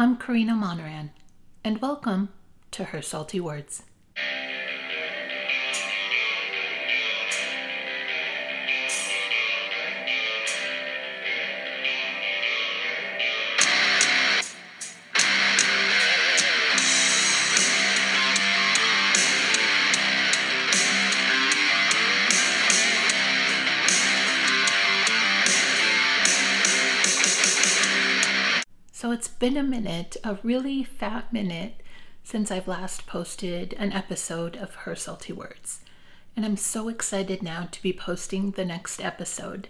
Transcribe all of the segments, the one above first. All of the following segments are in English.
I'm Corina and welcome to Her Salty Words. So it's been a minute, a really fat minute, since I've last posted an episode of Her Salty Words. And I'm so excited now to be posting the next episode.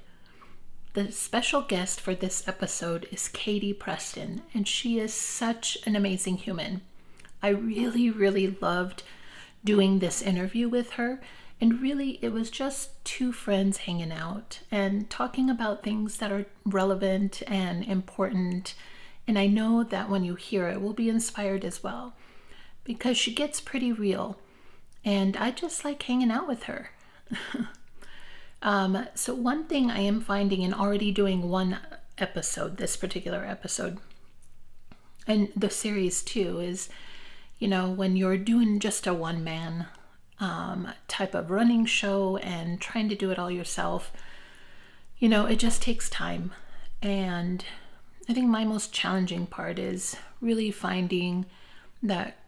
The special guest for this episode is Katie Preston, and she is such an amazing human. I really loved doing this interview with her, and really it was just two friends hanging out and talking about things that are relevant and important. And I know that when you hear it, we'll be inspired as well, because she gets pretty real, and I just like hanging out with her. So one thing I am finding in already doing one episode, this particular episode, and the series too, is, when you're doing just a one-man type of running show and trying to do it all yourself, it just takes time. And I think my most challenging part is really finding that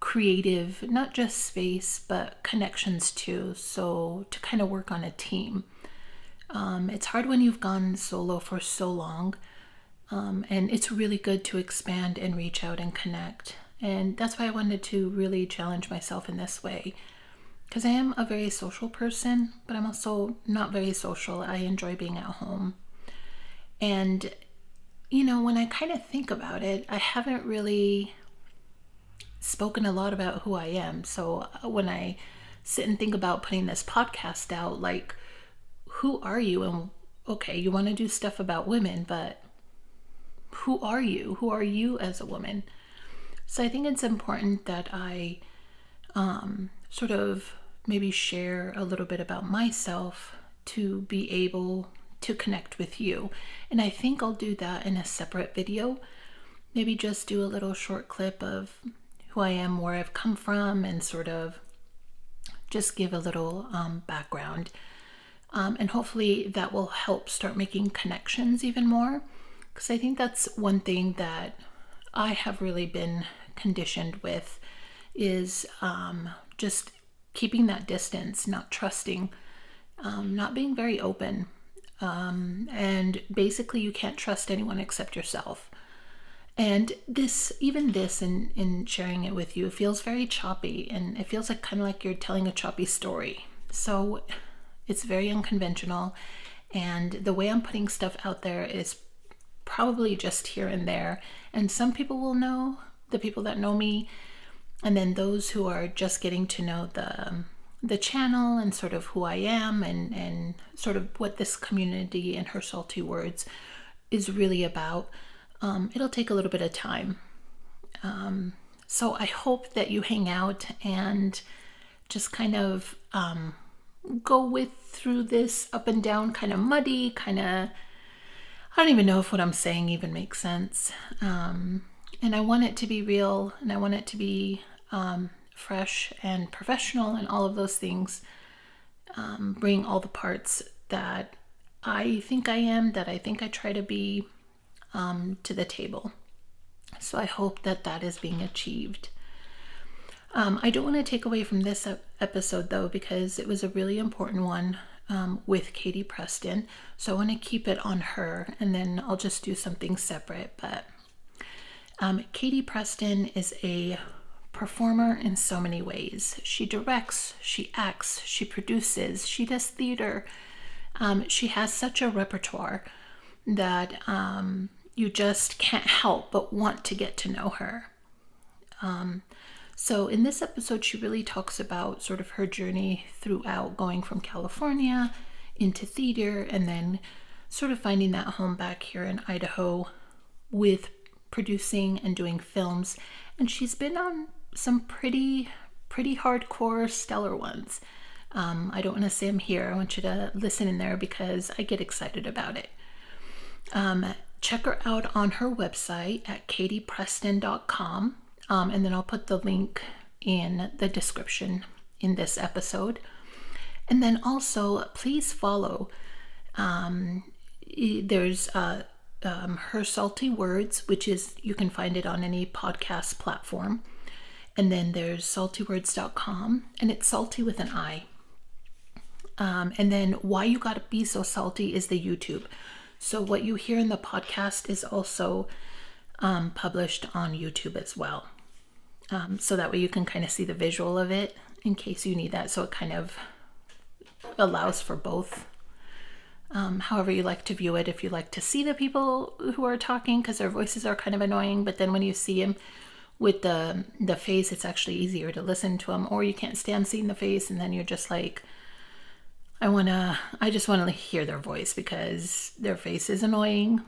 creative, not just space, but connections too. So to kind of work on a team. It's hard when you've gone solo for so long. And it's really good to expand and reach out and connect. And that's why I wanted to really challenge myself in this way. Because I am a very social person, but I'm also not very social. I enjoy being at home. And when I kind of think about it, I haven't really spoken a lot about who I am. So when I sit and think about putting this podcast out, like, who are you? And okay, you want to do stuff about women, but who are you? Who are you as a woman? So I think it's important that I sort of maybe share a little bit about myself to be able to connect with you. And I think I'll do that in a separate video. Maybe just do a little short clip of who I am, where I've come from, and sort of just give a little background. And hopefully that will help start making connections even more. Because I think that's one thing that I have really been conditioned with is just keeping that distance, not trusting, not being very open. And basically you can't trust anyone except yourself. And this in sharing it with you, it feels very choppy, and it feels like kind of like you're telling a choppy story. So it's very unconventional, and the way I'm putting stuff out there is probably just here and there. And some people will know, the people that know me, and then those who are just getting to know the channel and sort of who I am and sort of what this community and Her Salty Words is really about. It'll take a little bit of time. So I hope that you hang out and just kind of go through this up and down, kind of muddy, I don't even know if what I'm saying even makes sense. And I want it to be real, and I want it to be fresh and professional and all of those things. Bring all the parts that I think I am, that I think I try to be, to the table. So I hope that is being achieved. I don't want to take away from this episode though, because it was a really important one with Katie Preston. So I want to keep it on her, and then I'll just do something separate. But Katie Preston is a performer in so many ways. She directs, she acts, she produces, she does theater. She has such a repertoire that you just can't help but want to get to know her. So in this episode, she really talks about sort of her journey throughout going from California into theater, and then sort of finding that home back here in Idaho with producing and doing films. And she's been on some pretty hardcore, stellar ones. I don't want to say I'm here. I want you to listen in there because I get excited about it. check her out on her website at katiepreston.com. And then I'll put the link in the description in this episode. And then also, please follow. There's her Salty Words, which is, you can find it on any podcast platform. And then there's saltywords.com, and it's salty with an I. And then Why You Gotta Be So Salty is the YouTube. So what you hear in the podcast is also published on YouTube as well. So that way you can kind of see the visual of it in case you need that. So it kind of allows for both. However you like to view it. If you like to see the people who are talking, because their voices are kind of annoying, but then when you see them with the face, it's actually easier to listen to them. Or you can't stand seeing the face, and then you're just like, I just want to hear their voice because their face is annoying,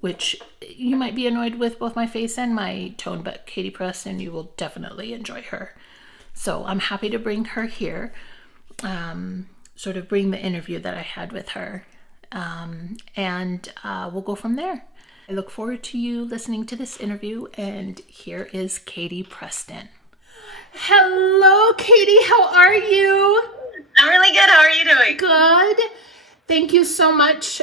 which you might be annoyed with both my face and my tone, but Katie Preston, you will definitely enjoy her. So I'm happy to bring her here, sort of bring the interview that I had with her, and we'll go from there. I look forward to you listening to this interview, and here is Katie Preston. Hello, Katie. How are you? I'm really good. How are you doing? Good. Thank you so much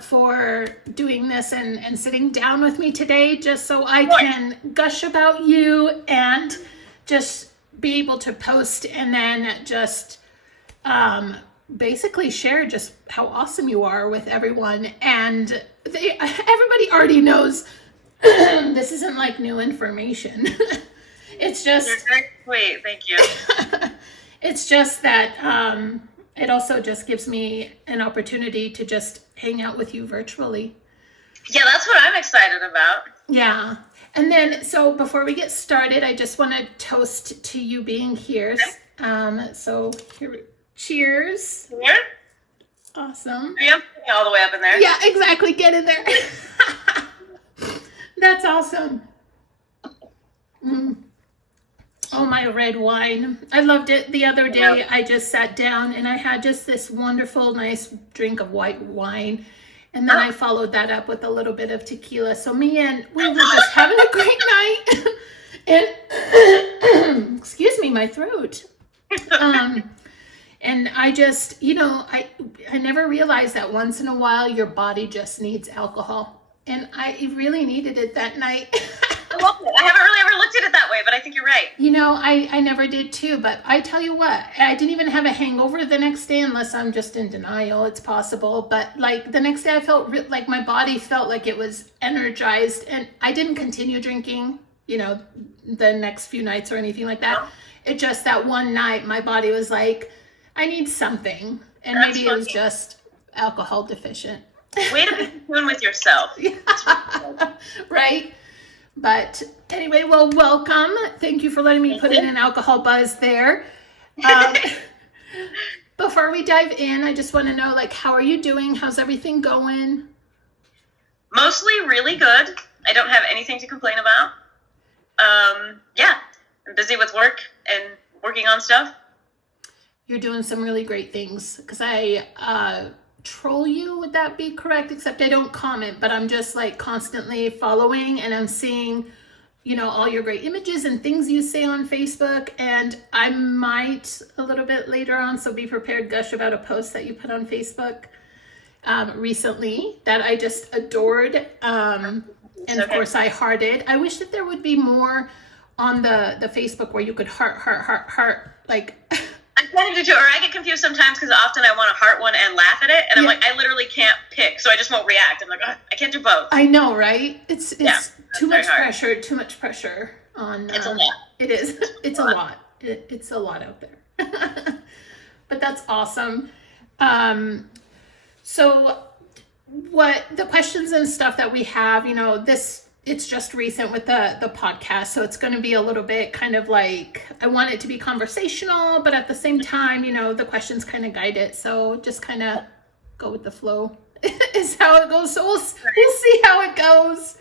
for doing this and sitting down with me today, just so I can gush about you and just be able to post and then just basically share just how awesome you are with everyone. And everybody already knows this isn't like new information. It's just... You're very sweet. Thank you. It's just that it also just gives me an opportunity to just hang out with you virtually. Yeah, that's what I'm excited about. Yeah. And then, so before we get started, I just want to toast to you being here. Okay. So here, cheers. Here? Awesome. I'm putting all the way up in there. Yeah, exactly. Get in there. That's awesome. Oh, my red wine. I loved it. The other day, I just sat down and I had just this wonderful, nice drink of white wine. And then I followed that up with a little bit of tequila. So we were just having a great night. And, excuse me, my throat. And I just, I never realized that once in a while, your body just needs alcohol. And I really needed it that night. I love it. I haven't really ever looked at it that way, but I think you're right. I never did too, but I tell you what, I didn't even have a hangover the next day unless I'm just in denial. It's possible. But like the next day I felt like my body felt like it was energized, and I didn't continue drinking, the next few nights or anything like that. It just that one night my body was like, I need something. And That's maybe funny. it was just alcohol deficient. Way to be in tune with yourself. Right? But anyway, well, welcome. Thank you for letting me put in an alcohol buzz there. Before we dive in, I just want to know, how are you doing? How's everything going? Mostly really good. I don't have anything to complain about. Yeah, I'm busy with work and working on stuff. You're doing some really great things, because I troll you, would that be correct? Except I don't comment, but I'm just constantly following, and I'm seeing all your great images and things you say on Facebook. And I might a little bit later on, so be prepared, gush about a post that you put on Facebook recently that I just adored, and of course I hearted. I wish that there would be more on the Facebook where you could heart I tend to do, or I get confused sometimes because often I want to heart one and laugh at it, and I'm like, I literally can't pick, so I just won't react. I'm like, I can't do both. I know, right? It's too much hard. pressure on. It's a lot. It is. It's a lot. It's a lot out there. But that's awesome. So what the questions and stuff that we have, it's just recent with the podcast, so it's going to be a little bit kind of I want it to be conversational, but at the same time, the questions kind of guide it. So just kind of go with the flow is how it goes. So we'll see how it goes.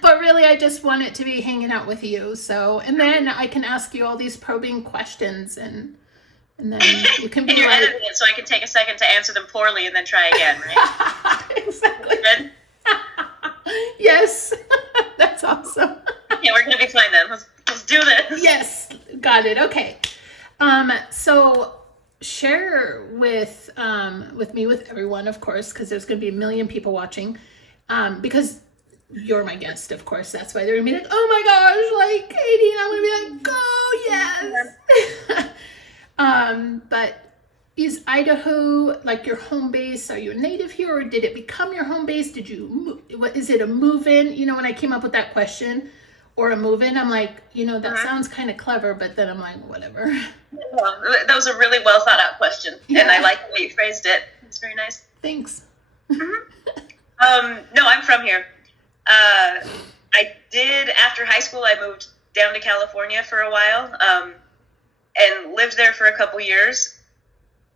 But really, I just want it to be hanging out with you. So, and then I can ask you all these probing questions, and then you can be and you're editing it, so I can take a second to answer them poorly and then try again, right? Exactly. Good? Yes. That's awesome. Yeah, we're gonna be fine then. Let's do this. Yes. Got it. Okay. So share with me, with everyone, of course, because there's going to be a million people watching. Because you're my guest, of course. That's why they're going to be like, oh my gosh, like Katie, and I'm going to be like, oh yes. But is Idaho like your home base? Are you a native here, or did it become your home base? Did you? Is it a move-in? You know, when I came up with that question, or a move-in, I'm like, that sounds kind of clever, but then I'm like, whatever. Well, that was a really well thought out question, and I like the way you phrased it. It's very nice. Thanks. No, I'm from here. I did, after high school, I moved down to California for a while, and lived there for a couple years,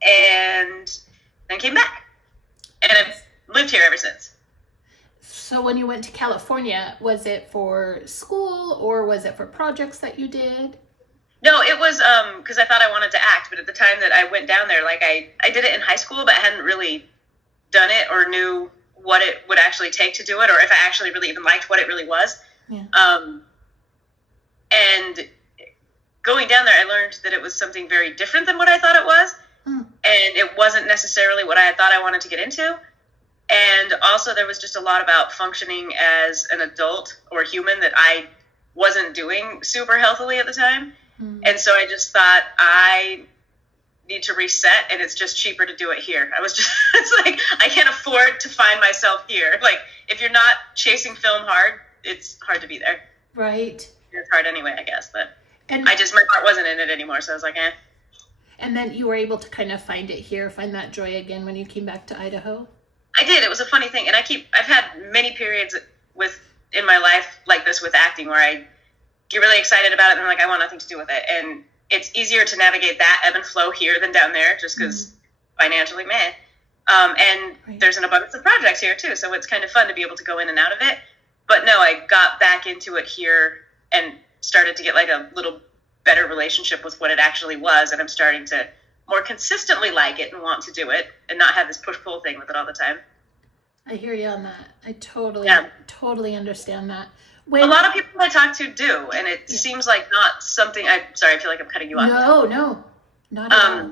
and then came back. And I've lived here ever since. So when you went to California, was it for school or was it for projects that you did? No, it was because I thought I wanted to act, but at the time that I went down there, like I did it in high school, but I hadn't really done it or knew what it would actually take to do it, or if I actually really even liked what it really was. Yeah. And going down there, I learned that it was something very different than what I thought it was, and it wasn't necessarily what I had thought I wanted to get into. And also there was just a lot about functioning as an adult or human that I wasn't doing super healthily at the time. And so I just thought I need to reset, and it's just cheaper to do it here. It's like, I can't afford to find myself here. Like, if you're not chasing film hard, it's hard to be there. Right. It's hard anyway, I guess, but and my heart wasn't in it anymore, so I was like, eh. And then you were able to kind of find that joy again when you came back to Idaho? I did. It was a funny thing, and I've had many periods in my life like this with acting where I get really excited about it, and I'm like, I want nothing to do with it. And it's easier to navigate that ebb and flow here than down there, just because financially, meh. And there's an abundance of projects here too, so it's kind of fun to be able to go in and out of it. But no, I got back into it here and started to get like a little better relationship with what it actually was, and I'm starting to more consistently like it and want to do it and not have this push-pull thing with it all the time. I hear you on that. I totally understand that. A lot of people I talk to do, and it seems like not something. I'm sorry, I feel like I'm cutting you off. No, not at all.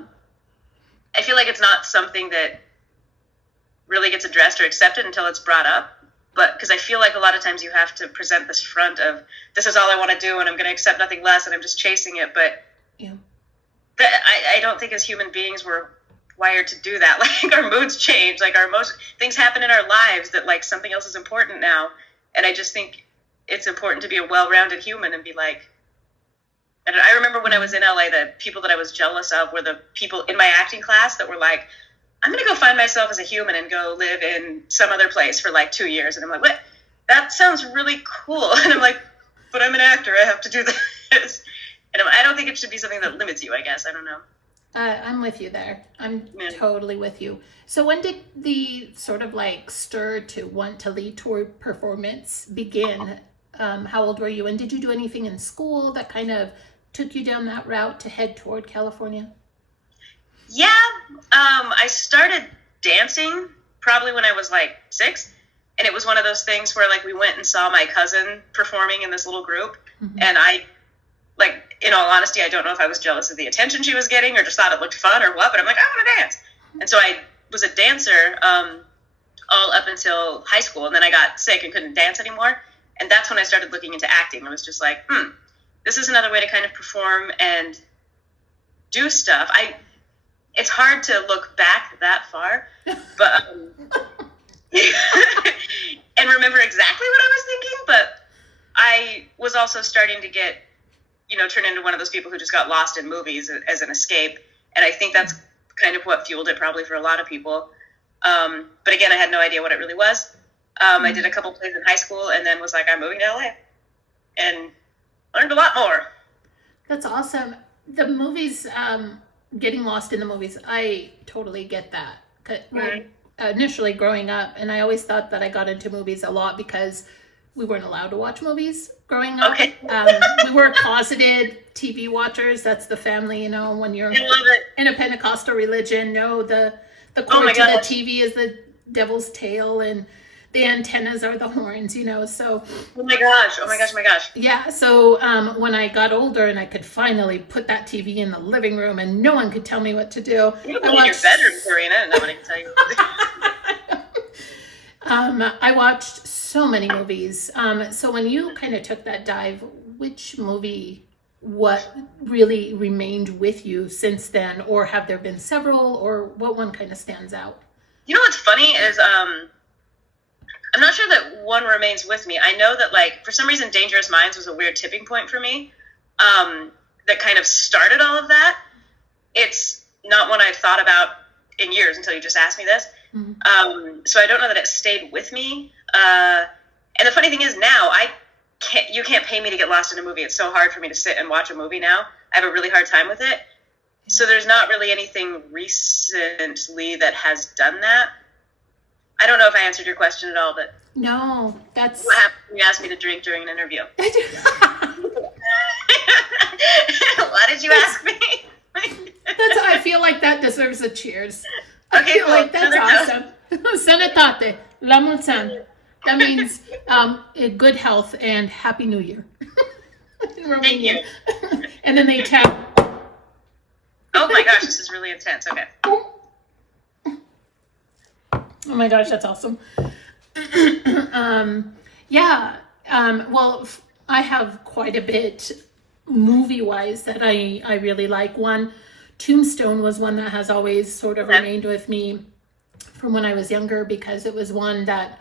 I feel like it's not something that really gets addressed or accepted until it's brought up. But because I feel like a lot of times you have to present this front of, this is all I want to do, and I'm going to accept nothing less, and I'm just chasing it. But I don't think as human beings we're wired to do that. Like, our moods change, like our emotions, things happen in our lives that like something else is important now. And I just think it's important to be a well-rounded human and be like, and I remember when I was in LA, the people that I was jealous of were the people in my acting class that were like, I'm going to go find myself as a human and go live in some other place for like 2 years. And I'm like, what? That sounds really cool. And I'm like, but I'm an actor. I have to do this. And I don't think it should be something that limits you, I guess. I don't know. I'm with you there. I'm totally with you. So when did the sort of like stir to want to lead toward performance begin? How old were you? And did you do anything in school that kind of took you down that route to head toward California? Yeah. I started dancing probably when I was like 6. And it was one of those things where like we went and saw my cousin performing in this little group. And I, like, in all honesty, I don't know if I was jealous of the attention she was getting or just thought it looked fun or what, but I'm like, I want to dance. And so I was a dancer all up until high school, and then I got sick and couldn't dance anymore. And that's when I started looking into acting. I was just like, this is another way to kind of perform and do stuff. It's hard to look back that far, but and remember exactly what I was thinking, but I was also starting to get, turn into one of those people who just got lost in movies as an escape. And I think that's kind of what fueled it probably for a lot of people. But again, I had no idea what it really was. I did a couple plays in high school and then was like, I'm moving to LA, and learned a lot more. That's awesome. The movies, getting lost in the movies, I totally get that. Initially growing up, and I always thought that I got into movies a lot because we weren't allowed to watch movies growing up. Okay. We were closeted TV watchers. That's the family, when you're in a Pentecostal religion, the cord to the TV is the devil's tail, and the antennas are the horns, so Oh my gosh! Oh my gosh! Oh my gosh! yeah. So when I got older and I could finally put that TV in the living room and no one could tell me what to do, You I in your watched. bedroom, Corina, and nobody can tell you. I watched so many movies. So when you kind of took that dive, which movie, what really remained with you since then, or have there been several, or what one kind of stands out? You know what's funny is I'm not sure that one remains with me. I know that like for some reason Dangerous Minds was a weird tipping point for me. That kind of started all of that. It's not one I've thought about in years until you just asked me this. So I don't know that it stayed with me. And the funny thing is now you can't pay me to get lost in a movie. It's so hard for me to sit and watch a movie now. I have a really hard time with it. So there's not really anything recently that has done that. I don't know if I answered your question at all, but No, that's. what happens when you ask me to drink during an interview? What did you ask me? I feel like that deserves a cheers. I Okay, feel cool. like that's Another awesome. Sanitate, la mulțan. That means good health and Happy New Year in Romanian. And then they tap. Oh my gosh, this is really intense. Okay. Oh my gosh, that's awesome. Well, I have quite a bit movie-wise that I really like. One, Tombstone was one that has always sort of remained with me from when I was younger because it was one that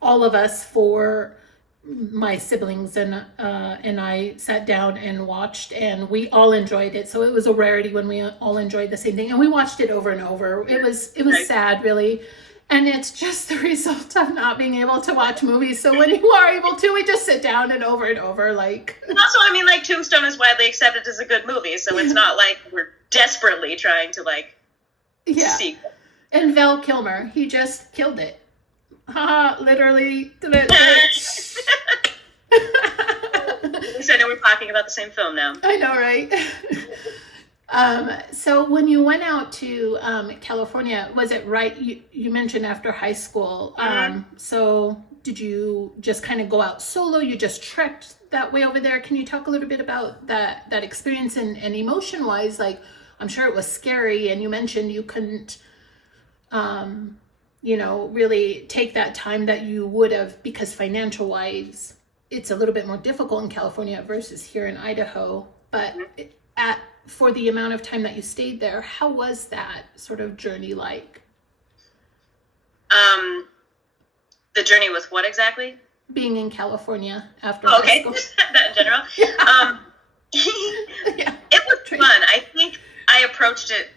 all of us, for my siblings and I sat down and watched, and we all enjoyed it. So it was a rarity when we all enjoyed the same thing, and we watched it over and over. It was sad, really. And it's just the result of not being able to watch movies. So when you are able to, we just sit down and over, like. Also, I mean, like, Tombstone is widely accepted as a good movie, so it's not like we're desperately trying to, like, see. And Val Kilmer, he just killed it. Literally. At least I know we're talking about the same film now. I know, right? So when you went out to California, was it right? You mentioned after high school. So did you just kind of go out solo? You just trekked that way over there? Can you talk a little bit about that experience and emotion wise? Like, I'm sure it was scary, and you mentioned you couldn't, really take that time that you would have because financial wise, it's a little bit more difficult in California versus here in Idaho. But for the amount of time that you stayed there, how was that sort of journey like? The journey with what exactly? Being in California after high school. That in general. It was fun. I think I approached it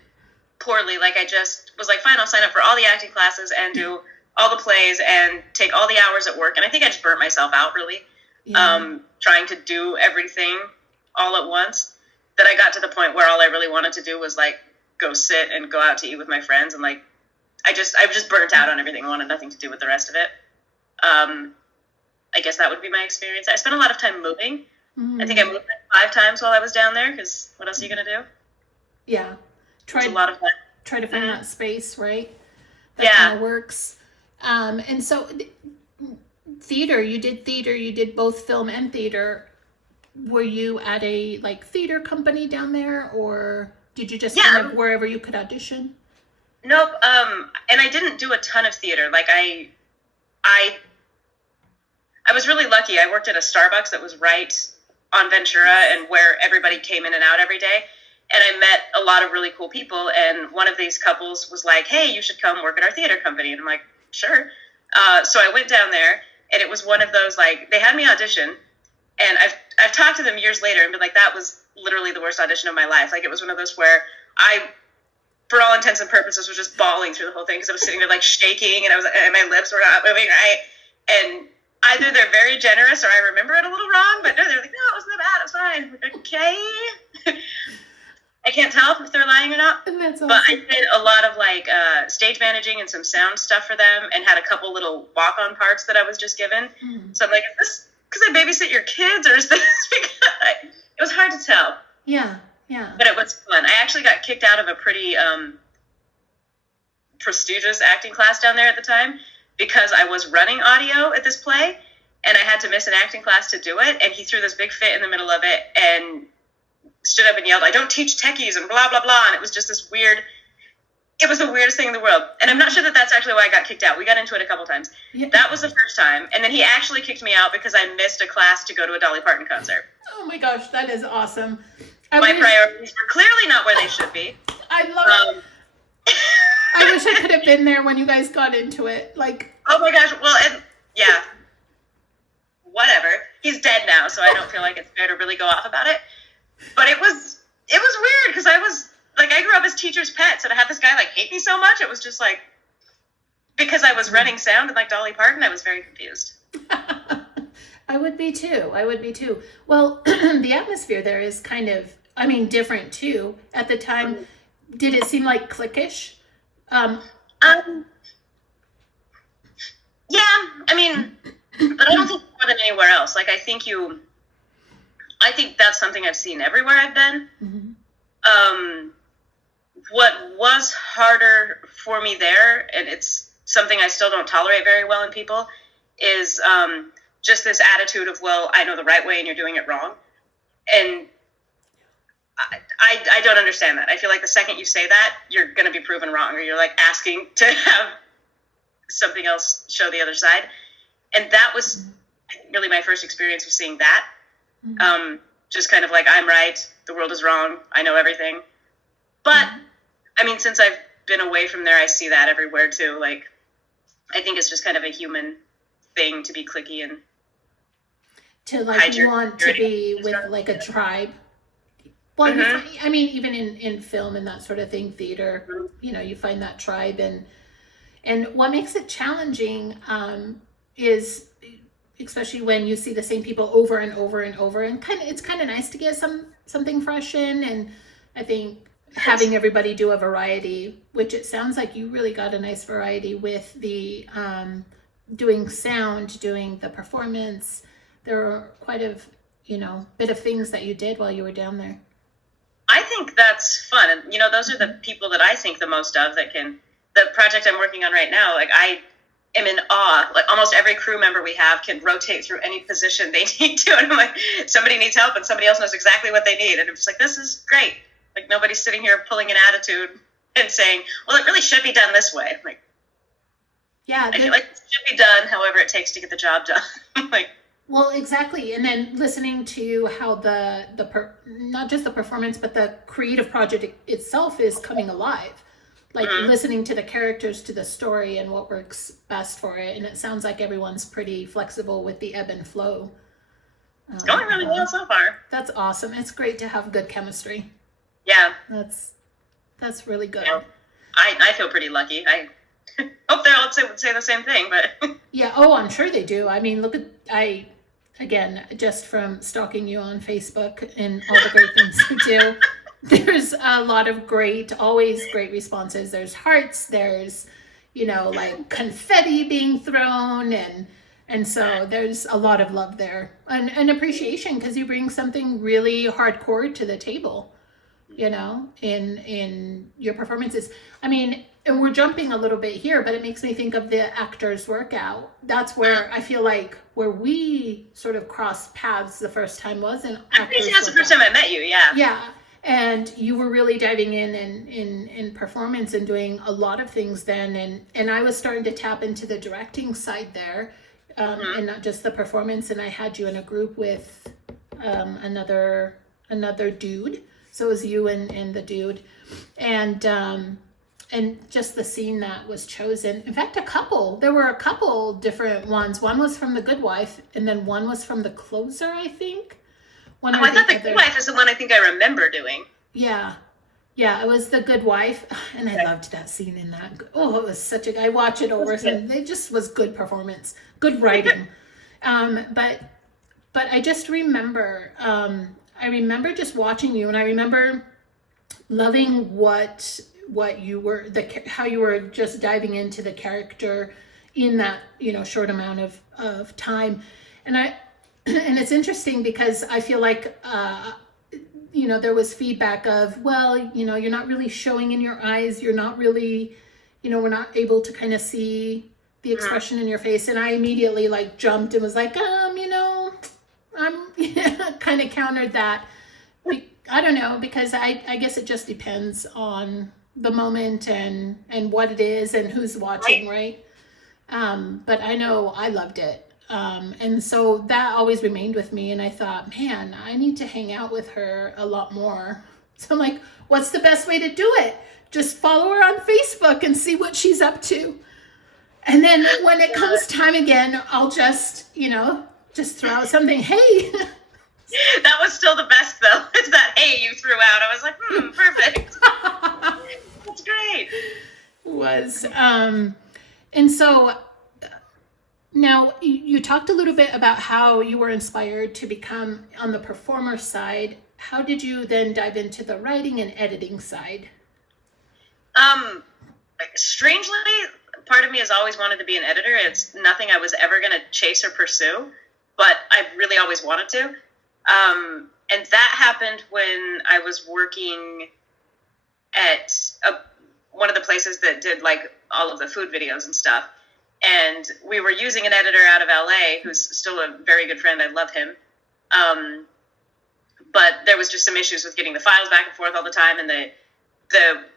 poorly. Like, I just was like, fine, I'll sign up for all the acting classes and do all the plays and take all the hours at work. And I think I just burnt myself out, really, trying to do everything all at once. That I got to the point where all I really wanted to do was like go sit and go out to eat with my friends, and like I was just burnt out on everything. I wanted nothing to do with the rest of it. I guess that would be my experience. I spent a lot of time moving. I think I moved 5 times while I was down there because what else are you gonna do? Yeah, a lot of fun. Try to find that space, right? That kind of works. And so theater, you did both film and theater. Were you at a like theater company down there, or did you just kind of wherever you could audition? Nope. And I didn't do a ton of theater. Like I was really lucky. I worked at a Starbucks that was right on Ventura and where everybody came in and out every day. And I met a lot of really cool people. And one of these couples was like, hey, you should come work at our theater company. And I'm like, sure. So I went down there, and it was one of those, like, they had me audition. And I've talked to them years later and been like, that was literally the worst audition of my life. Like, it was one of those where I, for all intents and purposes, was just bawling through the whole thing because I was sitting there like shaking and and my lips were not moving right. And either they're very generous or I remember it a little wrong, but no, they're like, no, it wasn't that bad. It was fine. I'm like, okay. I can't tell if they're lying or not. That's awesome. But I did a lot of like stage managing and some sound stuff for them, and had a couple little walk-on parts that I was just given. So I'm like, is this because I babysit your kids, or is this because it was hard to tell. Yeah. But it was fun. I actually got kicked out of a pretty prestigious acting class down there at the time because I was running audio at this play and I had to miss an acting class to do it. And he threw this big fit in the middle of it and stood up and yelled, "I don't teach techies," and blah, blah, blah. And it was just this weird, it was the weirdest thing in the world. And I'm not sure that that's actually why I got kicked out. We got into it a couple times. Yeah. That was the first time. And then he actually kicked me out because I missed a class to go to a Dolly Parton concert. Oh my gosh, that is awesome. My priorities were clearly not where they should be. I love it. I wish I could have been there when you guys got into it. Like, oh my gosh. Well, and yeah, whatever. He's dead now, so I don't feel like it's fair to really go off about it. But it was weird because I was like, I grew up as teacher's pet, so to have this guy like hate me so much, it was just like, because I was running sound and like Dolly Parton, I was very confused. I would be too. Well, the atmosphere there is kind of, I mean, different too. At the time, did it seem like cliquish? Yeah, I mean, but I don't think more than anywhere else. Like, I think that's something I've seen everywhere I've been. Mm-hmm. What was harder for me there, and it's something I still don't tolerate very well in people, is just this attitude of, well, I know the right way and you're doing it wrong. And I don't understand that. I feel like the second you say that, you're going to be proven wrong, or you're like asking to have something else show the other side. And that was really my first experience of seeing that. Mm-hmm. Just kind of like, I'm right, the world is wrong, I know everything. But, I mean, since I've been away from there, I see that everywhere too. Like, I think it's just kind of a human thing to be cliquey and to like want to be with like a tribe. Well, I mean, even in film and that sort of thing, theater, you know, you find that tribe, and what makes it challenging is, especially when you see the same people over and over and over, and it's kind of nice to get something fresh in, and I think having everybody do a variety, which it sounds like you really got a nice variety with the doing sound, doing the performance. There are quite a bit of things that you did while you were down there. I think that's fun. And, you know, those are the people that I think the most of that can, the project I'm working on right now, like I am in awe. Like almost every crew member we have can rotate through any position they need to. And I'm like, somebody needs help and somebody else knows exactly what they need. And I'm just like, this is great. Like nobody's sitting here pulling an attitude and saying, well, it really should be done this way. I'm like, yeah, I feel like it should be done however it takes to get the job done. Like, well, exactly. And then listening to how not just the performance, but the creative project itself is coming alive. Like listening to the characters, to the story, and what works best for it. And it sounds like everyone's pretty flexible with the ebb and flow. It's going really well so far. That's awesome. It's great to have good chemistry. Yeah. That's really good. Yeah. I feel pretty lucky. I hope they all say the same thing, but yeah. Oh, I'm sure they do. I mean, again, just from stalking you on Facebook and all the great things you do, there's a lot of always great responses. There's hearts, there's, like confetti being thrown, and so there's a lot of love there and appreciation, because you bring something really hardcore to the table, in your performances. I mean, and we're jumping a little bit here, but it makes me think of the Actors Workout. That's where I feel like where we sort of crossed paths the first time was in Actors Workout. That's the first time I met you, yeah. Yeah, and you were really diving in performance and doing a lot of things then, and I was starting to tap into the directing side there, and not just the performance. And I had you in a group with another dude, so it was you and the dude, and just the scene that was chosen. In fact, there were a couple different ones. One was from The Good Wife, and then one was from The Closer, I think. I thought The Good Wife is the one I think I remember doing. Yeah, it was The Good Wife, and I loved that scene in that. Oh, it was I watch it over, and it just was good performance, good writing. But I just remember, I remember just watching you, and I remember loving what you were, how you were just diving into the character in that short amount of time. And it's interesting because I feel like there was feedback of, well, you're not really showing in your eyes, you're not really, we're not able to kind of see the expression in your face, and I immediately like jumped and was like, I'm kind of countered that. I don't know, because I guess it just depends on the moment and what it is and who's watching, right? But I know I loved it. And so that always remained with me. And I thought, man, I need to hang out with her a lot more. So I'm like, what's the best way to do it? Just follow her on Facebook and see what she's up to. And then when it comes time again, I'll just throw out something. Hey. That was still the best, though. It's that hey you threw out. I was like, perfect. That's great. And so now you talked a little bit about how you were inspired to become on the performer side. How did you then dive into the writing and editing side? Strangely, part of me has always wanted to be an editor. It's nothing I was ever going to chase or pursue, but I really always wanted to. And that happened when I was working at one of the places that did like all of the food videos and stuff. And we were using an editor out of LA who's still a very good friend. I love him. But there was just some issues with getting the files back and forth all the time, and the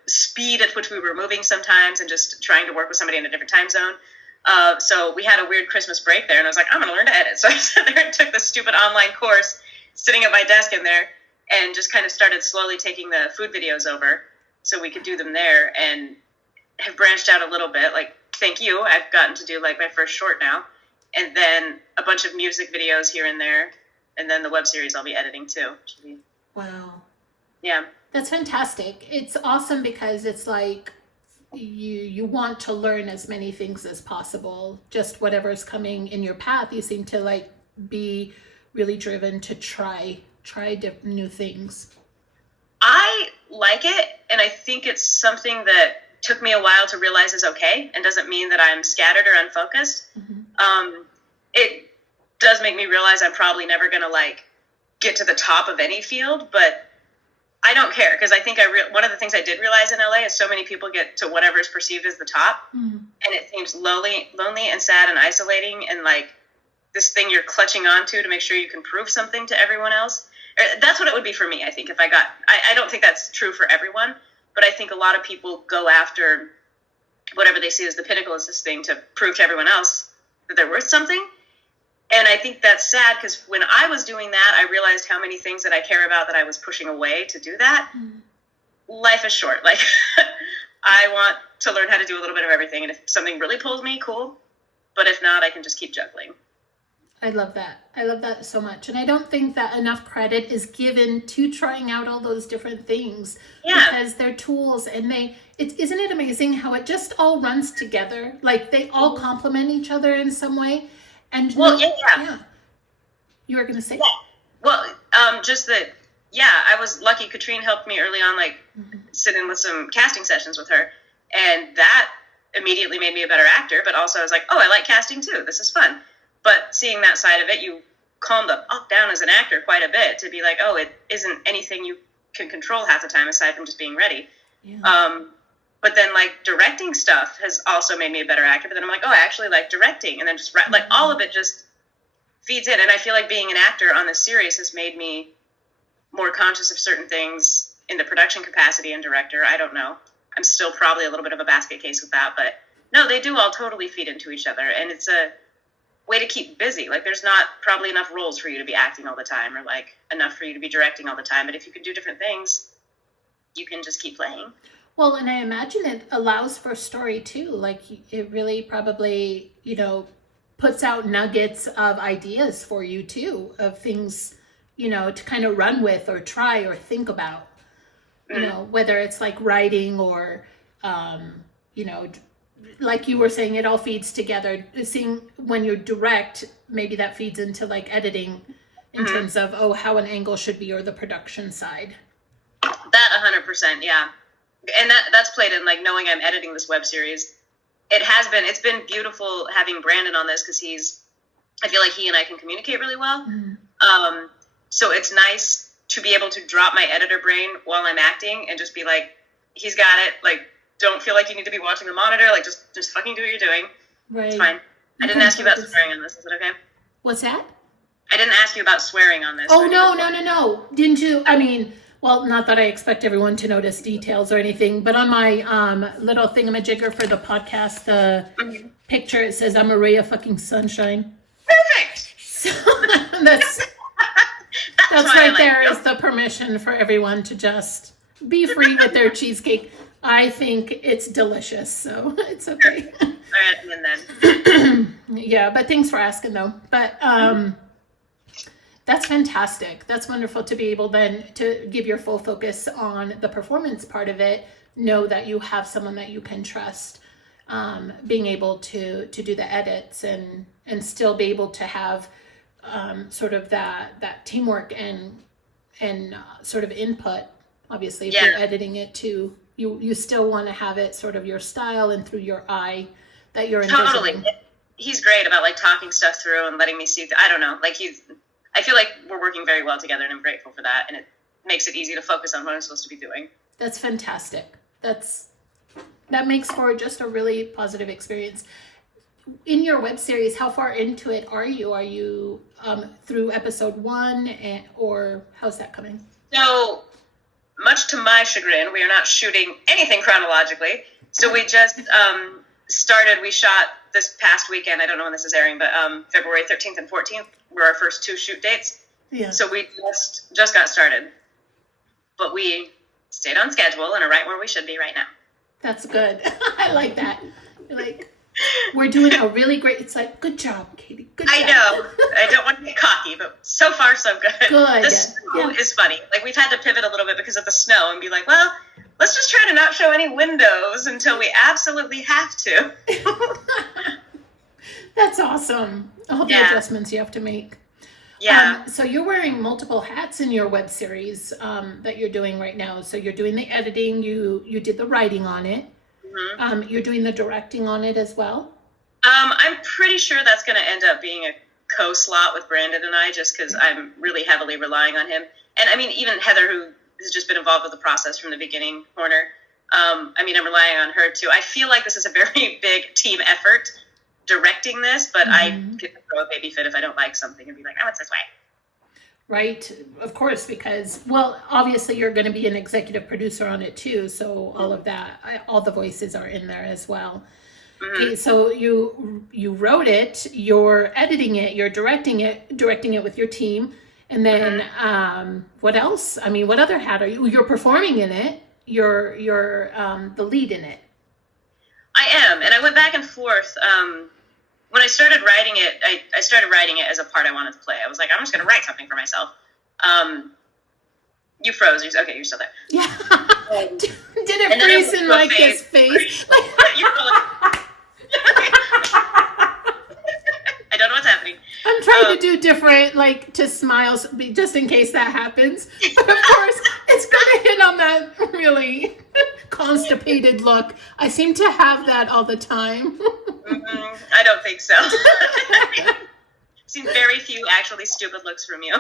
speed at which we were moving sometimes, and just trying to work with somebody in a different time zone. So we had a weird Christmas break there, and I was like, I'm going to learn to edit. So I sat there and took this stupid online course sitting at my desk in there, and just kind of started slowly taking the food videos over so we could do them there, and have branched out a little bit. Like, thank you. I've gotten to do like my first short now, and then a bunch of music videos here and there, and then the web series I'll be editing too. Wow. Yeah. That's fantastic. It's awesome because it's like you want to learn as many things as possible. Just whatever's coming in your path, you seem to like be really driven to try new things. I like it, and I think it's something that took me a while to realize is okay, and doesn't mean that I'm scattered or unfocused. Mm-hmm. It does make me realize I'm probably never going to like get to the top of any field, but I don't care, because I think one of the things I did realize in LA is so many people get to whatever is perceived as the top, and it seems lonely and sad and isolating, and like this thing you're clutching onto to make sure you can prove something to everyone else. That's what it would be for me, I think, if I don't think that's true for everyone, but I think a lot of people go after whatever they see as the pinnacle is this thing to prove to everyone else that they're worth something. And I think that's sad, because when I was doing that, I realized how many things that I care about that I was pushing away to do that. Life is short. Like, I want to learn how to do a little bit of everything. And if something really pulls me, cool. But if not, I can just keep juggling. I love that. I love that so much. And I don't think that enough credit is given to trying out all those different things. Yeah. Because they're tools, and isn't it amazing how it just all runs together? Like, they all complement each other in some way. And yeah. You were going to say? Yeah. Well, just that, I was lucky. Katrine helped me early on, like, sit in with some casting sessions with her. And that immediately made me a better actor. But also I was like, oh, I like casting too. This is fun. But seeing that side of it, you calm the fuck down as an actor quite a bit to be like, oh, it isn't anything you can control half the time aside from just being ready. Yeah. But then, like, directing stuff has also made me a better actor. But then I'm like, oh, I actually like directing. And then just, like, all of it just feeds in. And I feel like being an actor on this series has made me more conscious of certain things in the production capacity and director. I don't know. I'm still probably a little bit of a basket case with that. But, no, they do all totally feed into each other. And it's a way to keep busy. Like, there's not probably enough roles for you to be acting all the time, or, like, enough for you to be directing all the time. But if you can do different things, you can just keep playing. Well, and I imagine it allows for story too. Like, it really probably, puts out nuggets of ideas for you too, of things, to kind of run with or try or think about, whether it's like writing or, like you were saying, it all feeds together. Seeing when you direct, maybe that feeds into like editing in terms of, how an angle should be, or the production side. That 100%. Yeah. And that's played in, like, knowing I'm editing this web series. It's been beautiful having Brandon on this, because I feel like he and I can communicate really well. So it's nice to be able to drop my editor brain while I'm acting and just be like, he's got it. Like, don't feel like you need to be watching the monitor. Like, just fucking do what you're doing. Right. It's fine. I didn't ask you about swearing on this. Is it okay? What's that? I didn't ask you about swearing on this. Oh, no. Didn't you? I mean, well, not that I expect everyone to notice details or anything, but on my little thingamajigger for the podcast, the picture, it says, I'm a ray of fucking sunshine. Perfect. So that's right there is the permission for everyone to just be free with their cheesecake. I think it's delicious, so it's okay. All right, and then. Yeah, but thanks for asking, though. But that's fantastic. That's wonderful to be able then to give your full focus on the performance part of it. Know that you have someone that you can trust, being able to do the edits and still be able to have sort of that teamwork and sort of input. Obviously, if you're editing it too, you still want to have it sort of your style and through your eye that you're envisioning. Totally. He's great about like talking stuff through and letting me see. I don't know. Like I feel like we're working very well together, and I'm grateful for that. And it makes it easy to focus on what I'm supposed to be doing. That's fantastic. That makes for just a really positive experience. In your web series, how far into it are you? Are you through episode 1, or how's that coming? So, much to my chagrin, we are not shooting anything chronologically. So we just started. We shot this past weekend. I don't know when this is airing, but February 13th and 14th were our first 2 shoot dates. Yeah. So we just got started, but we stayed on schedule and are right where we should be right now. That's good. I like that. Like, we're doing a really great. It's like, good job, Katie. Good job. I know. I don't want to get cocky, but so far so good. Good. The snow is funny. Like, we've had to pivot a little bit because of the snow and be like, well, let's just try to not show any windows until we absolutely have to. That's awesome. All the adjustments you have to make. Yeah. So you're wearing multiple hats in your web series that you're doing right now. So you're doing the editing. You did the writing on it. Mm-hmm. You're doing the directing on it as well. I'm pretty sure that's going to end up being a co-slot with Brandon and I, just because I'm really heavily relying on him. And I mean, even Heather, who has just been involved with the process from the beginning, Horner. I'm relying on her too. I feel like this is a very big team effort directing this, but I can throw a baby fit if I don't like something and be like, oh, it's this way. Right, of course, because, well, obviously you're going to be an executive producer on it too, so all of that, all the voices are in there as well. Mm-hmm. Okay, so you wrote it, you're editing it, you're directing it with your team, and then what else? I mean, what other hat are you? You're performing in it. You're the lead in it. I am, and I went back and forth. When I started writing it, I started writing it as a part I wanted to play. I was like, I'm just going to write something for myself. You froze. Okay, you're still there. Yeah. Did it freeze in like his face? I don't know what's happening. I'm trying to do different, like, to smiles, just in case that happens. But of course, it's going to hit on that really constipated look. I seem to have that all the time. I don't think so. I've seen very few actually stupid looks from you.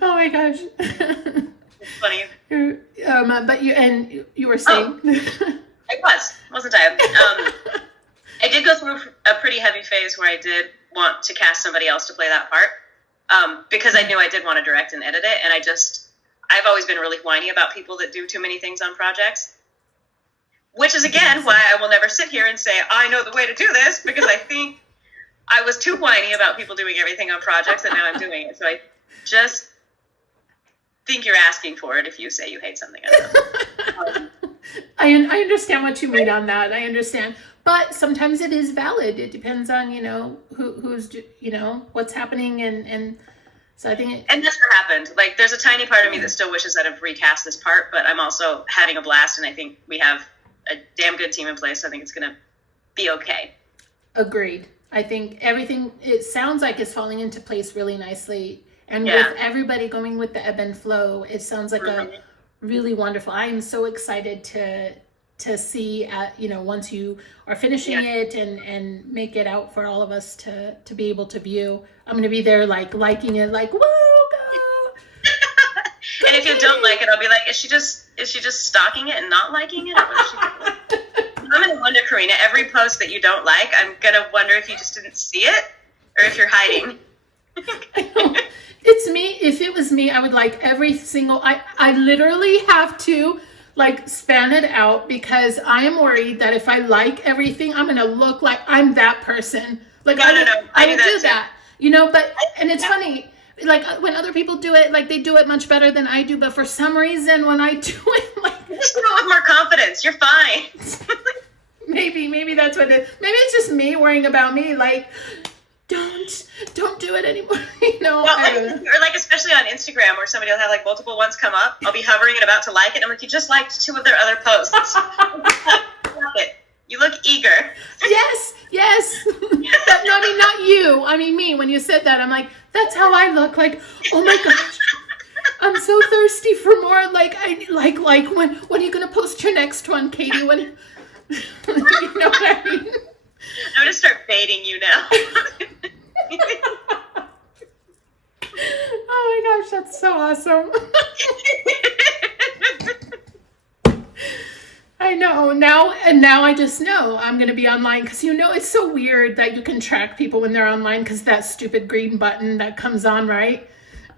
Oh my gosh. It's funny. But you were saying. Wasn't I? I did go through a pretty heavy phase where I did want to cast somebody else to play that part, because I knew I did want to direct and edit it, and I've always been really whiny about people that do too many things on projects, which is, again, why I will never sit here and say, I know the way to do this, because I think I was too whiny about people doing everything on projects, and now I'm doing it. So I just think you're asking for it if you say you hate something. I understand what you mean on that. I understand. But sometimes it is valid. It depends on, who's, what's happening. And so I think and that's what happened. Like, there's a tiny part of me that still wishes I'd have recast this part, but I'm also having a blast, and I think we have a damn good team in place. So I think it's going to be okay. Agreed. I think everything, it sounds like it's falling into place really nicely. And with everybody going with the ebb and flow, it sounds like a really wonderful. I am so excited to see, once you are finishing it and make it out for all of us to be able to view. I'm going to be there, like, liking it, like, whoa, go. And if you don't like it, I'll be like, is she just stalking it and not liking it? Or what is she doing? I'm going to wonder, Corina, every post that you don't like, I'm going to wonder if you just didn't see it or if you're hiding. I know. It's me. If it was me, I would like every single, I literally have to like span it out because I am worried that if I like everything, I'm going to look like I'm that person. Like, No. I would do that, you know, but, and it's funny, like when other people do it, like they do it much better than I do. But for some reason, when I do it, like, just do it with more confidence. You're fine. maybe that's what it is. Maybe it's just me worrying about me. Like, don't do it anymore. You know, well, or like especially on Instagram where somebody will have like multiple ones come up. I'll be hovering and about to like it. And I'm like, you just liked 2 of their other posts. Love it. You look eager. Yes. That, no, I mean, not you. I mean, me. When you said that, I'm like, that's how I look. Like, oh my gosh, I'm so thirsty for more. Like, when are you gonna post your next one, Katie? When, you know what I mean? I'm gonna start baiting you now. Oh my gosh, that's so awesome. I know now, and now I just know I'm going to be online because, you know, it's so weird that you can track people when they're online because that stupid green button that comes on, right?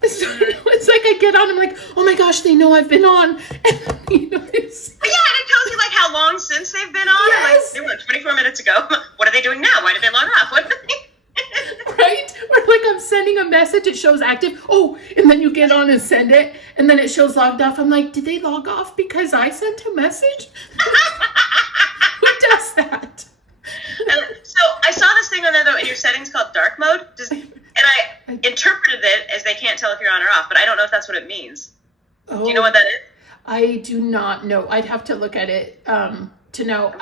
So, it's like I get on, I'm like, oh my gosh, they know I've been on. And, you know, it's... Yeah, and it tells you like how long since they've been on. Yes. Like, they were 24 minutes ago. What are they doing now? Why did they log off? What? Right? Or like I'm sending a message, it shows active. Oh, and then you get on and send it, and then it shows logged off. I'm like, did they log off because I sent a message? Who does that? So I saw this thing on there though in your settings called dark mode. And I interpreted it as they can't tell if you're on or off, but I don't know if that's what it means. Oh, do you know what that is? I do not know. I'd have to look at it to know.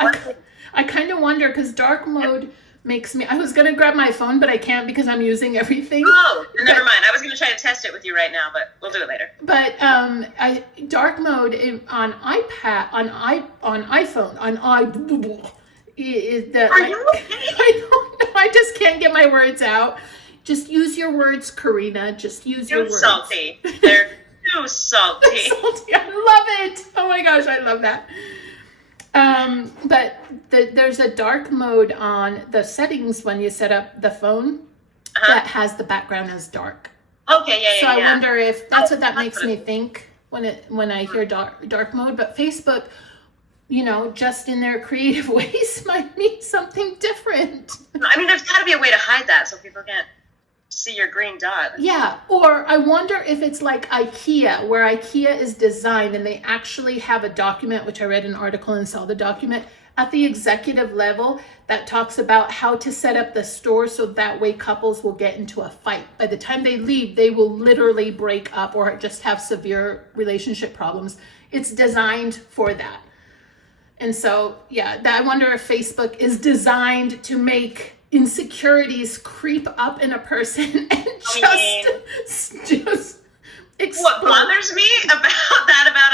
I kind of wonder because dark mode makes me, I was going to grab my phone, but I can't because I'm using everything. Oh, never mind. I was going to try to test it with you right now, but we'll do it later. But dark mode on iPad, on iPhone, is the, Are you okay? I don't know. I just can't get my words out. Just use your words, Corina. Just use your words. Salty. They're too salty. Salty. I love it. Oh my gosh, I love that. But there's a dark mode on the settings when you set up the phone that has the background as dark. Okay, yeah. So I wonder if that's what that makes me think when I hear dark mode. But Facebook, you know, just in their creative ways might mean something different. I mean, there's got to be a way to hide that so people can't see your green dot. Yeah, or I wonder if it's like IKEA, where IKEA is designed and they actually have a document, which I read an article and saw the document at the executive level that talks about how to set up the store so that way couples will get into a fight. By the time they leave, they will literally break up or just have severe relationship problems. It's designed for that. And so, yeah, I wonder if Facebook is designed to make insecurities creep up in a person and just explode. What bothers me about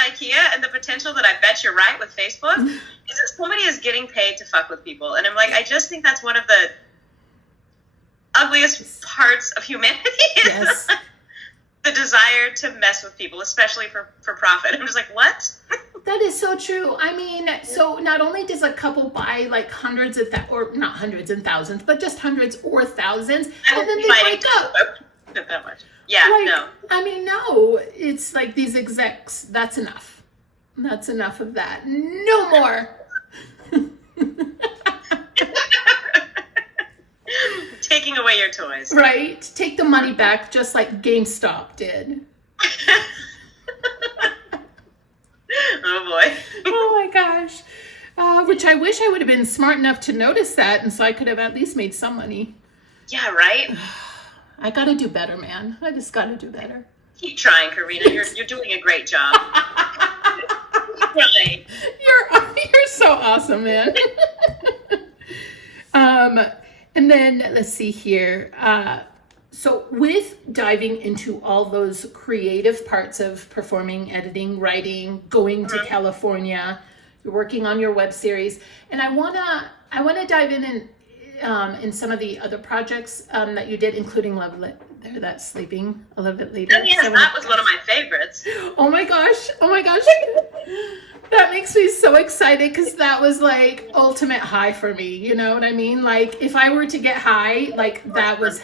IKEA and the potential that I bet you're right with Facebook is that somebody is getting paid to fuck with people. And I'm like, I just think that's one of the ugliest parts of humanity. Yes. The desire to mess with people, especially for profit. I'm just like, what? That is so true. I mean, so not only does a couple buy like hundreds of or not hundreds and thousands, but just hundreds or thousands, and then they break up. Not that much. Yeah, like, no. I mean, no. It's like these execs. That's enough. That's enough of that. No more. Taking away your toys. Right. Take the money back, just like GameStop did. Oh boy. Oh my gosh. Which I wish I would have been smart enough to notice that, and so I could have at least made some money. Yeah, right? I gotta do better, man. I just gotta do better. Keep trying, Corina. You're doing a great job. Really. You're so awesome, man. And then let's see here. So with diving into all those creative parts of performing, editing, writing, going to California, you're working on your web series, and I wanna dive in some of the other projects that you did, including Love It There, That's Sleeping a Little Bit Later. Yes, that was one of my favorites. Oh my gosh. That makes me so excited because that was like ultimate high for me. You know what I mean? Like if I were to get high, like that was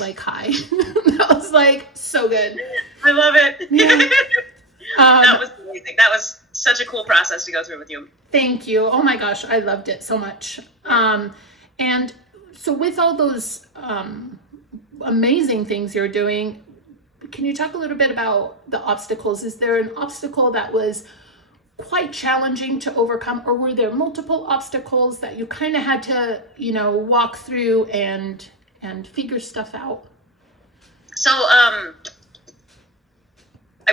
like high. That was like so good. I love it. Yeah. That was amazing. That was such a cool process to go through with you. Thank you. Oh my gosh, I loved it so much. And so with all those amazing things you're doing, can you talk a little bit about the obstacles? Is there an obstacle that was quite challenging to overcome, or were there multiple obstacles that you kind of had to, walk through and figure stuff out? So, I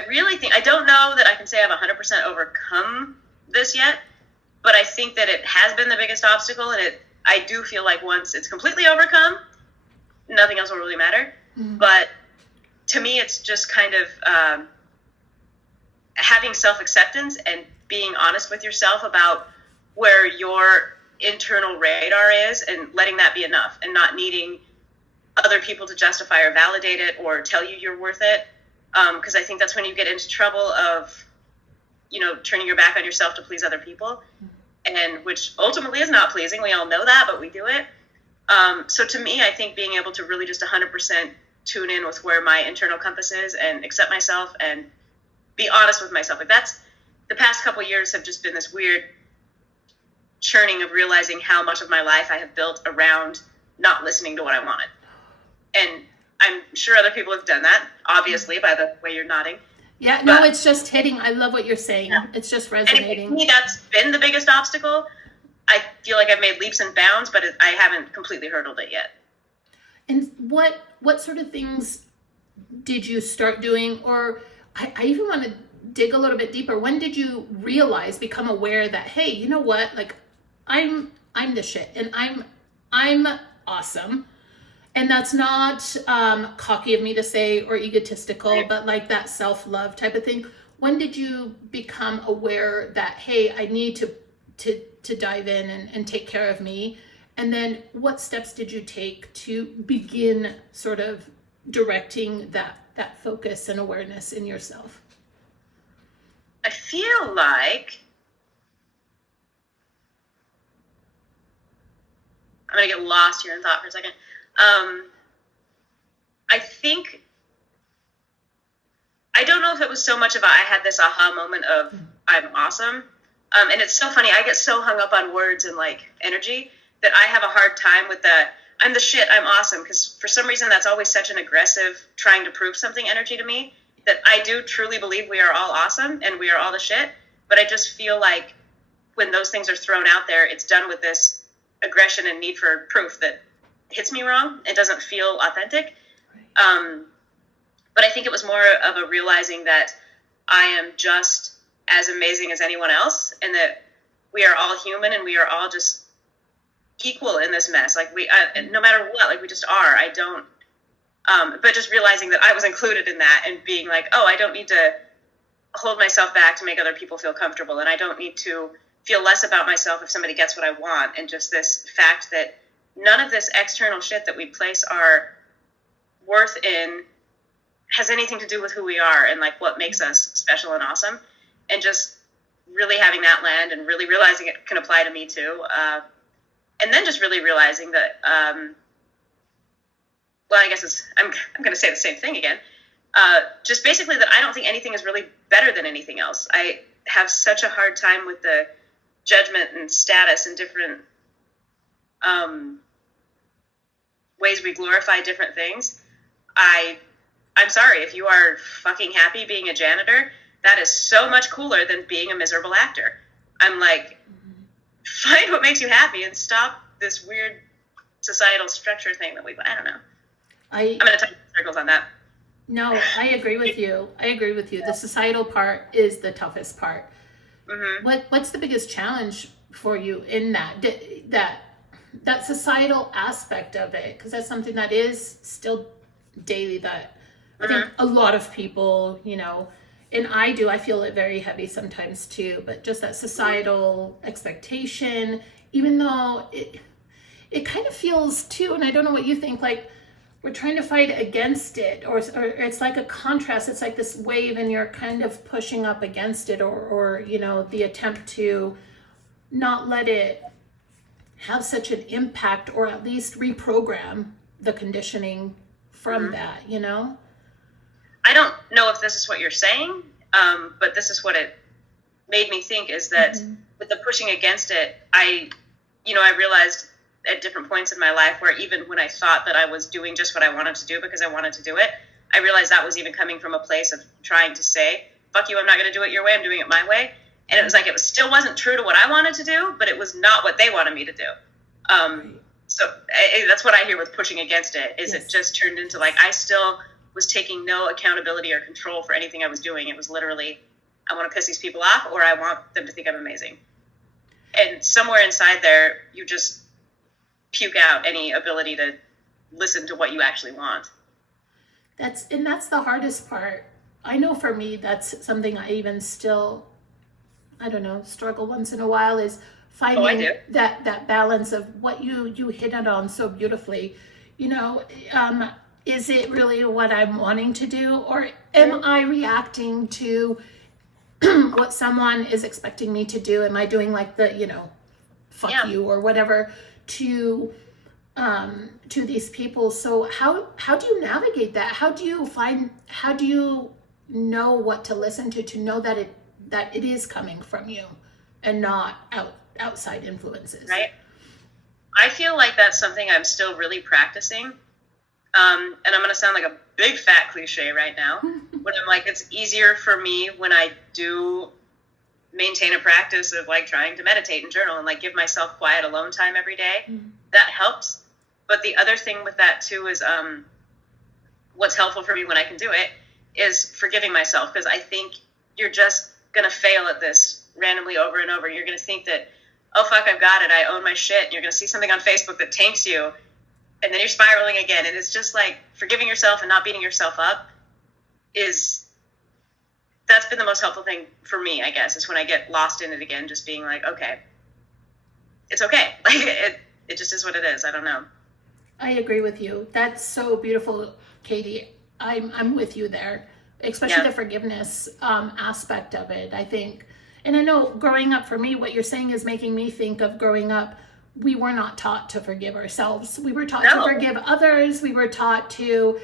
really think, I don't know that I can say I've 100% overcome this yet, but I think that it has been the biggest obstacle, and I do feel like once it's completely overcome, nothing else will really matter. Mm-hmm. But to me, it's just kind of having self-acceptance and being honest with yourself about where your internal radar is, and letting that be enough, and not needing other people to justify or validate it or tell you you're worth it. Because I think that's when you get into trouble of, turning your back on yourself to please other people, and which ultimately is not pleasing. We all know that, but we do it. So to me, I think being able to really just 100% tune in with where my internal compass is and accept myself and be honest with myself. Like that's the past couple of years have just been this weird churning of realizing how much of my life I have built around not listening to what I wanted. And I'm sure other people have done that, obviously, by the way you're nodding. Yeah, no, it's just hitting. I love what you're saying. Yeah. It's just resonating. And for me, that's been the biggest obstacle. I feel like I've made leaps and bounds, but I haven't completely hurdled it yet. And what sort of things did you start doing? Or I even want to dig a little bit deeper. When did you become aware that, hey, you know what? Like, I'm the shit, and I'm awesome. And that's not cocky of me to say or egotistical, but like that self-love type of thing. When did you become aware that, hey, I need to dive in and take care of me? And then what steps did you take to begin sort of directing that focus and awareness in yourself? I feel like I'm going to get lost here in thought for a second. I think, I don't know if it was so much of I had this aha moment of I'm awesome. And it's so funny. I get so hung up on words and like energy that I have a hard time with I'm the shit, I'm awesome. Because for some reason, that's always such an aggressive trying to prove something energy to me, that I do truly believe we are all awesome and we are all the shit. But I just feel like when those things are thrown out there, it's done with this aggression and need for proof that hits me wrong. It doesn't feel authentic. But I think it was more of a realizing that I am just as amazing as anyone else, and that we are all human and we are all just equal in this mess. Like no matter what, like we just are. I don't, but just realizing that I was included in that, and being like, oh, I don't need to hold myself back to make other people feel comfortable. And I don't need to feel less about myself if somebody gets what I want. And just this fact that none of this external shit that we place our worth in has anything to do with who we are and like what makes us special and awesome. And just really having that land and really realizing it can apply to me too. And then just really realizing that, I guess I'm going to say the same thing again. Just basically that I don't think anything is really better than anything else. I have such a hard time with the judgment and status and different ways we glorify different things. I'm sorry, if you are fucking happy being a janitor, that is so much cooler than being a miserable actor. I'm like, find what makes you happy and stop this weird societal structure thing that I don't know. I'm going to talk circles on that. No, I agree with you. The societal part is the toughest part. Mm-hmm. What's the biggest challenge for you in that societal aspect of it? Because that's something that is still daily that I think a lot of people, and I feel it very heavy sometimes too, but just that societal expectation, even though it kind of feels too, and I don't know what you think, like we're trying to fight against it, or it's like a contrast. It's like this wave and you're kind of pushing up against it, or you know, the attempt to not let it have such an impact, or at least reprogram the conditioning from that, you know? I don't know if this is what you're saying, but this is what it made me think, is that with the pushing against it, I realized at different points in my life where even when I thought that I was doing just what I wanted to do because I wanted to do it, I realized that was even coming from a place of trying to say, fuck you, I'm not going to do it your way, I'm doing it my way. And it was like, still wasn't true to what I wanted to do, but it was not what they wanted me to do. So that's what I hear with pushing against it, is it just turned into like, I still was taking no accountability or control for anything I was doing. It was literally, I want to piss these people off, or I want them to think I'm amazing. And somewhere inside there, you just puke out any ability to listen to what you actually want. That's the hardest part. I know for me, that's something I even still, I don't know, struggle once in a while, is finding that balance of what you hit it on so beautifully. You know, is it really what I'm wanting to do, or am I reacting to what someone is expecting me to do? Am I doing like the, you know, fuck you or whatever to these people? So how do you navigate that? How do you know what to listen to know that it is coming from you and not outside influences? Right. I feel like that's something I'm still really practicing. And I'm going to sound like a big fat cliche right now, but I'm like, it's easier for me when I do maintain a practice of like trying to meditate and journal and like give myself quiet alone time every day. That helps. But the other thing with that too is what's helpful for me when I can do it is forgiving myself, because I think you're just going to fail at this randomly over and over. You're going to think that, oh, fuck, I've got it, I own my shit. And you're going to see something on Facebook that tanks you, and then you're spiraling again. And it's just like forgiving yourself and not beating yourself up that's been the most helpful thing for me, I guess, is when I get lost in it again, just being like, okay, it's okay. Like it just is what it is. I don't know. I agree with you. That's so beautiful, Katie. I'm with you there, especially the forgiveness aspect of it, I think. And I know growing up for me, what you're saying is making me think of growing up. We were not taught to forgive ourselves. We were taught to forgive others. We were taught to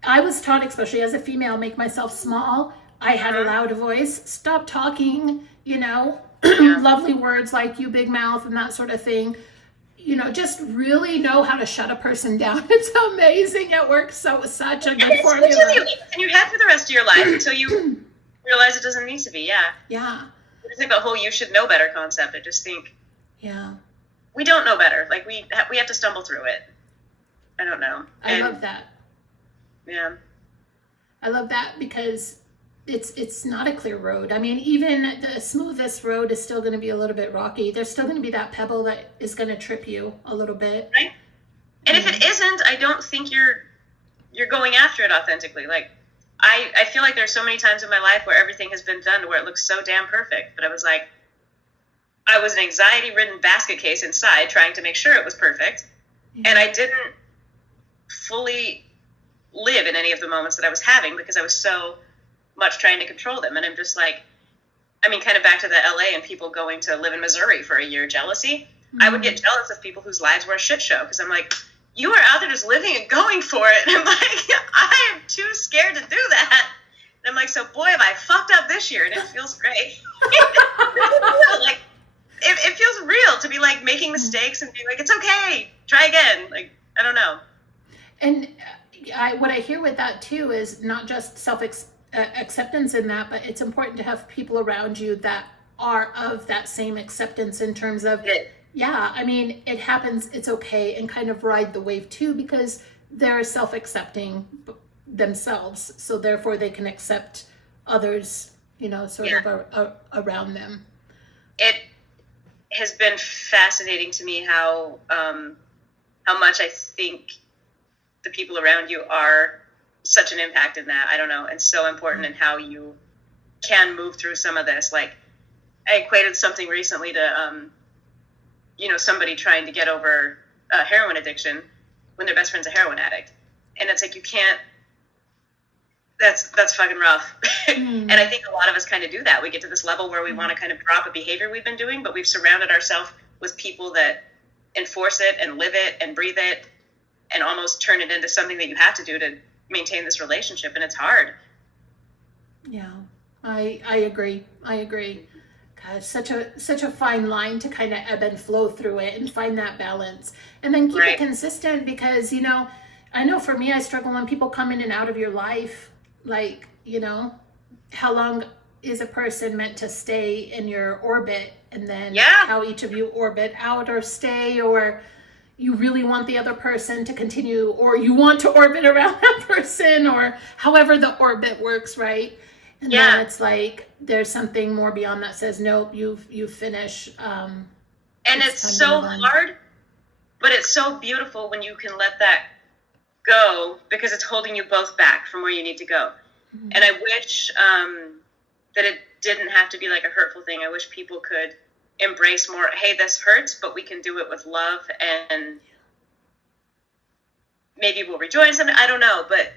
I was taught, especially as a female, make myself small. I had a loud voice. Stop talking, you know, lovely words like you big mouth and that sort of thing. You know, just really know how to shut a person down. It's amazing. It works such a good formula. And you have for the rest of your life until you realize it doesn't need to be. Yeah. Yeah. I think the whole "you should know better" concept. I just think. Yeah. We don't know better. Like we have to stumble through it. I don't know. I love that. Yeah. I love that because it's not a clear road. I mean, even the smoothest road is still going to be a little bit rocky. There's still going to be that pebble that is going to trip you a little bit. Right. And if it isn't, I don't think you're going after it authentically. Like I feel like there's so many times in my life where everything has been done to where it looks so damn perfect, but I was like, I was an anxiety-ridden basket case inside trying to make sure it was perfect, and I didn't fully live in any of the moments that I was having because I was so much trying to control them. And I'm just like, I mean, kind of back to the LA and people going to live in Missouri for a year, jealousy. I would get jealous of people whose lives were a shit show because I'm like, you are out there just living and going for it. And I'm like, I am too scared to do that. And I'm like, so boy, have I fucked up this year, and it feels great. Like, it feels real to be like making mistakes and being like, it's okay, try again. Like, I don't know. And what I hear with that too is not just acceptance in that, but it's important to have people around you that are of that same acceptance in terms of, I mean, it happens, it's okay, and kind of ride the wave too, because they're self-accepting themselves, so therefore they can accept others, you know, sort of around them. It has been fascinating to me how much I think the people around you are such an impact in that, I don't know, and so important in how you can move through some of this. Like, I equated something recently to, somebody trying to get over heroin addiction, when their best friend's a heroin addict. And it's like, you can't, that's fucking rough. And I think a lot of us kind of do that. We get to this level where we want to kind of drop a behavior we've been doing, but we've surrounded ourselves with people that enforce it and live it and breathe it and almost turn it into something that you have to do to maintain this relationship. And it's hard. Yeah, I agree. Gosh, such a fine line to kind of ebb and flow through it and find that balance and then keep it consistent, because, you know, I know for me, I struggle when people come in and out of your life. Like, you know, how long is a person meant to stay in your orbit, and then how each of you orbit out or stay, or you really want the other person to continue, or you want to orbit around that person, or however the orbit works, right? And then it's like there's something more beyond that says, nope, you finish. And it's so hard, but it's so beautiful when you can let that go, because it's holding you both back from where you need to go. And I wish that it didn't have to be like a hurtful thing. I wish people could embrace more, hey, this hurts, but we can do it with love, and maybe we'll rejoin something. I don't know, but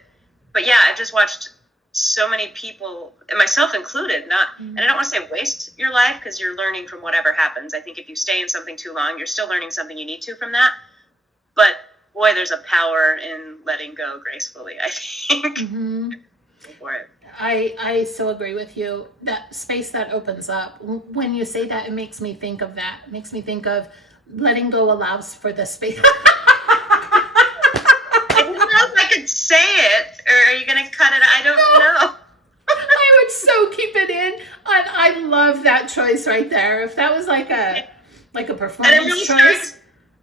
yeah, I've just watched so many people, and myself included, and I don't want to say waste your life, because you're learning from whatever happens. I think if you stay in something too long, you're still learning something you need to from that. But boy, there's a power in letting go gracefully, I think. Go for it. I so agree with you. That space that opens up, when you say that, it makes me think of that. It makes me think of letting go allows for the space. I don't know if I could say it, or are you going to cut it? I don't know. I would so keep it in. I love that choice right there. If that was like a performance choice.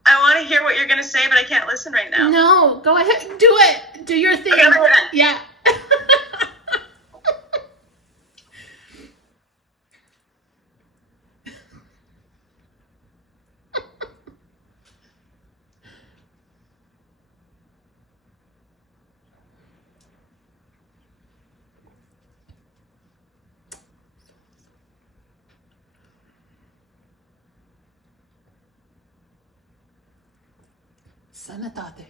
I want to hear what you're going to say, but I can't listen right now. No, go ahead. Do it. Do your thing. Okay, yeah. Sanatate.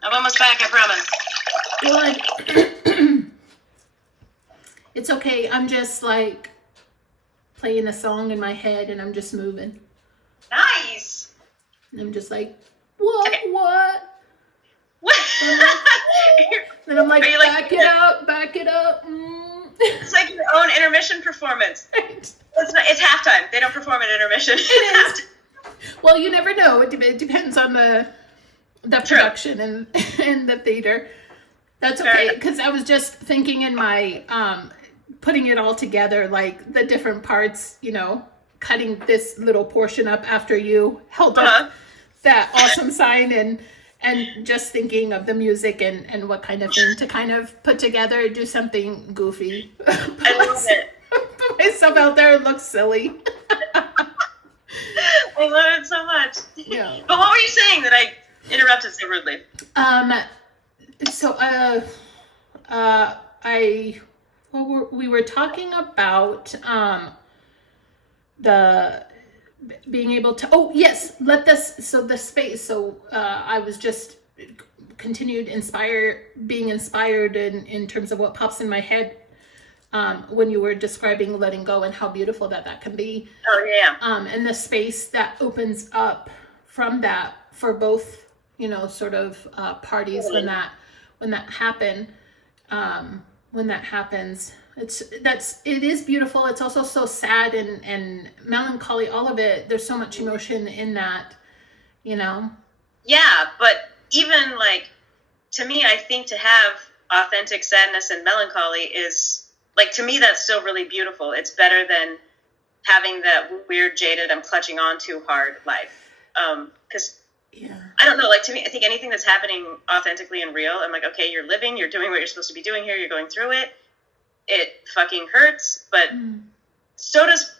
I'm almost back, I promise. Good. It's okay. I'm just like playing a song in my head, and I'm just moving. Nice. And I'm just like, what? Okay. What? Then I'm like, back it up. It's like your own intermission performance. Right. It's halftime. They don't perform at intermission. It is. Well, you never know. It depends on the production and the theater. That's okay, because I was just thinking in my putting it all together, like the different parts, you know, cutting this little portion up after you held up that awesome sign, and just thinking of the music and what kind of thing to kind of put together, do something goofy. I love it. Put myself out there and look silly. I love it so much. Yeah. But what were you saying that I interrupted so rudely? We were talking about the being able to, the space. So I was just continued being inspired in terms of what pops in my head when you were describing letting go and how beautiful that can be. Oh yeah. And the space that opens up from that for both, sort of parties when that happens. It is beautiful. It's also so sad and melancholy, all of it. There's so much emotion in that, Yeah, but even like, to me, I think to have authentic sadness and melancholy is, like, to me, that's still really beautiful. It's better than having that weird, jaded, I'm clutching on too hard life. Because I don't know, like, to me, I think anything that's happening authentically and real, I'm like, okay, you're living, you're doing what you're supposed to be doing here, you're going through it. It fucking hurts, but so does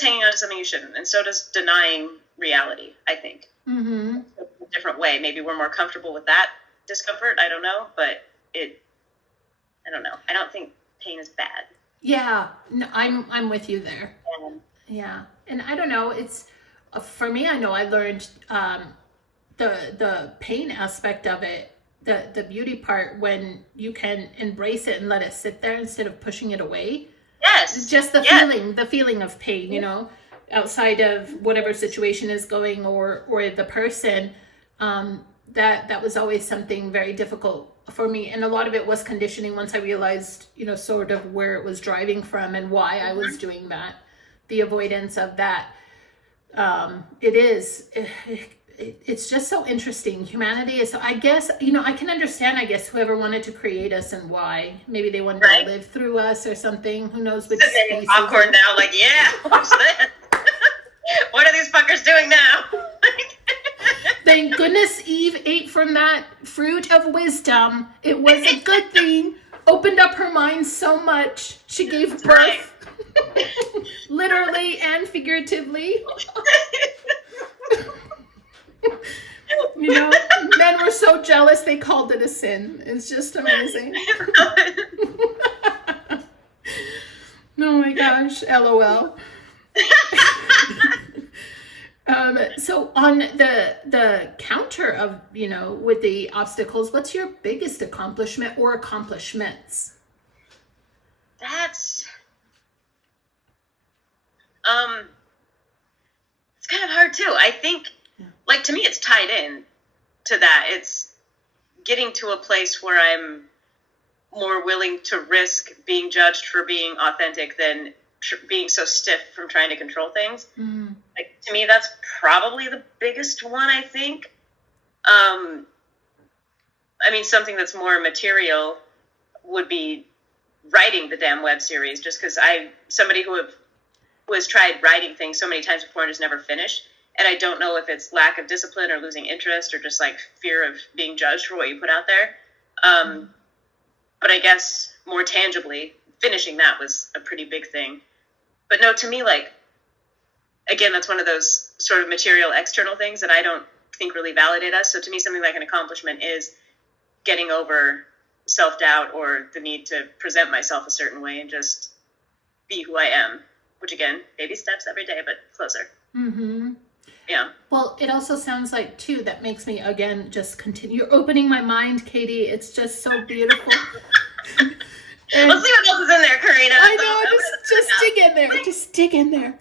hanging on to something you shouldn't, and so does denying reality, I think. Mm-hmm. A different way. Maybe we're more comfortable with that discomfort, I don't know, but I don't know. I don't think pain is bad. Yeah, no, I'm with you there. Yeah, and I don't know, it's, for me, I know I learned the pain aspect of it, the beauty part, when you can embrace it and let it sit there instead of pushing it away. Yes. Just the feeling of pain, outside of whatever situation is going or the person. That was always something very difficult for me. And a lot of it was conditioning once I realized, sort of where it was driving from and why I was doing that. The avoidance of that. It's just so interesting. Humanity is, so I guess, I can understand, whoever wanted to create us and why. Maybe they wanted to live through us or something. Who knows which species. Popcorn now, like, yeah, what's this? What are these fuckers doing now? Thank goodness Eve ate from that fruit of wisdom. It was a good thing. Opened up her mind so much. She gave birth. Right. Literally and figuratively. Men were so jealous they called it a sin. It's just amazing. Oh my gosh, LOL. So on the counter of, with the obstacles, what's your biggest accomplishment or accomplishments? That's it's kind of hard too. I think, like, to me, it's tied in to that. It's getting to a place where I'm more willing to risk being judged for being authentic than being so stiff from trying to control things. Mm. Like, to me, that's probably the biggest one, I think. Something that's more material would be writing the damn web series, just because somebody who has tried writing things so many times before and has never finished. And I don't know if it's lack of discipline or losing interest or just, like, fear of being judged for what you put out there. But I guess more tangibly, finishing that was a pretty big thing. But no, to me, like, again, that's one of those sort of material external things that I don't think really validate us. So to me, something like an accomplishment is getting over self-doubt or the need to present myself a certain way and just be who I am, which, again, baby steps every day, but closer. Mm-hmm. Yeah. Well, it also sounds like, too, that makes me, again, just continue. You're opening my mind, Katie. It's just so beautiful. Let's see what else is in there, Corina. I know, just dig in there. Just dig in there.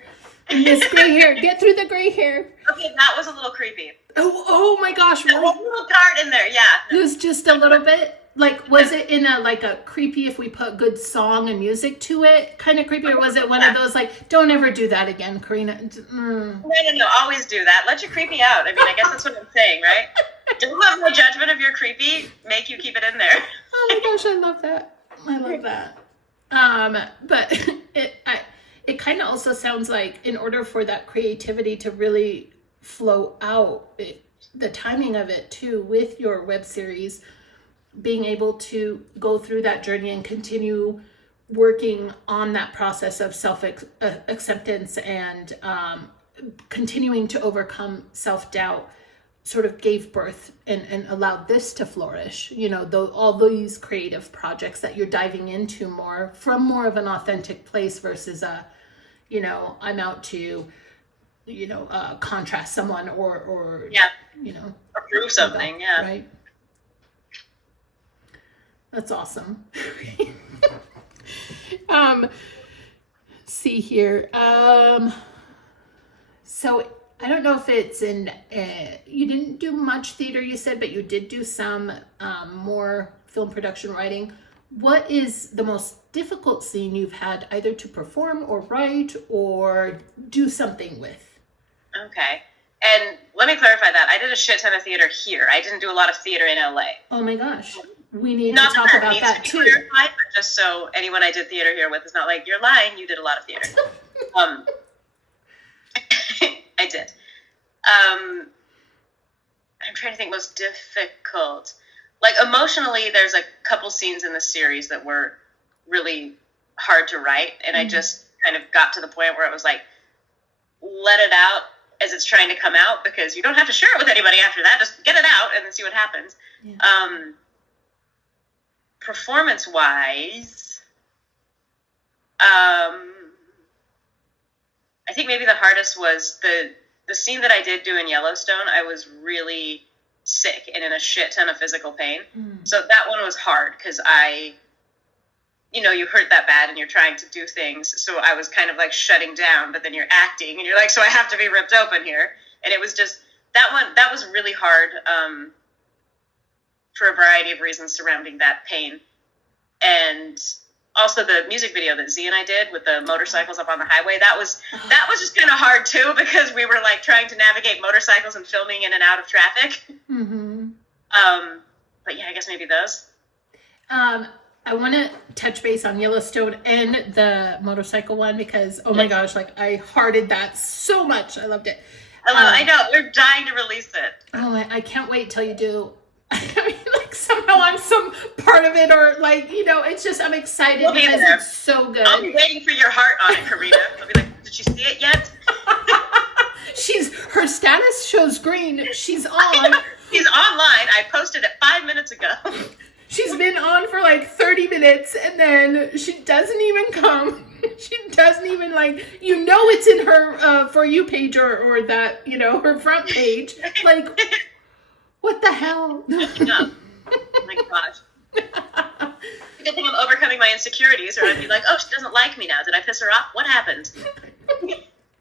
And this gray hair. Get through the gray hair. Okay, that was a little creepy. Oh my gosh. Really? A little dart in there, yeah. It was just a little bit. Like, was it in a creepy, if we put good song and music to it, kind of creepy? Or was it one of those, like, don't ever do that again, Corina? No, always do that. Let you creepy out. I guess that's what I'm saying, right? Don't let my judgment of your creepy make you keep it in there. it it kind of also sounds like in order for that creativity to really flow out, the timing of it too with your web series, being able to go through that journey and continue working on that process of self-acceptance and continuing to overcome self-doubt sort of gave birth and allowed this to flourish, all these creative projects that you're diving into more from more of an authentic place versus I'm out to contrast someone or prove something. Yeah, right. That's awesome. See here. So I don't know if it's you didn't do much theater, you said, but you did do some more film production writing. What is the most difficult scene you've had either to perform or write or do something with? Okay. And let me clarify that. I did a shit ton of theater here. I didn't do a lot of theater in LA. Oh my gosh. We need to talk about that too. But just so anyone I did theater here with is not like, you're lying, you did a lot of theater. I did. I'm trying to think most difficult. Like emotionally, there's a couple scenes in the series that were really hard to write. And I just kind of got to the point where it was like, let it out as it's trying to come out, because you don't have to share it with anybody after that. Just get it out and then see what happens. Yeah. Performance-wise, I think maybe the hardest was the scene that I did do in Yellowstone. I was really sick and in a shit ton of physical pain. So that one was hard because you hurt that bad and you're trying to do things. So I was kind of like shutting down, but then you're acting and you're like, so I have to be ripped open here. And it was just, that was really hard for a variety of reasons surrounding that pain. And also the music video that Z and I did with the motorcycles up on the highway, that was just kind of hard too, because we were like trying to navigate motorcycles and filming in and out of traffic. But yeah, I guess maybe those. I want to touch base on Yellowstone and the motorcycle one because, oh my gosh, like I hearted that so much. I loved it. I know. We're dying to release it. Oh, I can't wait till you do. I mean, like somehow I'm some part of it or like, it's just, I'm excited because it's so good. I'll be waiting for your heart on it, Corina. I'll be like, did you see it yet? Her status shows green. She's on. She's online. I posted it 5 minutes ago. She's been on for like 30 minutes and then she doesn't even come. She doesn't even it's in her For You page or that, her front page. Like, what the hell? Oh my gosh. Good thing I'm overcoming my insecurities, or I'd be like, oh, she doesn't like me now. Did I piss her off? What happened?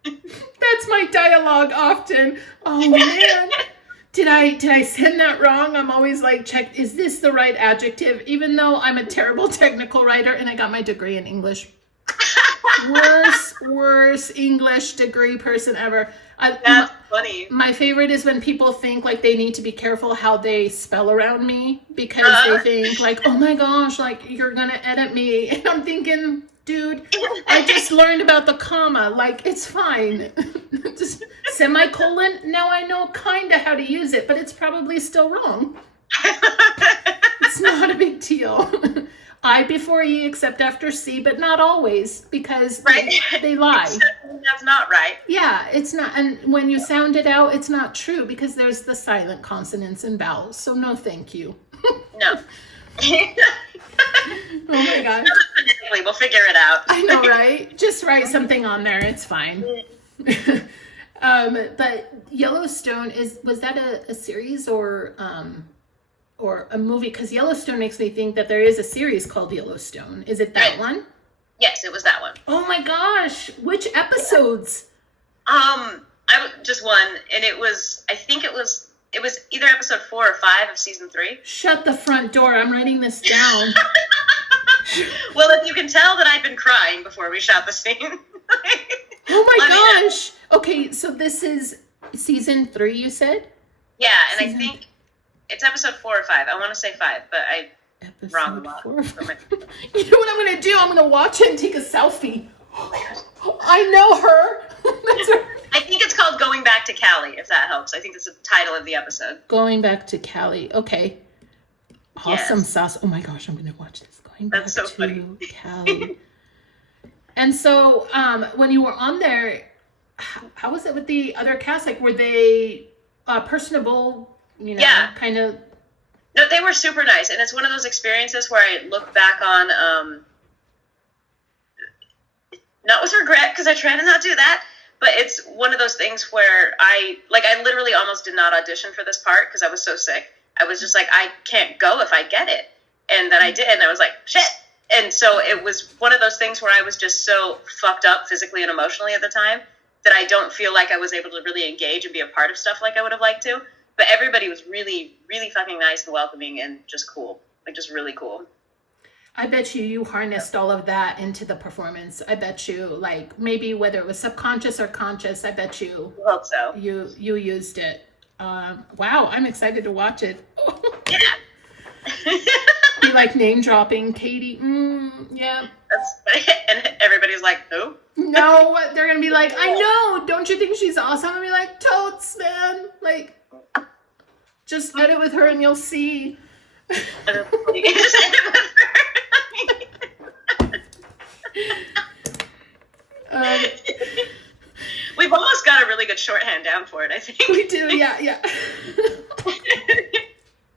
That's my dialogue often. Oh man. Did I send that wrong? I'm always like, check, is this the right adjective? Even though I'm a terrible technical writer and I got my degree in English. Worst English degree person ever. That's funny. My favorite is when people think like they need to be careful how they spell around me because they think like, oh my gosh, like you're going to edit me. And I'm thinking, dude, I just learned about the comma. Like, it's fine. Just semicolon. Now I know kind of how to use it, but it's probably still wrong. It's not a big deal. I before E except after C, but not always because they lie. That's not right. Yeah, it's not. And when you sound it out, it's not true because there's the silent consonants and vowels. So no, thank you. No. Oh my God. We'll figure it out. I know, right? Just write something on there. It's fine. But Yellowstone was that a series or a movie? Because Yellowstone makes me think that there is a series called Yellowstone. Is it that one? Yes, it was that one. Oh my gosh! Which episodes? Just one, and I think it was either episode 4 or 5 of season 3. Shut the front door! I'm writing this down. Well, if you can tell that I've been crying before we shot the scene. Oh my gosh! Okay, so this is season 3, you said? Yeah, and I think it's episode 4 or 5. I want to say 5, but wrong a lot. You know what I'm going to do? I'm going to watch it and take a selfie. Oh my gosh. I know her. That's her. I think it's called Going Back to Cali, if that helps. I think that's the title of the episode. Going back to Cali. Okay. Awesome Yes. sauce. Oh my gosh, I'm gonna watch this. Going back That's so to funny. Cali. And so, when you were on there, how was it with the other cast? Like, were they personable? You know, Yeah. kind of. No, they were super nice, and it's one of those experiences where I look back on, not with regret, because I try to not do that, but it's one of those things where I literally almost did not audition for this part because I was so sick. I was just like, I can't go if I get it. And then I did, and I was like, shit. And so it was one of those things where I was just so fucked up physically and emotionally at the time that I don't feel like I was able to really engage and be a part of stuff like I would have liked to. But everybody was really, really fucking nice and welcoming and just cool. Like, just really cool. I bet you harnessed all of that into the performance. I bet you, like, maybe whether it was subconscious or conscious, I bet you I hope so. you used it. Wow, I'm excited to watch it. Yeah. Be like name dropping Katie. Yeah. And everybody's like, who? No, they're gonna be like, I know. Don't you think she's awesome? I'll be like, totes, man. Like, just edit with her and you'll see. Just end it with her. We've almost got a really good shorthand down for it, I think. We do, yeah.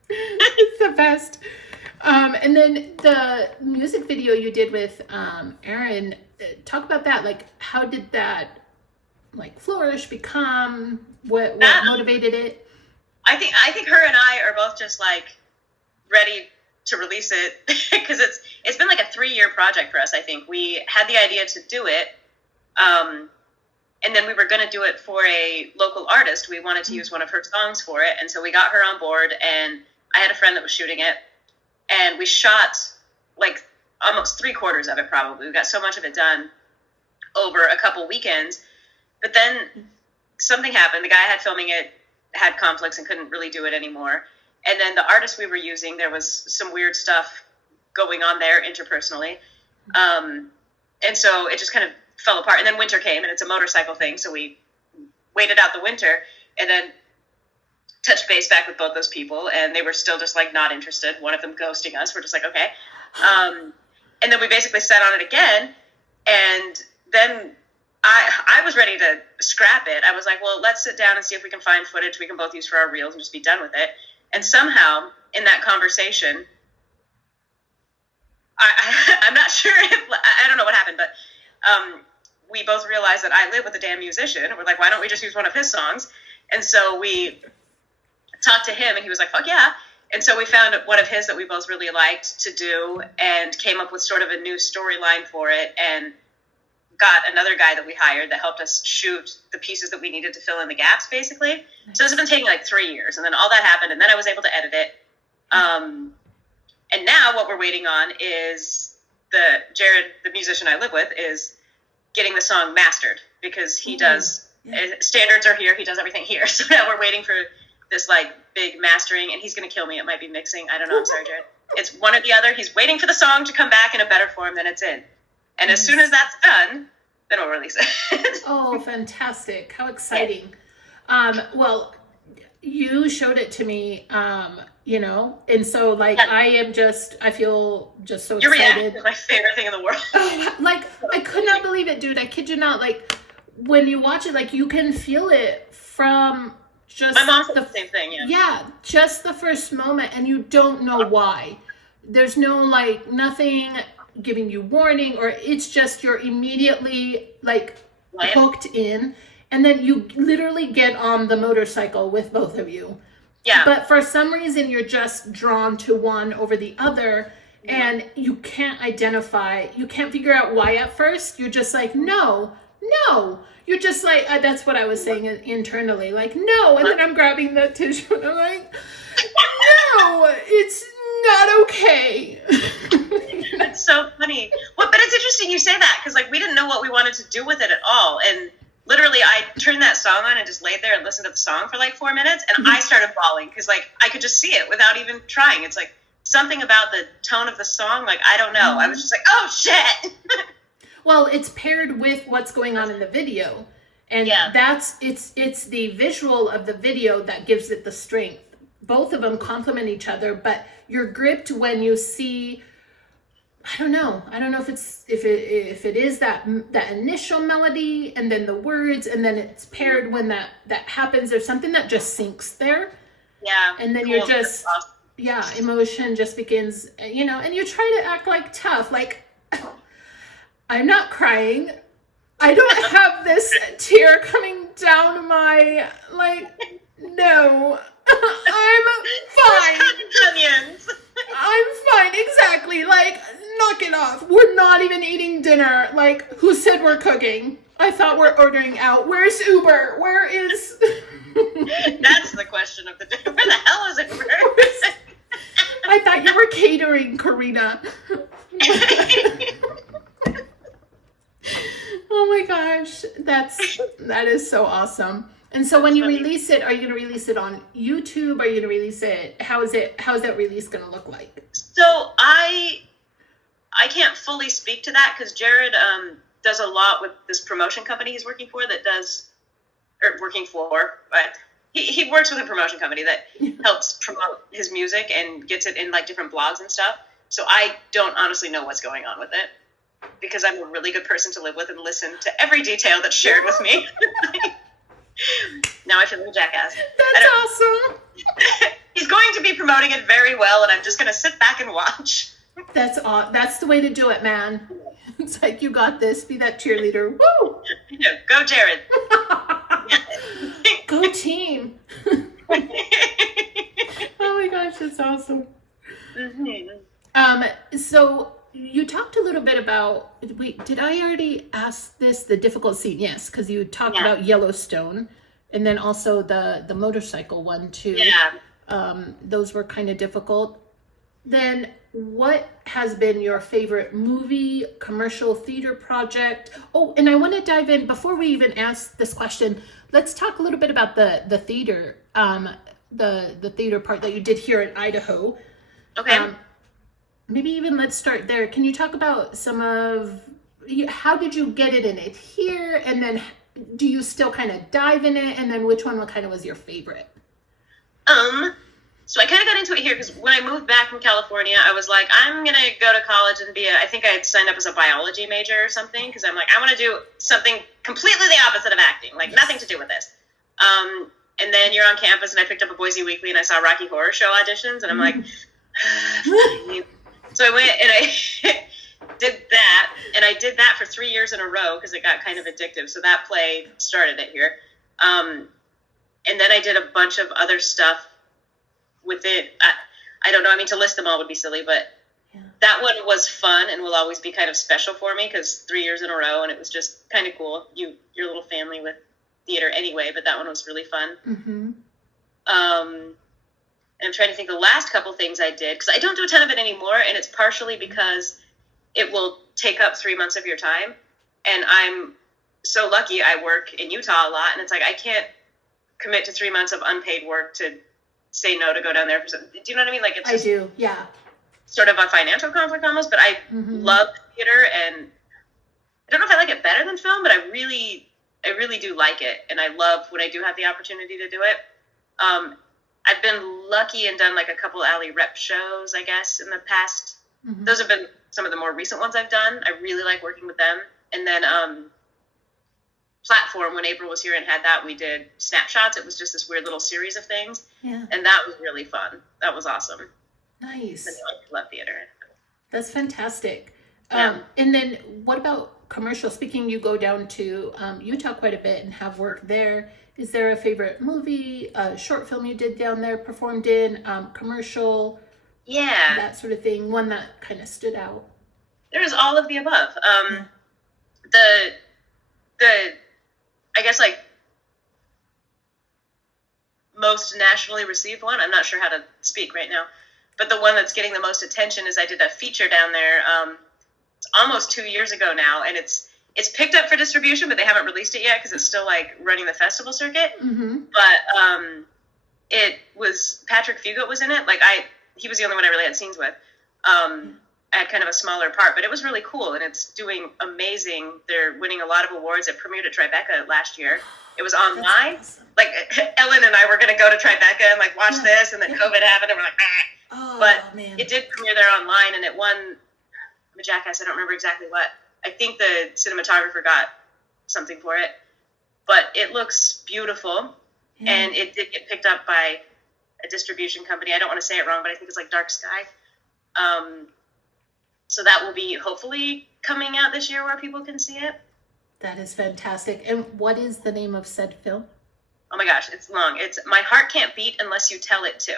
It's the best. And then the music video you did with Aaron, talk about that. Like, how did that like flourish, become? What motivated it? I think her and I are both just like ready to release it because it's been like a 3-year project for us. I think we had the idea to do it, and then we were going to do it for a local artist. We wanted to use one of her songs for it, and so we got her on board. And I had a friend that was shooting it, and we shot like almost 3/4 of it. Probably we got so much of it done over a couple weekends, but then something happened. The guy I had filming it had conflicts and couldn't really do it anymore. And then the artist we were using, there was some weird stuff going on there interpersonally. And so it just kind of fell apart. And then winter came, and it's a motorcycle thing. So we waited out the winter and then touched base back with both those people. And they were still just like not interested. One of them ghosting us. We're just like, okay. And then we basically sat on it again. And then I was ready to scrap it. I was like, well, let's sit down and see if we can find footage we can both use for our reels and just be done with it. And somehow, in that conversation, I'm not sure if, I don't know what happened, but we both realized that I live with a damn musician. And we're like, why don't we just use one of his songs? And so we talked to him, and he was like, fuck yeah. And so we found one of his that we both really liked to do and came up with sort of a new storyline for it, and got another guy that we hired that helped us shoot the pieces that we needed to fill in the gaps, basically. Nice. So this has been taking like 3 years, and then all that happened, and then I was able to edit it. And now what we're waiting on is Jared, the musician I live with, is getting the song mastered, because he does, standards are here, he does everything here. So now we're waiting for this like big mastering, and he's going to kill me. It might be mixing. I don't know. I'm sorry, Jared. It's one or the other. He's waiting for the song to come back in a better form than it's in. And as soon as that's done, then we'll release it. Oh, fantastic. How exciting. Well, you showed it to me, you know, and so like, I feel just so Your excited. reaction is my favorite thing in the world. Like, I could not believe it, dude. I kid you not. Like, when you watch it, like, you can feel it from just my mom said the same thing, yeah, just the first moment, and you don't know why. There's no, like, nothing giving you warning, or it's just you're immediately like hooked in, and then you literally get on the motorcycle with both of you. Yeah. But for some reason you're just drawn to one over the other, and you can't figure out why at first. You're just like, no. You're just like, that's what I was saying internally, like, no. And then I'm grabbing the tissue and I'm like, no, it's not okay. It's so funny. Well, but it's interesting you say that, because like we didn't know what we wanted to do with it at all, and literally I turned that song on and just laid there and listened to the song for like 4 minutes, and I started bawling because like I could just see it without even trying. It's like something about the tone of the song, like I don't know. I was just like, oh shit. Well, it's paired with what's going on in the video. And it's the visual of the video that gives it the strength. Both of them complement each other, but you're gripped when you see, I don't know if it is that initial melody and then the words, and then it's paired when that happens. There's something that just sinks there. Yeah. And then you're just, emotion just begins, and you try to act like tough, like, I'm not crying. I don't have this tear coming down my, like, no, I'm fine. Onions. I'm fine, exactly. Like, knock it off. We're not even eating dinner. Like, who said we're cooking? I thought we're ordering out. Where's Uber? Where is... That's the question of the day. Where the hell is Uber? I thought you were catering, Corina. Oh my gosh, that is so awesome. And so when you release it, are you going to release it on YouTube? Are you going to release it? How is that release going to look like? So I can't fully speak to that because Jared does a lot with this promotion company he's working for but he works with a promotion company that helps promote his music and gets it in like different blogs and stuff. So I don't honestly know what's going on with it because I'm a really good person to live with and listen to every detail that's shared with me. Now I feel like a jackass. That's awesome. He's going to be promoting it very well, and I'm just going to sit back and watch. That's the way to do it, man. It's like, you got this. Be that cheerleader. Woo! Yeah, go, Jared. Go team. Oh my gosh, that's awesome. Mm-hmm. So you talked a little bit about, wait, did I already ask this, the difficult scene? Yes, because you talked about Yellowstone, and then also the motorcycle one too. Yeah. Those were kind of difficult. Then what has been your favorite movie, commercial, theater project? Oh, and I want to dive in, before we even ask this question, let's talk a little bit about the theater, the theater part that you did here in Idaho. Okay. Maybe even let's start there. Can you talk about how did you get it in it here? And then do you still kind of dive in it? And then which one kind of was your favorite? So I kind of got into it here because when I moved back from California, I was like, I'm going to go to college and I think I had signed up as a biology major or something because I'm like, I want to do something completely the opposite of acting, like nothing to do with this. And then you're on campus and I picked up a Boise Weekly and I saw Rocky Horror Show auditions and I'm like, so I went and I did that, and I did that for 3 years in a row because it got kind of addictive. So that play started it here. And then I did a bunch of other stuff with it. I don't know. I mean, to list them all would be silly, but that one was fun and will always be kind of special for me because 3 years in a row, and it was just kind of cool. Your little family with theater anyway, but that one was really fun. Mm-hmm. And I'm trying to think the last couple things I did, because I don't do a ton of it anymore, and it's partially because it will take up 3 months of your time. And I'm so lucky I work in Utah a lot, and it's like I can't commit to 3 months of unpaid work to say no to go down there for something. Do you know what I mean? Like it's just I do, yeah. Sort of a financial conflict almost, but I love theater, and I don't know if I like it better than film, but I really do like it, and I love when I do have the opportunity to do it. I've been lucky and done like a couple Alley rep shows, I guess, in the past. Mm-hmm. Those have been some of the more recent ones I've done. I really like working with them. And then Platform, when April was here and had that, we did Snapshots. It was just this weird little series of things. Yeah. And that was really fun. That was awesome. Nice. I love theater. That's fantastic. Yeah. And then what about commercial? Speaking, you go down to Utah quite a bit and have work there. Is there a favorite movie, a short film you did down there, performed in, commercial? Yeah. That sort of thing. One that kind of stood out. There's all of the above. The I guess like most nationally received one, I'm not sure how to speak right now, but the one that's getting the most attention is I did a feature down there it's almost 2 years ago now, and it's picked up for distribution, but they haven't released it yet because it's still like running the festival circuit. Mm-hmm. But it was Patrick Fugit was in it. Like he was the only one I really had scenes with. at kind of a smaller part, but it was really cool, and it's doing amazing. They're winning a lot of awards. It premiered at Tribeca last year. It was online. Awesome. Like Ellen and I were going to go to Tribeca and like watch this, and then COVID happened, and we're like, but man. it did premiere there online, and it won. I'm a jackass. I don't remember exactly what. I think the cinematographer got something for it, but it looks beautiful, and it did get picked up by a distribution company. I don't want to say it wrong, but I think it's like Dark Sky. So that will be hopefully coming out this year where people can see it. That is fantastic. And what is the name of said film? Oh my gosh, it's long. It's My Heart Can't Beat Unless You Tell It To.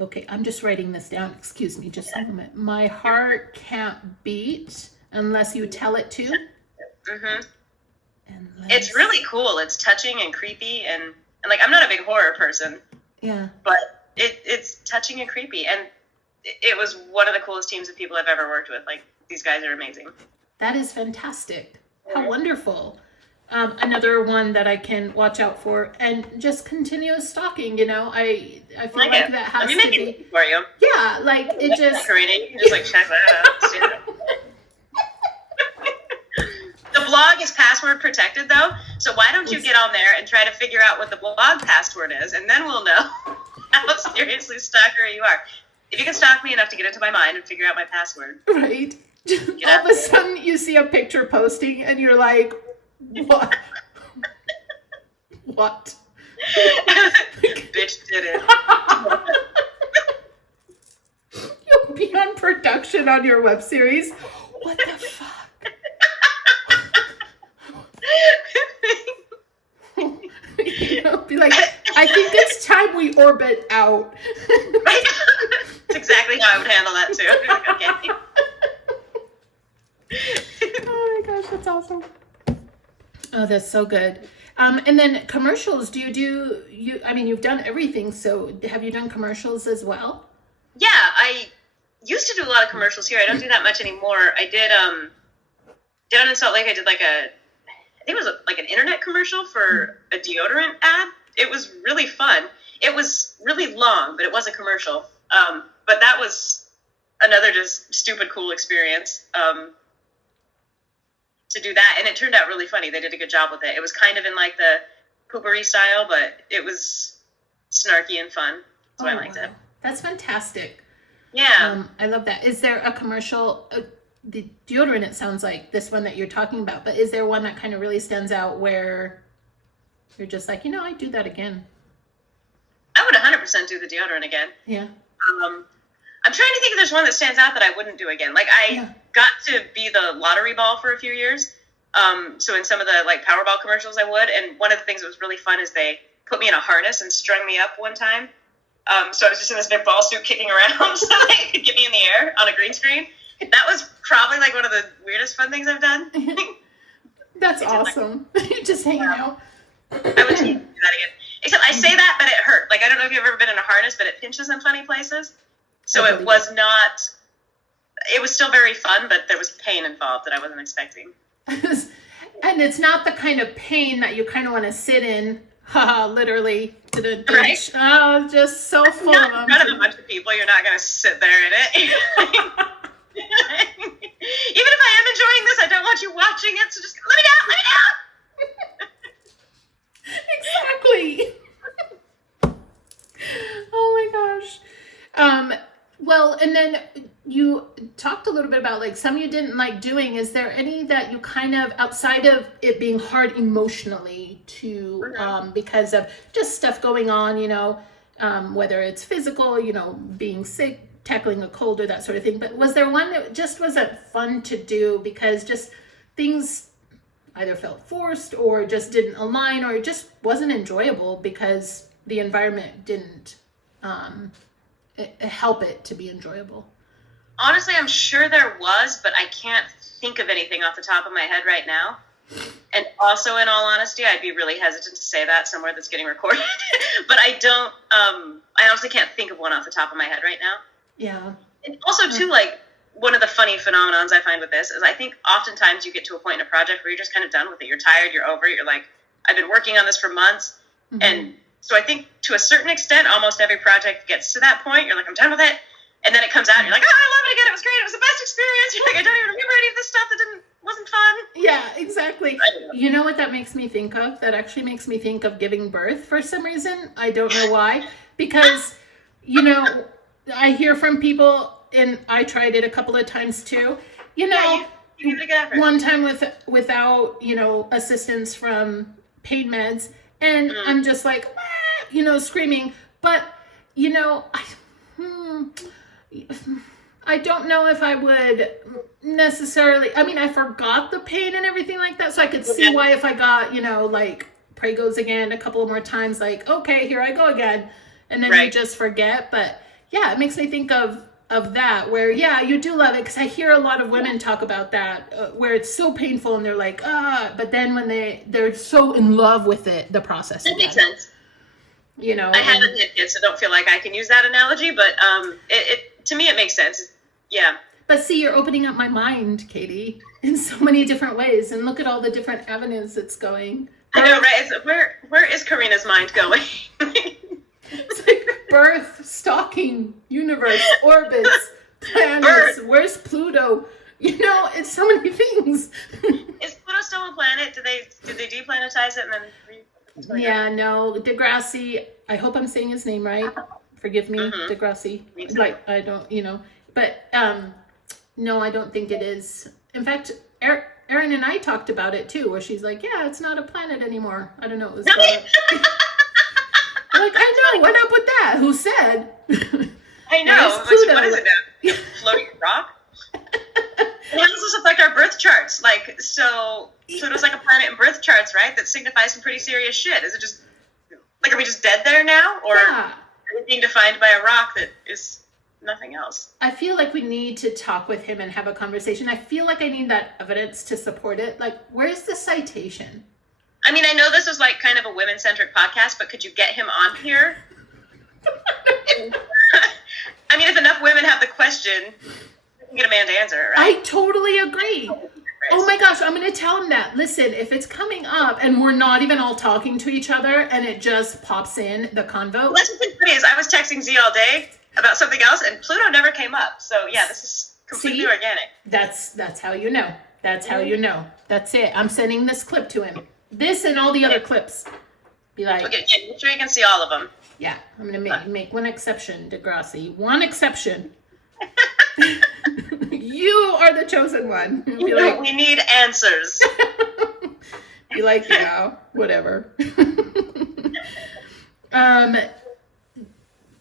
Okay, I'm just writing this down. Excuse me, just a moment. My heart can't beat unless you tell it to. Mm-hmm. It's really cool. It's touching and creepy, and like I'm not a big horror person. Yeah. But it's touching and creepy, and it was one of the coolest teams of people I've ever worked with. Like, these guys are amazing. That is fantastic. How wonderful. Another one that I can watch out for and just continue stalking, you know. I feel like that has to be it for you. Yeah, like it just Corina, you just like check that out. The blog is password protected though, so why don't you get on there and try to figure out what the blog password is, and then we'll know how seriously stalkery you are. If you can stalk me enough to get into my mind and figure out my password. Right. All of a sudden you see a picture posting and you're like, what? What? Bitch did it. You'll be on production on your web series. What the fuck? You know, be like, I think it's time we orbit out. Right? That's exactly how I would handle that too. Okay. Oh my gosh, that's awesome. Oh, that's so good. And then commercials, I mean, you've done everything, so have you done commercials as well? Yeah, I used to do a lot of commercials here. I don't do that much anymore. I did, down in Salt Lake, I did I think it was like an internet commercial for a deodorant ad. It was really fun. It was really long, but it was a commercial. But that was another just stupid cool experience. To do that, and it turned out really funny. They did a good job with it. It was kind of in like the poopery style, but it was snarky and fun. So I liked it. That's fantastic. Yeah. I love that. Is there a commercial, the deodorant, it sounds like this one that you're talking about, but is there one that kind of really stands out where you're just like, I'd do that again? I would 100% do the deodorant again. Yeah. I'm trying to think if there's one that stands out that I wouldn't do again. Like, I got to be the lottery ball for a few years. So in some of the like Powerball commercials I would. And one of the things that was really fun is they put me in a harness and strung me up one time. So I was just in this big ball suit kicking around so they could get me in the air on a green screen. That was probably like one of the weirdest fun things I've done. That's awesome. You're just hanging out. I would do that again. Except I say that, but it hurt. Like, I don't know if you've ever been in a harness, but it pinches in funny places. So it was still very fun, but there was pain involved that I wasn't expecting. And it's not the kind of pain that you kind of want to sit in, literally, to the beach. Right? Oh, just so full of them. In front of a bunch of people, you're not going to sit there in it. Even if I am enjoying this, I don't want you watching it, so just let me Exactly. Oh my gosh. Well, and then you talked a little bit about like some you didn't like doing. Is there any that you kind of, outside of it being hard emotionally to, because of just stuff going on, whether it's physical, being sick, tackling a cold or that sort of thing. But was there one that just wasn't fun to do because just things either felt forced or just didn't align or just wasn't enjoyable because the environment didn't help it to be enjoyable? Honestly, I'm sure there was, but I can't think of anything off the top of my head right now. And also, in all honesty, I'd be really hesitant to say that somewhere that's getting recorded. But I don't, I honestly can't think of one off the top of my head right now. Yeah. And also, too, like, one of the funny phenomenons I find with this is I think oftentimes you get to a point in a project where you're just kind of done with it. You're tired, you're over it. You're like, I've been working on this for months. Mm-hmm. And so I think to a certain extent, almost every project gets to that point. You're like, I'm done with it. And then it comes out and you're like, oh, I love it again. It It was great. It was the best experience. You're like, I don't even remember any of this stuff that wasn't fun. Yeah, exactly. You know what that makes me think of? That actually makes me think of giving birth for some reason. I don't know why. Because, I hear from people, and I tried it a couple of times too. You give it a good effort. One time without, assistance from pain meds, and I'm just like, screaming. But, I don't know if I would necessarily, I forgot the pain and everything like that, so I could see why if I got, like, pray goes again a couple of more times, like, okay, here I go again, and then you just forget. But yeah, it makes me think of that, where, you do love it, because I hear a lot of women talk about that, where it's so painful, and they're like, but then when they're so in love with it, the process. That makes sense. I haven't had kids, so don't feel like I can use that analogy, but to me, it makes sense. Yeah. But see, you're opening up my mind, Katie, in so many different ways, and look at all the different avenues it's going. I know, right? Where is Karina's mind going? It's like birth, stalking, universe, orbits, planets. Where's Pluto? It's so many things. Is Pluto still a planet? Did they deplanetize it and then? Yeah, no, Degrassi. I hope I'm saying his name right. Forgive me, Degrassi. Like, I don't, but no, I don't think it is. In fact, Erin and I talked about it too, where she's like, "Yeah, it's not a planet anymore." I don't know. It was really? I'm like, I know. What up with that? Who said? I know. What is it now? Floating rock? And how does this affect our birth charts? Like, so Pluto's like a planet in birth charts, right? That signifies some pretty serious shit. Is it just, like, are we just dead there now? Or are we being defined by a rock that is nothing else? I feel like we need to talk with him and have a conversation. I feel like I need that evidence to support it. Like, where's the citation? I mean, I know this is like kind of a women-centric podcast, but could you get him on here? I mean, if enough women have the question, we can get a man to answer it, right? I totally agree. Oh my gosh, I'm going to tell him that. Listen, if it's coming up and we're not even all talking to each other and it just pops in the convo. Well, that's what's funny is I was texting Z all day about something else and Pluto never came up. So yeah, this is completely organic. That's how you know. That's how you know. That's it. I'm sending this clip to him. This and all the other clips. Be like, okay, make sure you can see all of them. Yeah, I'm going to make one exception, Degrassi. One exception. You are the chosen one. Be like, we need answers. Be like, yeah, whatever.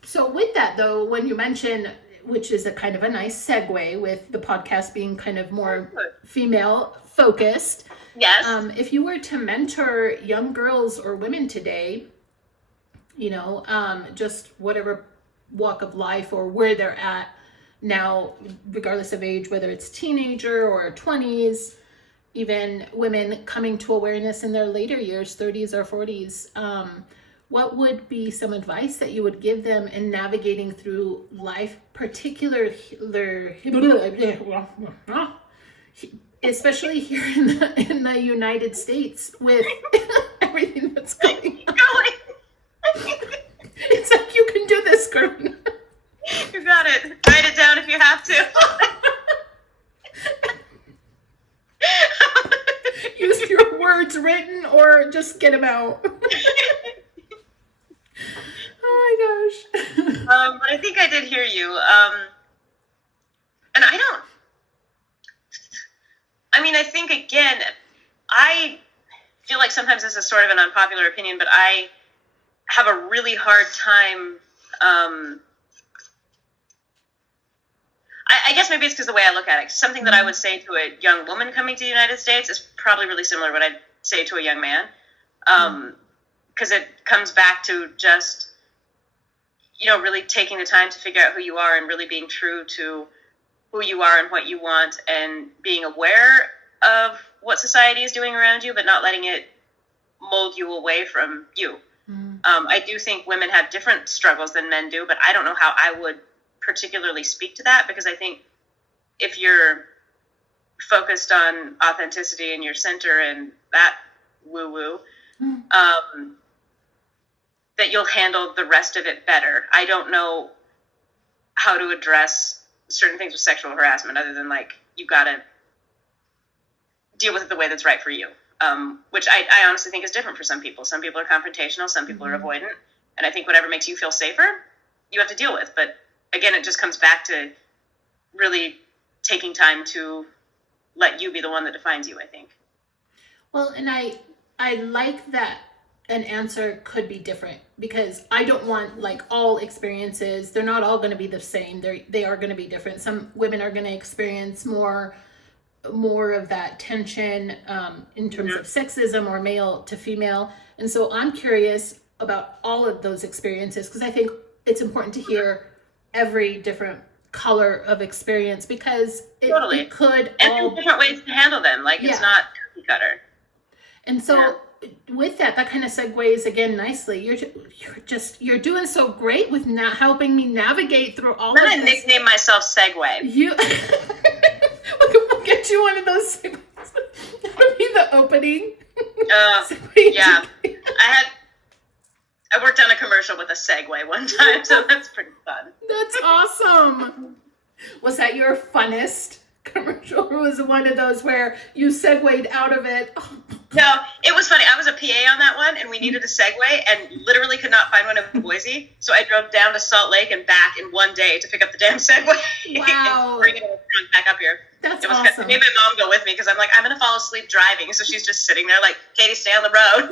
So with that, though, when you mention, which is a kind of a nice segue with the podcast being kind of more female focused. Yes. If you were to mentor young girls or women today, just whatever walk of life or where they're at now, regardless of age, whether it's teenager or 20s, even women coming to awareness in their later years, 30s or 40s, what would be some advice that you would give them in navigating through life, especially here in the United States with everything that's going on? It's like, you can do this, Corina. You got it. Write it down if you have to. Use your words written or just get them out. Oh my gosh. But I think I did hear you. And I think, again, I feel like sometimes this is sort of an unpopular opinion, but I have a really hard time. I guess maybe it's because the way I look at it. Something that I would say to a young woman coming to the United States is probably really similar to what I'd say to a young man. Because it comes back to just, really taking the time to figure out who you are and really being true to who you are and what you want and being aware of what society is doing around you, but not letting it mold you away from you. I do think women have different struggles than men do, but I don't know how I would particularly speak to that, because I think if you're focused on authenticity in your center and that woo-woo, that you'll handle the rest of it better. I don't know how to address certain things with sexual harassment, other than like you gotta deal with it the way that's right for you. Which I honestly think is different for some people. Some people are confrontational, some people are avoidant, and I think whatever makes you feel safer, you have to deal with. But again, it just comes back to really taking time to let you be the one that defines you, I think. Well, and I like that an answer could be different, because I don't want like all experiences. They're not all going to be the same. They are going to be different. Some women are going to experience more of that tension in terms of sexism or male to female. And so I'm curious about all of those experiences, because I think it's important to hear every different color of experience, because it could and all... there's different ways to handle them. Like it's not cookie cutter. And so with that kind of segues again nicely. You're doing so great with helping me navigate through all of this. I'm gonna nickname myself Segway. We'll get you one of those segues. That would be the opening. Yeah. I worked on a commercial with a Segway one time, so that's pretty fun. That's awesome. Was that your funnest commercial, or was it one of those where you segued out of it? No, it was funny. I was a PA on that one, and we needed a Segway, and literally could not find one in Boise. So I drove down to Salt Lake and back in one day to pick up the damn Segway. Wow. And bring it back up here. That's awesome. Made my mom go with me, because I'm like, I'm going to fall asleep driving. So she's just sitting there like, Katie, stay on the road.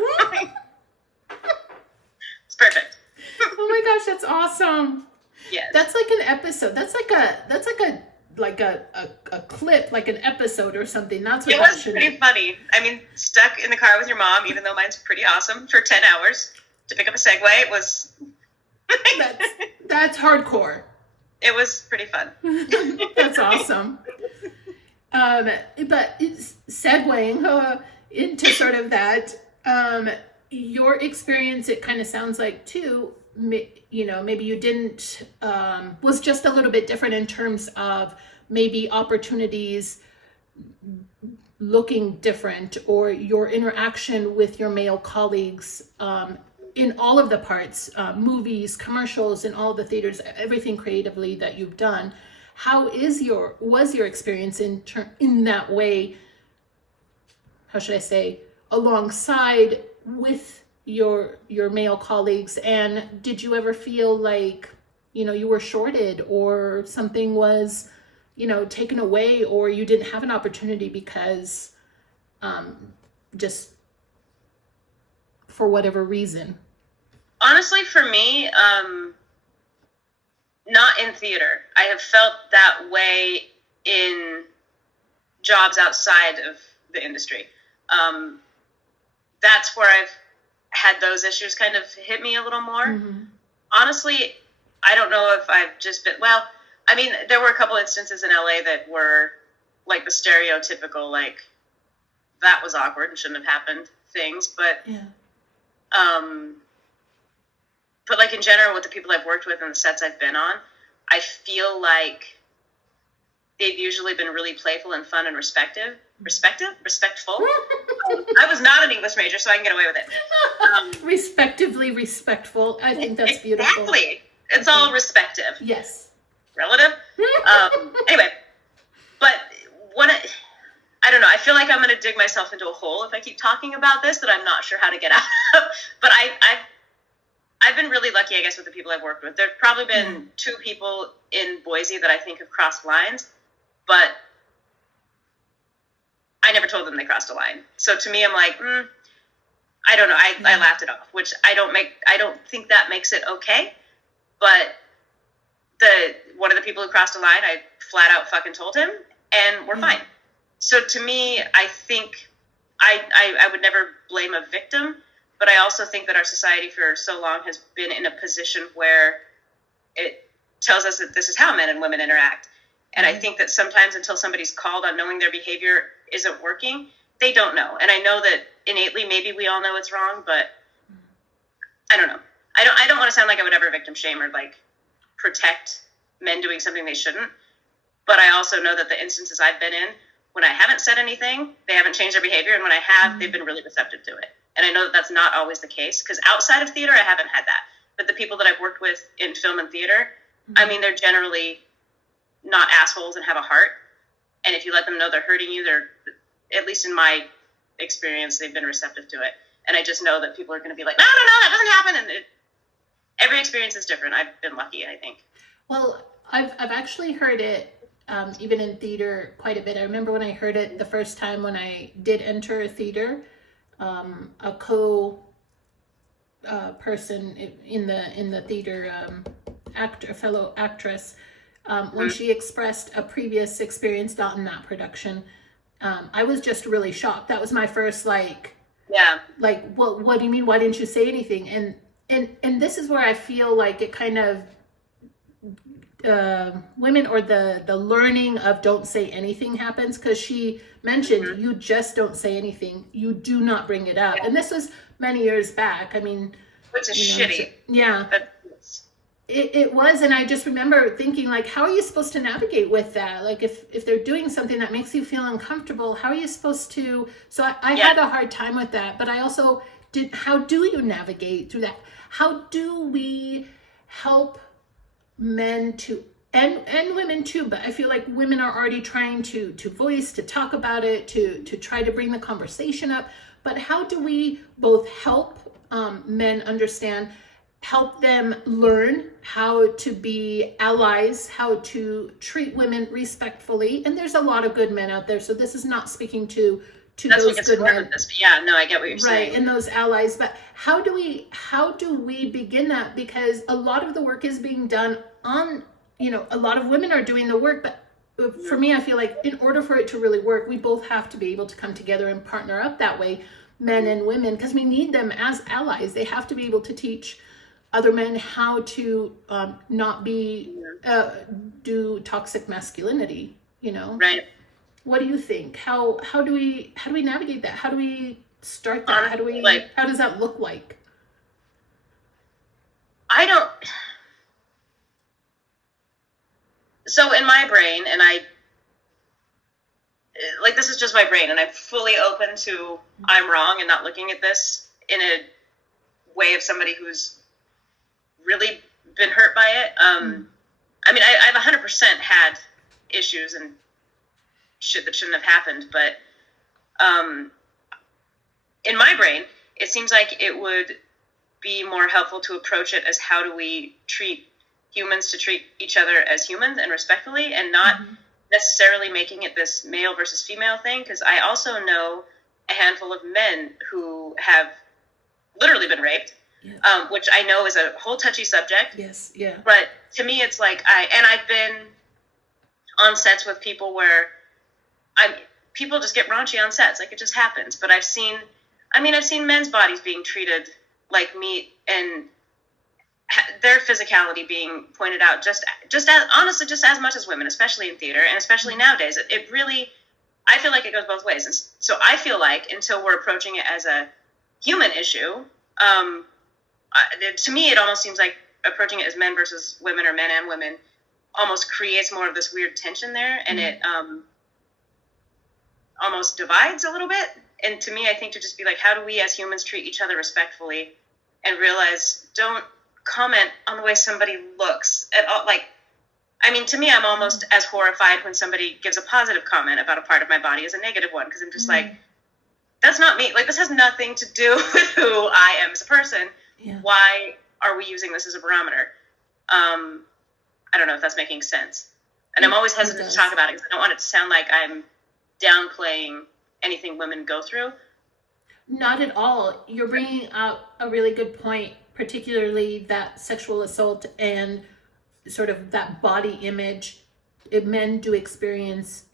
It's perfect. Oh my gosh, that's awesome. Yes. That's like an episode. That's like a clip, like an episode or something. That's what it was pretty funny. I mean, stuck in the car with your mom, even though mine's pretty awesome, for 10 hours to pick up a Segway. It was that's hardcore. It was pretty fun. That's awesome. But it's segueing into sort of that, your experience, it kind of sounds like too, you know, maybe you didn't, was just a little bit different in terms of maybe opportunities looking different, or your interaction with your male colleagues in all of the parts, movies, commercials, and all the theaters, everything creatively that you've done. How was your experience in that way? How should I say, alongside with your male colleagues? And did you ever feel like, you know, you were shorted, or something was, you know, taken away, or you didn't have an opportunity because just for whatever reason? Honestly, for me, not in theater. I have felt that way in jobs outside of the industry. That's where I've had those issues kind of hit me a little more. Mm-hmm. Honestly, I don't know if I've just been, well, I mean, there were a couple instances in LA that were like the stereotypical, like, that was awkward and shouldn't have happened things, but but like in general, with the people I've worked with and the sets I've been on, I feel like they've usually been really playful and fun and respectful. I was not an English major, so I can get away with it. Respectively respectful. I think that's beautiful. Exactly. It's all respective. Yes. Relative. Anyway, but I don't know. I feel like I'm going to dig myself into a hole if I keep talking about this that I'm not sure how to get out of. But I've been really lucky, I guess, with the people I've worked with. There's probably been 2 people in Boise that I think have crossed lines, but I never told them they crossed a line. So to me, I'm like, I don't know. I laughed it off, which I don't think that makes it okay. But one of the people who crossed a line, I flat out fucking told him, and we're fine. So to me, I think I would never blame a victim, but I also think that our society for so long has been in a position where it tells us that this is how men and women interact. And I think that sometimes until somebody's called on knowing their behavior isn't working, they don't know. And I know that innately maybe we all know it's wrong, but I don't know. I don't want to sound like I would ever victim shame or like protect men doing something they shouldn't. But I also know that the instances I've been in, when I haven't said anything, they haven't changed their behavior. And when I have, they've been really receptive to it. And I know that that's not always the case, because outside of theater, I haven't had that. But the people that I've worked with in film and theater, I mean, they're generally not assholes and have a heart. And if you let them know they're hurting you, they're, at least in my experience, they've been receptive to it. And I just know that people are going to be like, no, that doesn't happen. And every experience is different. I've been lucky, I think. Well, I've actually heard it even in theater quite a bit. I remember when I heard it the first time when I did enter a theater, a person in the theater, fellow actress, when she expressed a previous experience not in that production, I was just really shocked. That was my first like, what do you mean? Why didn't you say anything? And this is where I feel like it kind of women, or the learning of don't say anything happens, because she mentioned you just don't say anything, you do not bring it up, and this was many years back. I mean, it's shitty. It was, and I just remember thinking, like, how are you supposed to navigate with that? Like, if they're doing something that makes you feel uncomfortable, how are you supposed to? So I had a hard time with that, but I also did. How do you navigate through that? How do we help men to, and women too, but I feel like women are already trying to voice, to talk about it, to try to bring the conversation up. But how do we both help men understand, help them learn how to be allies, how to treat women respectfully? And there's a lot of good men out there, so this is not speaking to those good men. Yeah, no, I get what you're saying. Right, and those allies. But how do we begin that? Because a lot of the work is being done on, a lot of women are doing the work, but for me, I feel like in order for it to really work, we both have to be able to come together and partner up that way, men and women, because we need them as allies. They have to be able to teach other men how to not do toxic masculinity, Right. What do you think? How do we navigate that? How do we start that? How does that look like? So in my brain, and this is just my brain, and I'm fully open to I'm wrong and not looking at this in a way of somebody who's really been hurt by it. I mean, I've 100% had issues and shit that shouldn't have happened, but in my brain, it seems like it would be more helpful to approach it as how do we treat humans, to treat each other as humans and respectfully, and not necessarily making it this male versus female thing, because I also know a handful of men who have literally been raped, which I know is a whole touchy subject. Yes, yeah. But to me, it's like I've been on sets with people where people just get raunchy on sets, like it just happens. But I've seen men's bodies being treated like meat, and their physicality being pointed out just as much as women, especially in theater, and especially nowadays. It really, I feel like it goes both ways. And so I feel like until we're approaching it as a human issue, to me, it almost seems like approaching it as men versus women, or men and women, almost creates more of this weird tension there, and it almost divides a little bit. And to me, I think to just be like, how do we as humans treat each other respectfully, and realize, don't comment on the way somebody looks at all. Like, I mean, to me, I'm almost as horrified when somebody gives a positive comment about a part of my body as a negative one, because I'm just like, that's not me. Like, this has nothing to do with who I am as a person. Yeah. Why are we using this as a barometer? I don't know if that's making sense. And I'm always hesitant to talk about it, because I don't want it to sound like I'm downplaying anything women go through. Not at all. You're bringing up a really good point, particularly that sexual assault and sort of that body image. Men do experience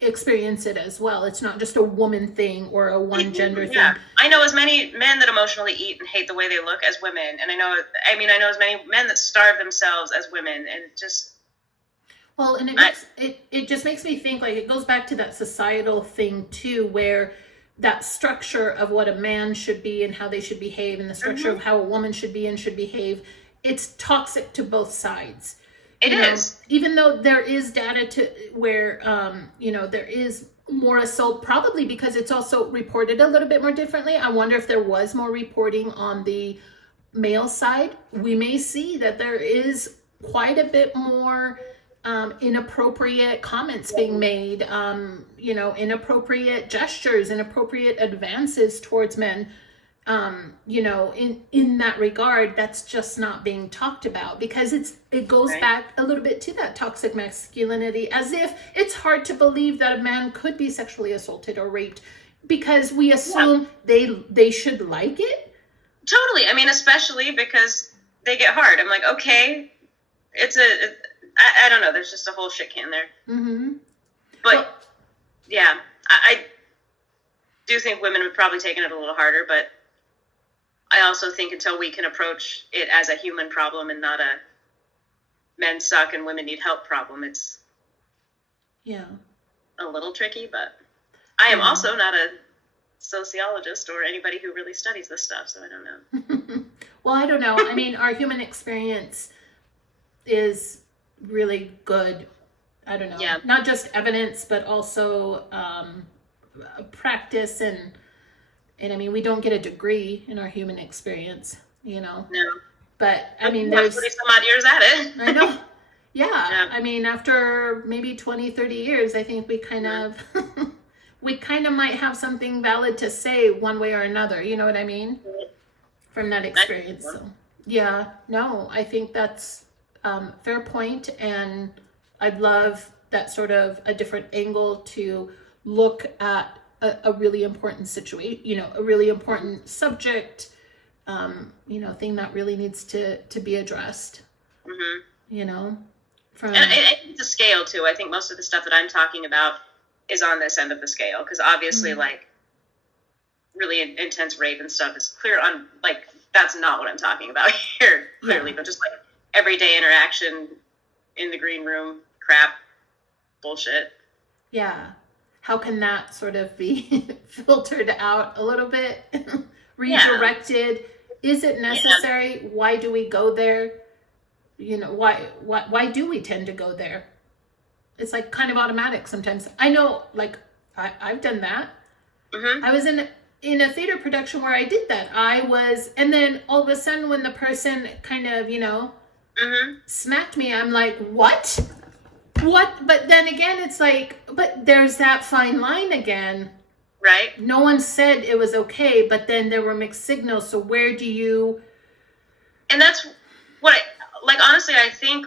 it as well. It's not just a woman thing or a one gender thing. I know as many men that emotionally eat and hate the way they look as women, and I know as many men that starve themselves as women, and just and it just makes me think, like, it goes back to that societal thing too, where that structure of what a man should be and how they should behave, and the structure of how a woman should be and should behave, it's toxic to both sides. It is. Even though there is data to where, there is more assault, probably because it's also reported a little bit more differently. I wonder if there was more reporting on the male side. We may see that there is quite a bit more inappropriate comments being made, inappropriate gestures, inappropriate advances towards men. In that regard, that's just not being talked about, because it goes back a little bit to that toxic masculinity, as if it's hard to believe that a man could be sexually assaulted or raped, because we assume they should like it. Totally. I mean, especially because they get hard. I'm like, okay, I don't know. There's just a whole shit can there. Mm-hmm. But yeah, I do think women have probably taken it a little harder, but I also think until we can approach it as a human problem and not a men suck and women need help problem, it's a little tricky. But I am also not a sociologist or anybody who really studies this stuff, so I don't know. Well, I don't know. I mean, our human experience is really good. I don't know. Yeah. Not just evidence, but also practice and I mean, we don't get a degree in our human experience, No. But I mean, there's 40 some odd years at it. I know. Yeah. I mean, after maybe 20, 30 years, I think we kind of might have something valid to say one way or another. You know what I mean? From that experience. So, yeah. No, I think that's fair point, and I'd love that sort of a different angle to look at a really important situation, a really important subject, thing that really needs to be addressed. Mm-hmm. And I think the scale too. I think most of the stuff that I'm talking about is on this end of the scale, because obviously, like, really intense rape and stuff is clear on, like, that's not what I'm talking about here, clearly, but just like everyday interaction in the green room crap bullshit. Yeah. How can that sort of be filtered out a little bit, redirected? Is it necessary? Why do we go there? Why do we tend to go there? It's like kind of automatic sometimes. I know, like, I've done that. Mm-hmm. I was in a theater production where I did that. And then all of a sudden when the person kind of, smacked me, I'm like, what? But then again, it's like, but there's that fine line again. Right. No one said it was okay, but then there were mixed signals. So where do you... And that's what honestly, I think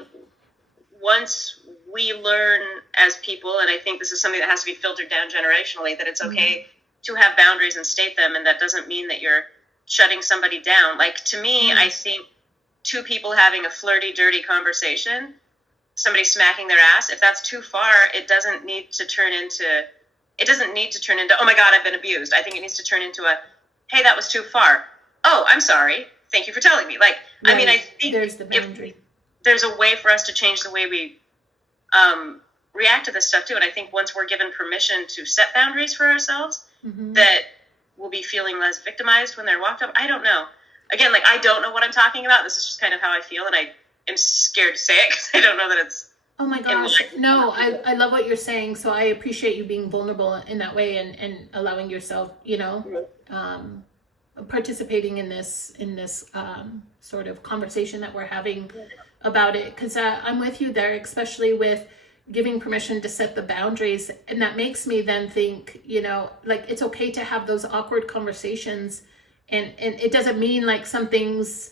once we learn as people, and I think this is something that has to be filtered down generationally, that it's okay to have boundaries and state them, and that doesn't mean that you're shutting somebody down. Like, to me, I think two people having a flirty, dirty conversation, somebody smacking their ass, if that's too far, it doesn't need to turn into, oh my God, I've been abused. I think it needs to turn into hey, that was too far. Oh, I'm sorry. Thank you for telling me. Like, right. I mean, I think there's the boundary. There's a way for us to change the way we react to this stuff too. And I think once we're given permission to set boundaries for ourselves, that we'll be feeling less victimized when they're walked up. I don't know. Again, like, I don't know what I'm talking about. This is just kind of how I feel, and I am scared to say it because I don't know that it's... Oh my gosh. No, I love what you're saying. So I appreciate you being vulnerable in that way and allowing yourself, participating in this sort of conversation that we're having about it. Because I'm with you there, especially with giving permission to set the boundaries. And that makes me then think, like, it's okay to have those awkward conversations. And it doesn't mean like something's,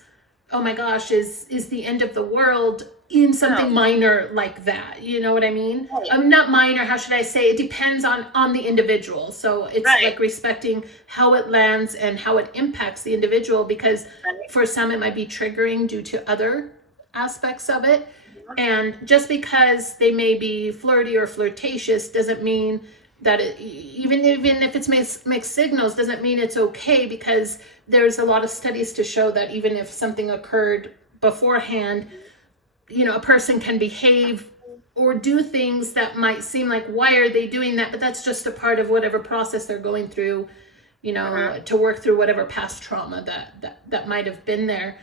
oh my gosh, is the end of the world in something minor like that. You know what I mean? Right. Not minor, how should I say? It depends on the individual. So it's like respecting how it lands and how it impacts the individual, because for some it might be triggering due to other aspects of it. And just because they may be flirty or flirtatious doesn't mean that even if it's mixed signals, doesn't mean it's okay, because there's a lot of studies to show that even if something occurred beforehand, a person can behave or do things that might seem like, why are they doing that? But that's just a part of whatever process they're going through, to work through whatever past trauma that might have been there.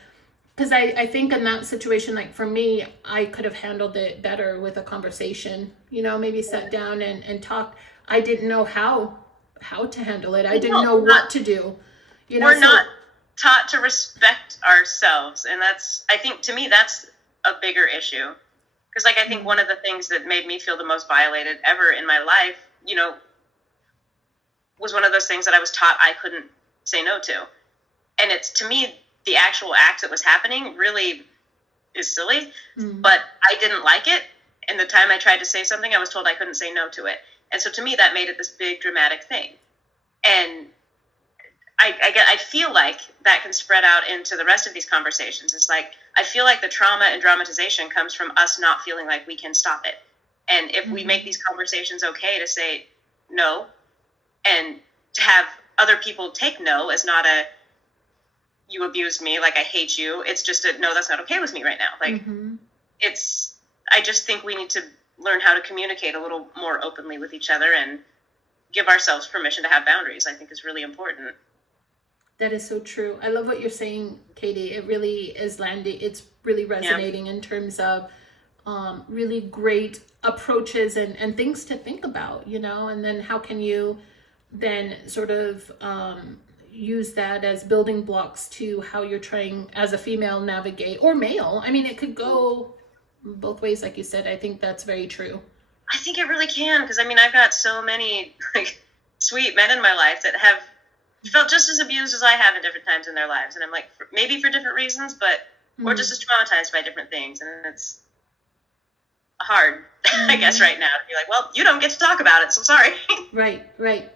Because I think in that situation, like for me, I could have handled it better with a conversation, maybe sat down and talked. I didn't know how to handle it. I didn't know what to do. We're not taught to respect ourselves. And I think to me, that's a bigger issue. Because, like, I think one of the things that made me feel the most violated ever in my life, was one of those things that I was taught I couldn't say no to. And it's, to me, the actual act that was happening really is silly, but I didn't like it. And the time I tried to say something, I was told I couldn't say no to it. And so to me, that made it this big dramatic thing. And I feel like that can spread out into the rest of these conversations. It's like, I feel like the trauma and dramatization comes from us not feeling like we can stop it. And if we make these conversations okay to say no, and to have other people take no as not a, you abused me, like I hate you. It's just a, no, that's not okay with me right now. Like, I just think we need to learn how to communicate a little more openly with each other and give ourselves permission to have boundaries. I think is really important. That is so true. I love what you're saying, Katie. It really is landing. It's really resonating in terms of really great approaches and things to think about, and then how can you then sort of use that as building blocks to how you're trying as a female navigate, or male. I mean, it could go both ways, like you said. I think that's very true. I think it really can, because I mean, I've got so many like sweet men in my life that have felt just as abused as I have at different times in their lives, and I'm like, maybe for different reasons, but or just as traumatized by different things, and it's hard, I guess, right now to be like, well, you don't get to talk about it, so sorry. Right.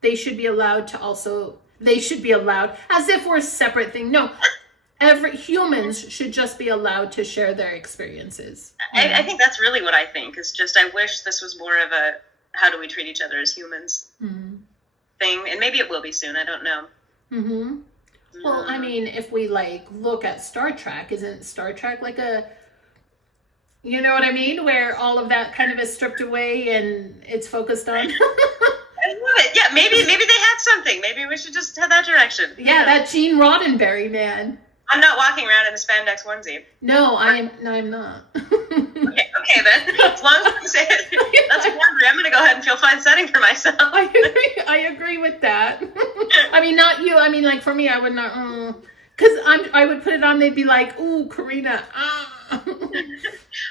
They should be allowed to also. They should be allowed, as if we're a separate thing. No, humans should just be allowed to share their experiences. I think that's really what I think. Is just I wish this was more of a how do we treat each other as humans thing, and maybe it will be soon. I don't know. Well, I mean, if we look at Star Trek, isn't Star Trek like a, you know what I mean, where all of that kind of is stripped away and it's focused on. I love it. Yeah, maybe they had something. Maybe we should just head that direction. Yeah, that Gene Roddenberry man. I'm not walking around in a spandex onesie. No, I'm not. Okay then. As long as you say it, that's a boundary. I'm going to go ahead and feel fine setting for myself. I agree with that. I mean, not you. I mean, like for me, I would not. Because I would put it on. They'd be like, "Ooh, Corina."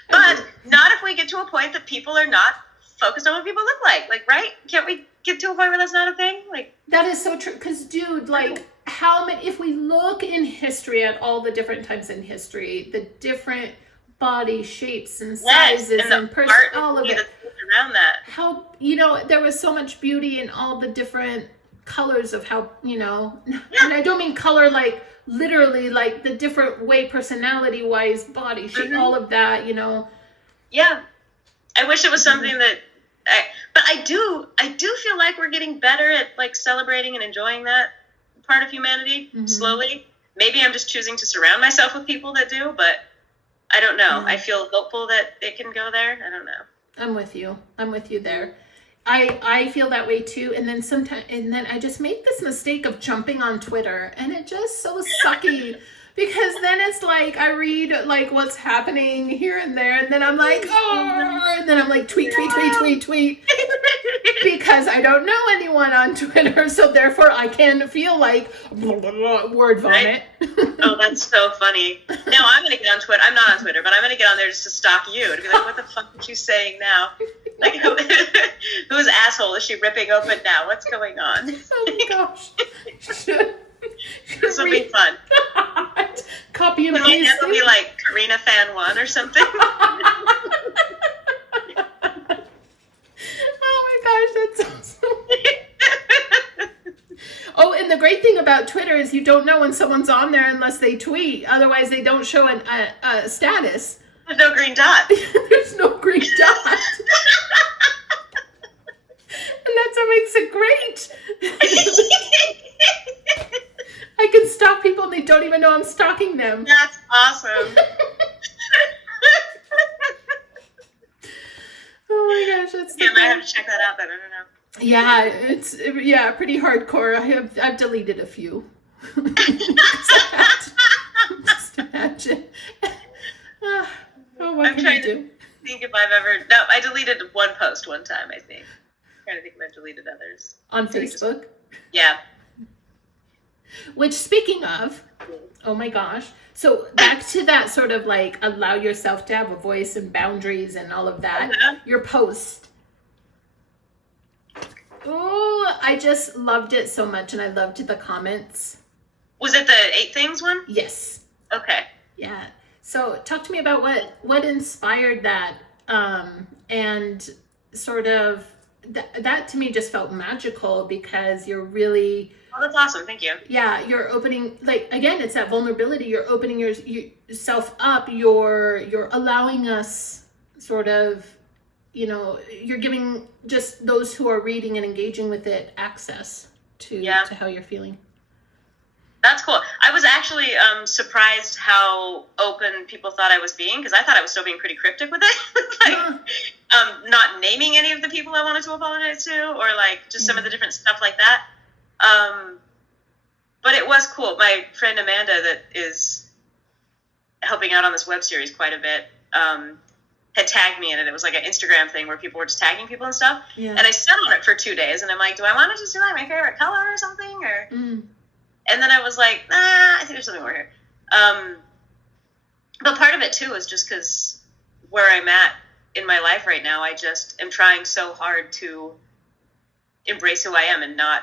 But not if we get to a point that people are not focused on what people look like. Like, right? Can't we get to a point where that's not a thing? Like, that is so true. Because, dude, like, how many? If we look in history at all the different times in history, the different body shapes and sizes and all of it around that. How there was so much beauty in all the different colors of how and I don't mean color like literally, like the different way personality wise, body shape, all of that. Yeah, I wish it was something that. But I do feel like we're getting better at like celebrating and enjoying that part of humanity slowly. Maybe I'm just choosing to surround myself with people that do, but I don't know. I feel hopeful that it can go there. I don't know. I'm with you there. I feel that way too. And then I just make this mistake of jumping on Twitter, and it just so sucky because then it's like I read like what's happening here and there, and then I'm like, oh, and then I'm like tweet because I don't know anyone on Twitter, so therefore I can feel like word vomit. Right? Oh, that's so funny. Now I'm gonna get on Twitter. I'm not on Twitter, but I'm gonna get on there just to stalk you to be like, what the fuck are you saying now? Like, whose asshole is she ripping open now? What's going on? Oh my gosh. This will be fun. Copy and paste. It'll be like Corina fan 1 or something. Oh my gosh, that's awesome. Oh, and the great thing about Twitter is you don't know when someone's on there unless they tweet. Otherwise, they don't show a status. There's no green dot. There's no green dot. And that's what makes it great. I can stalk people and they don't even know I'm stalking them. That's awesome. Oh my gosh, that's I might have to check that out then. I don't know. Yeah, it's pretty hardcore. I've deleted a few. Just imagine. What I'm can trying you do? to think if I've ever. No, I deleted one post one time. I think. I'm trying to think if I've deleted others. On Facebook. Yeah. Which, speaking of, oh my gosh. So back to that sort of like allow yourself to have a voice and boundaries and all of that. Your post. Oh, I just loved it so much, and I loved the comments. Was it the 8 things one? Yes. Okay. Yeah. So talk to me about what inspired that, and sort of that to me just felt magical because you're really. Oh, that's awesome. Thank you. Yeah, you're opening, like, again, it's that vulnerability. You're opening yourself up. You're allowing us sort of, you're giving just those who are reading and engaging with it access to how you're feeling. That's cool. I was actually surprised how open people thought I was being, because I thought I was still being pretty cryptic with it. Not naming any of the people I wanted to apologize to, or like just some of the different stuff like that. But it was cool. My friend Amanda, that is helping out on this web series quite a bit, had tagged me in it. It was like an Instagram thing where people were just tagging people and stuff. Yeah. And I sat on it for 2 days, and I'm like, do I want to just do like my favorite color or something? Or and then I was like, nah, I think there's something more here. But part of it too is just because where I'm at in my life right now, I just am trying so hard to embrace who I am and not,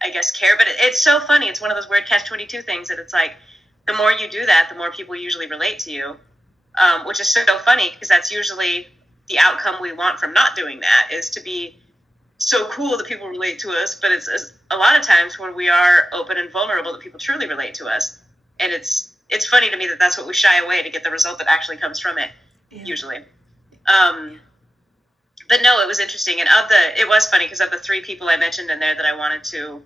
I guess, care. But it's so funny. It's one of those weird catch-22 things that it's like, the more you do that, the more people usually relate to you, which is so funny because that's usually the outcome we want from not doing that, is to be so cool that people relate to us. But it's a lot of times when we are open and vulnerable that people truly relate to us. And it's funny to me that that's what we shy away to get the result that actually comes from it, usually. But no, it was interesting. And it was funny because of the 3 people I mentioned in there that I wanted to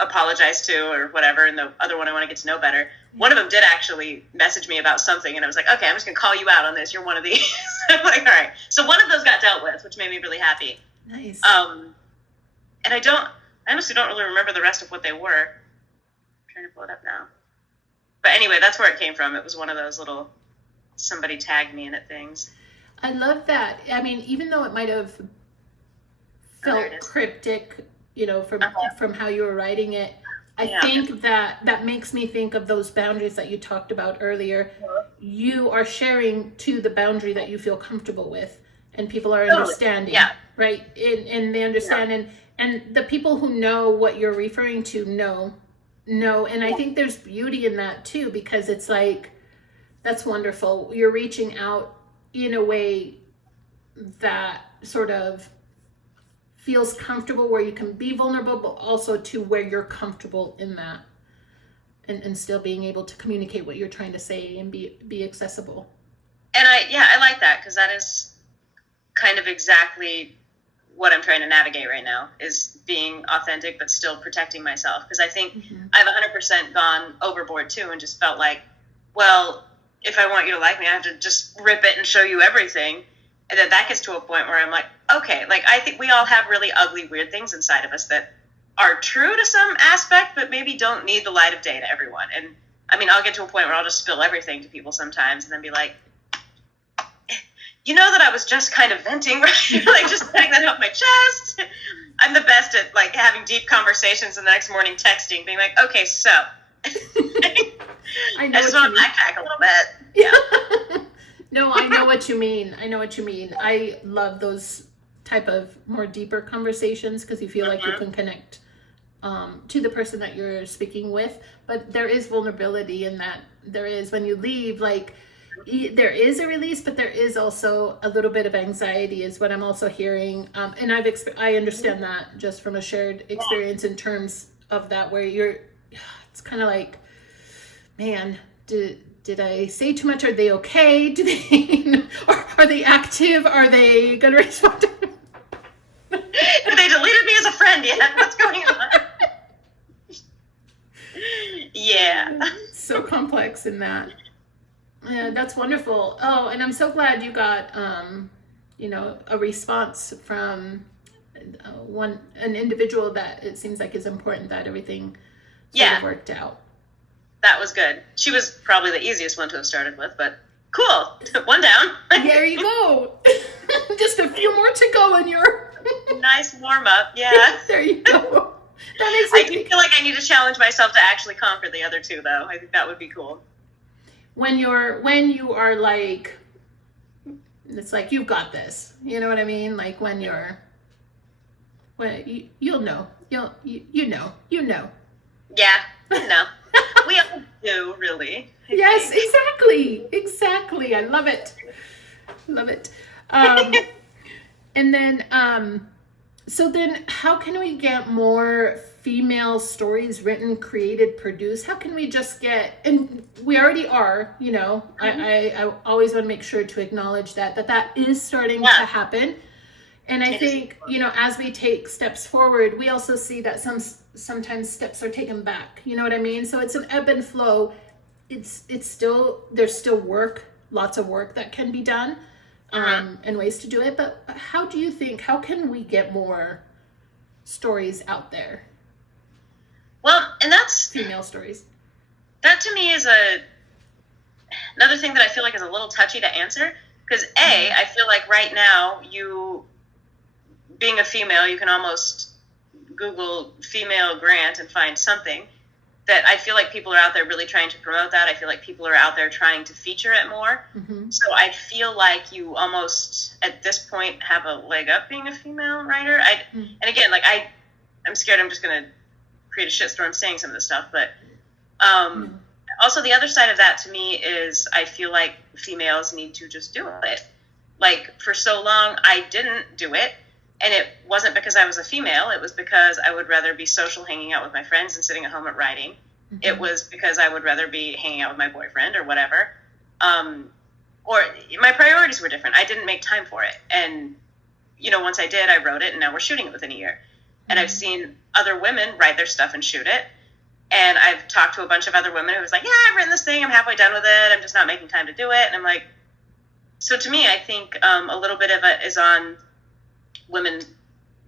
apologize to or whatever, and the other one I want to get to know better, one of them did actually message me about something, and I was like, okay, I'm just going to call you out on this. You're one of these. I'm like, all right. So one of those got dealt with, which made me really happy. Nice. And I honestly don't really remember the rest of what they were. I'm trying to pull it up now. But anyway, that's where it came from. It was one of those little somebody tagged me in it things. I love that. I mean, even though it might have felt cryptic, from how you were writing it, I think that makes me think of those boundaries that you talked about earlier. You are sharing to the boundary that you feel comfortable with, and people are understanding, right? And they understand, and the people who know what you're referring to know, and I think there's beauty in that too, because it's like, that's wonderful. You're reaching out in a way that sort of feels comfortable, where you can be vulnerable, but also to where you're comfortable in that, and still being able to communicate what you're trying to say and be accessible. And I like that, because that is kind of exactly what I'm trying to navigate right now, is being authentic but still protecting myself, because I think I've 100% gone overboard too, and just felt like, well, if I want you to like me, I have to just rip it and show you everything. And then that gets to a point where I'm like, okay, like, I think we all have really ugly, weird things inside of us that are true to some aspect, but maybe don't need the light of day to everyone. And I mean, I'll get to a point where I'll just spill everything to people sometimes and then be like, you know that I was just kind of venting, right? Like, just getting that off my chest. I'm the best at, like, having deep conversations and the next morning texting, being like, okay, so. I just want to backtrack a little bit. Yeah. No, I know what you mean. I love those type of more deeper conversations, because you feel like you can connect to the person that you're speaking with. But there is vulnerability in that. There is, when you leave, like, there is a release, but there is also a little bit of anxiety, is what I'm also hearing. And I understand that just from a shared experience in terms of that, where it's kind of like, man, did I say too much? Are they okay? Do they, are they active? Are they going to respond? Have they deleted me as a friend yet? What's going on? Yeah. So complex in that. Yeah, that's wonderful. Oh, and I'm so glad you got, a response from an individual that it seems like is important, that everything sort of worked out. That was good. She was probably the easiest one to have started with, but cool. One down. There you go. Just a few more to go in your... Nice warm up, yeah. There you go. That makes I me do think. feel like I need to challenge myself to actually conquer the other two, though. I think that would be cool. When you are like, it's like, you've got this. You know what I mean? Like when you'll know. You know. Yeah, no. We all do, really. Yes, exactly. I love it. Love it. And then, so then how can we get more female stories written, created, produced? How can we just get, and we already are, I always want to make sure to acknowledge that is starting to happen. And I think, as we take steps forward, we also see that sometimes steps are taken back. You know what I mean? So it's an ebb and flow. It's still, there's still work, lots of work that can be done, and ways to do it. But how can we get more stories out there? Well, and that's female stories. That to me is another thing that I feel like is a little touchy to answer. Because I feel like right now, being a female, you can almost Google female grant and find something. That I feel like people are out there really trying to promote that. I feel like people are out there trying to feature it more. Mm-hmm. So I feel like you almost, at this point, have a leg up being a female writer. And again, like I'm scared I'm just going to create a shitstorm saying some of this stuff. But also the other side of that to me is I feel like females need to just do it. Like for so long, I didn't do it. And it wasn't because I was a female. It was because I would rather be social, hanging out with my friends and sitting at home at writing. Mm-hmm. It was because I would rather be hanging out with my boyfriend or whatever. Or my priorities were different. I didn't make time for it. And, once I did, I wrote it, and now we're shooting it within a year. Mm-hmm. And I've seen other women write their stuff and shoot it. And I've talked to a bunch of other women who was like, yeah, I've written this thing. I'm halfway done with it. I'm just not making time to do it. And I'm like, so to me, I think a little bit of it is on women,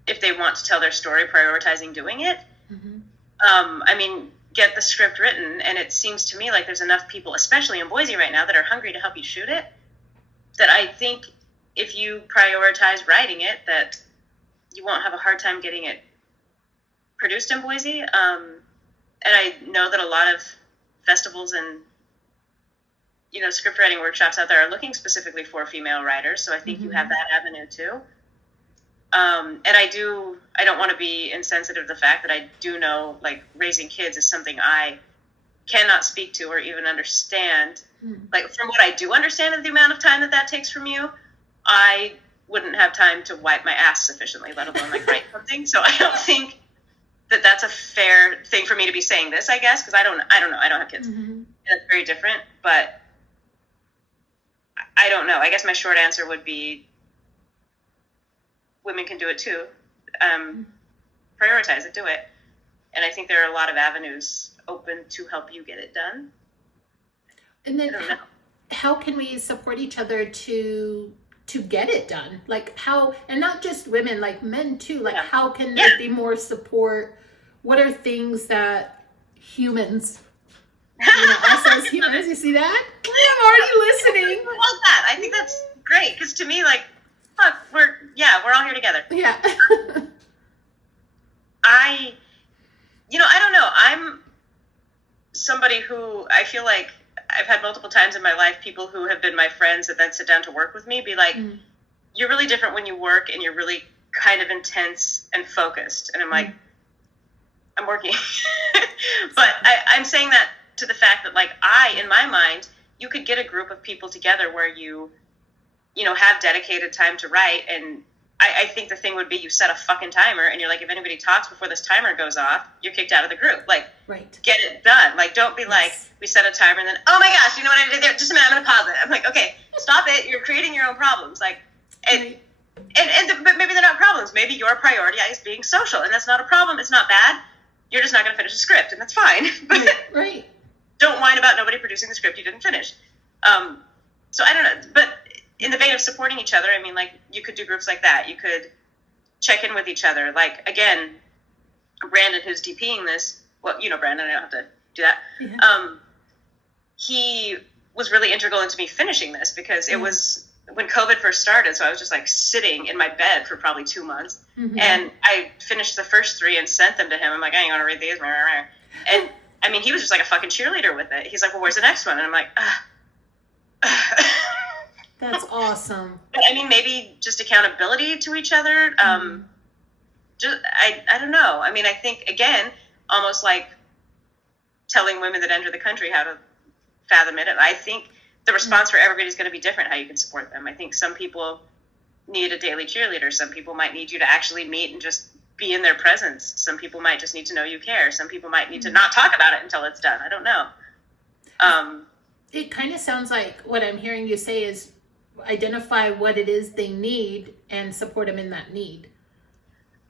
if they want to tell their story, prioritizing doing it. Mm-hmm. Get the script written, and it seems to me like there's enough people, especially in Boise right now, that are hungry to help you shoot it, that I think if you prioritize writing it, that you won't have a hard time getting it produced in Boise. And I know that a lot of festivals and script writing workshops out there are looking specifically for female writers, so I think you have that avenue too. And I don't want to be insensitive to the fact that I do know, like, raising kids is something I cannot speak to or even understand. Like, from what I do understand of the amount of time that takes from you, I wouldn't have time to wipe my ass sufficiently, let alone, like, write something. So I don't think that that's a fair thing for me to be saying this, I guess, because I don't know. I don't have kids. Mm-hmm. That's very different, but I don't know. I guess my short answer would be women can do it too. Prioritize it, do it. And I think there are a lot of avenues open to help you get it done. And then how can we support each other to get it done? Like how, and not just women, like men too, like how can there be more support? What are things that humans, us as humans, you see that? I'm already listening. I love that. I think that's great. Because to me, like, look, we're all here together. Yeah. I don't know. I'm somebody who I feel like I've had multiple times in my life people who have been my friends that then sit down to work with me be like, you're really different when you work and you're really kind of intense and focused. And I'm like, I'm working. But I'm saying that to the fact that, like, in my mind, you could get a group of people together where you have dedicated time to write. And I think the thing would be you set a fucking timer and you're like, if anybody talks before this timer goes off, you're kicked out of the group. Like, get it done. Like, don't be like, we set a timer and then, oh my gosh, you know what I did there? Just a minute, I'm going to pause it. I'm like, okay, stop it. You're creating your own problems. Like, but maybe they're not problems. Maybe your priority is being social, and that's not a problem. It's not bad. You're just not going to finish the script, and that's fine. But don't whine about nobody producing the script you didn't finish. So I don't know, but in the vein of supporting each other, I mean, like, you could do groups like that. You could check in with each other. Like, again, Brandon, who's DPing this, well, Brandon, I don't have to do that. Yeah. He was really integral into me finishing this because it was when COVID first started, so I was just like sitting in my bed for probably 2 months. Mm-hmm. And I finished the first 3 and sent them to him. I'm like, I ain't gonna read these. And I mean, he was just like a fucking cheerleader with it. He's like, well, where's the next one? And I'm like, That's awesome. But I mean, maybe just accountability to each other. I don't know. I mean, I think, again, almost like telling women that enter the country how to fathom it. I think the response for everybody's going to be different, how you can support them. I think some people need a daily cheerleader. Some people might need you to actually meet and just be in their presence. Some people might just need to know you care. Some people might need to not talk about it until it's done. I don't know. It kind of sounds like what I'm hearing you say is identify what it is they need and support them in that need.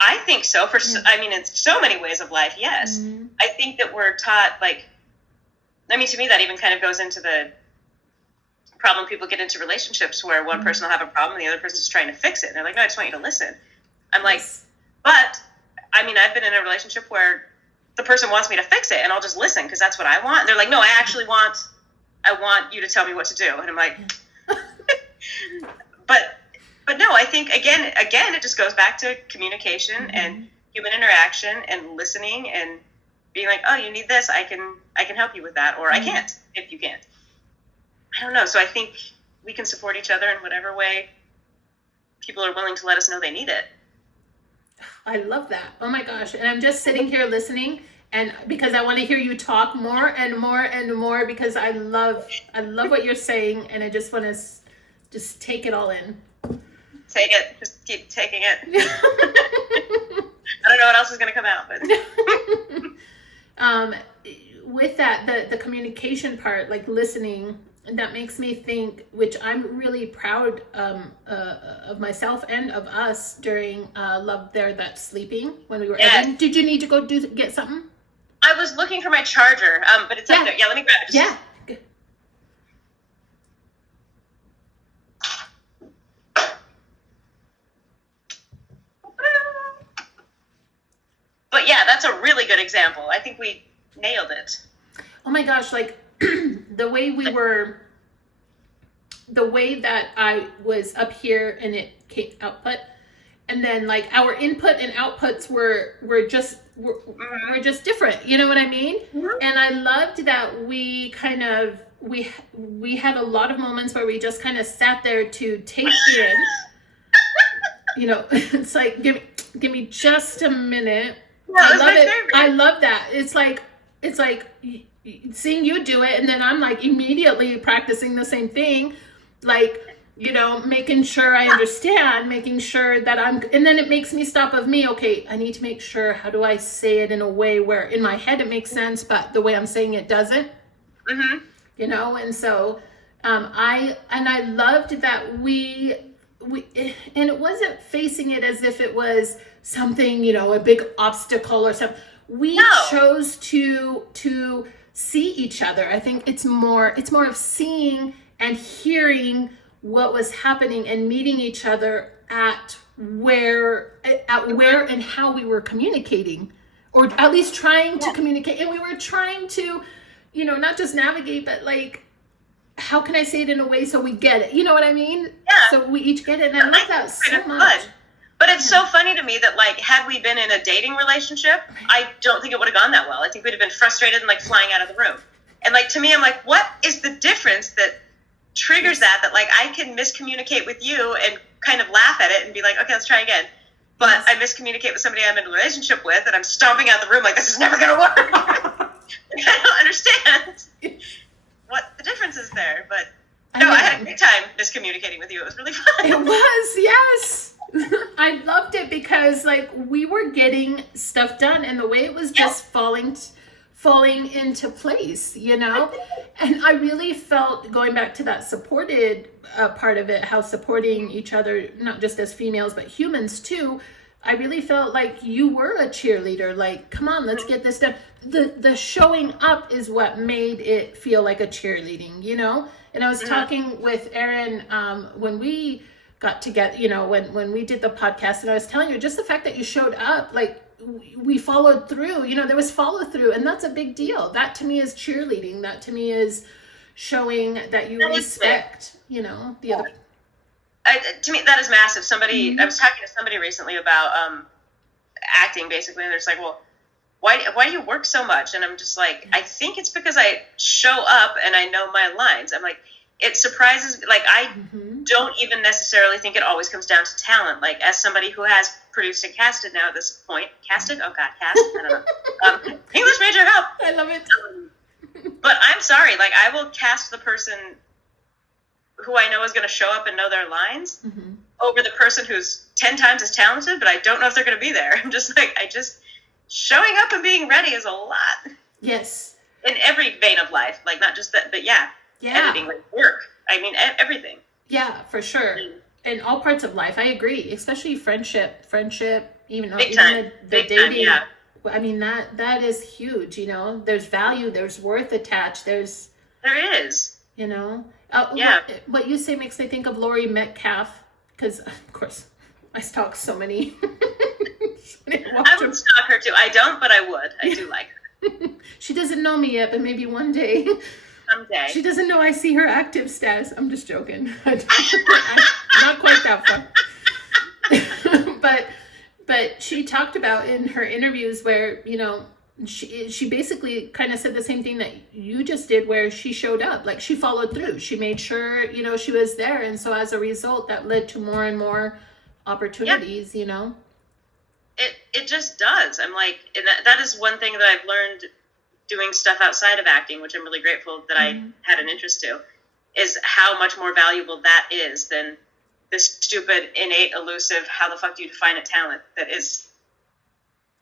I think so. I mean, in so many ways of life, yes. Mm-hmm. I think that we're taught, like, I mean, to me, that even kind of goes into the problem people get into relationships where one person will have a problem and the other person's trying to fix it. And they're like, no, I just want you to listen. I'm like, but, I mean, I've been in a relationship where the person wants me to fix it and I'll just listen because that's what I want. And they're like, no, I want you to tell me what to do. And I'm like, but no, I think again, it just goes back to communication and human interaction and listening and being like, oh, you need this. I can help you with that. Or I can't, if you can't. I don't know. So I think we can support each other in whatever way people are willing to let us know they need it. I love that. Oh my gosh. And I'm just sitting here listening, and because I want to hear you talk more and more and more, because I love what you're saying, and I just want to just take it all in. Take it. Just keep taking it. I don't know what else is going to come out, but with that, the communication part, like listening, that makes me think, which I'm really proud of myself and of us during Love There That's Sleeping when we were editing. Did you need to go get something? I was looking for my charger, but it's up there. Yeah, let me grab it. Yeah. But yeah, that's a really good example. I think we nailed it. Oh my gosh, like the way that I was up here and it came output, and then like our input and outputs were just different. You know what I mean? Mm-hmm. And I loved that we kind of we had a lot of moments where we just kind of sat there to take in. You know, it's like give me just a minute. Yeah, I love it. Favorite. I love that. It's like seeing you do it, and then I'm like immediately practicing the same thing, like, you know, making sure I understand, making sure that and then it makes me stop of me. Okay, I need to make sure, how do I say it in a way where in my head it makes sense, but the way I'm saying it doesn't. Mm-hmm. You know, and so I loved that we and it wasn't facing it as if it was something, you know, a big obstacle or something. We chose to see each other. I think it's more of seeing and hearing what was happening and meeting each other at where and how we were communicating, or at least trying to communicate. And we were trying to, you know, not just navigate, but like, how can I say it in a way so we get it? You know what I mean? Yeah. So we each get it. And I love that so much. Fun. But it's so funny to me that, like, had we been in a dating relationship, I don't think it would have gone that well. I think we'd have been frustrated and, like, flying out of the room. And, like, to me, I'm like, what is the difference that triggers that, like, I can miscommunicate with you and kind of laugh at it and be like, okay, let's try again. But I miscommunicate with somebody I'm in a relationship with and I'm stomping out the room like, this is never going to work. I don't understand what the difference is there. But, no, I had a great time miscommunicating with you. It was really fun. It was, yes. I loved it because like we were getting stuff done, and the way it was just falling into place, you know. And I really felt, going back to that supported part of it, how supporting each other, not just as females but humans too, I really felt like you were a cheerleader. Like, come on, let's get this done. The showing up is what made it feel like a cheerleading, you know. And I was talking with Erin when we got together, you know, when we did the podcast, and I was telling you, just the fact that you showed up, like we followed through, you know, there was follow through, and that's a big deal. That to me is cheerleading. That to me is showing that you respect, you know, the other. To me, that is massive. Somebody, I Mm-hmm. was talking to somebody recently about acting, basically, and they're just like, well, why do you work so much? And I'm just like, I think it's because I show up and I know my lines. I'm like, it surprises, like, I Mm-hmm. don't even necessarily think it always comes down to talent. Like, as somebody who has produced and casted now at this point, casted? Oh God, cast? I don't know. English major, help! I love it. But I'm sorry, like, I will cast the person who I know is going to show up and know their lines Mm-hmm. over the person who's 10 times as talented, but I don't know if they're going to be there. I'm just like, showing up and being ready is a lot Yes. in every vein of life. Like, not just that, but yeah. Editing, like work. I mean, everything. Yeah, for sure. In all parts of life, I agree. Especially friendship, even Big even time. the Big dating. time, yeah. I mean that is huge. There's value, there's worth attached. There is. Yeah. What you say makes me think of Laurie Metcalf, because of course I stalk so many. I would stalk her too. I don't, but I would. I do like her. She doesn't know me yet, but maybe one day. Someday. She doesn't know I see her active status. I'm just joking. I'm not quite that far. but she talked about in her interviews where, she basically kind of said the same thing that you just did, where she showed up, like she followed through. She made sure, she was there. And so as a result, that led to more and more opportunities, It just does. I'm like, and that is one thing that I've learned doing stuff outside of acting, which I'm really grateful that I had an interest to, is how much more valuable that is than this stupid, innate, elusive, how the fuck do you define a talent that is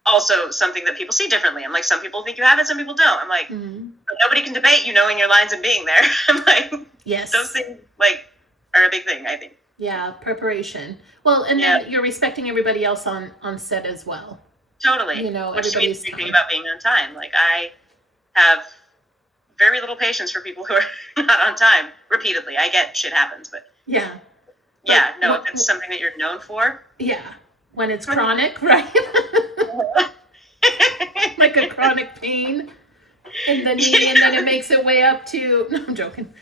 also something that people see differently. I'm like, some people think you have it, some people don't. I'm like, but nobody can debate you knowing your lines and being there. I'm like, yes, those things like are a big thing, I think. Yeah, preparation. Well, and then you're respecting everybody else on set as well. Totally. Which to me is the big thing about being on time. Like, I have very little patience for people who are not on time repeatedly. I get shit happens, but yeah, if it's something that you're known for, when it's chronic, right? Like a chronic pain in the knee, and then it makes its way up to. No, I'm joking.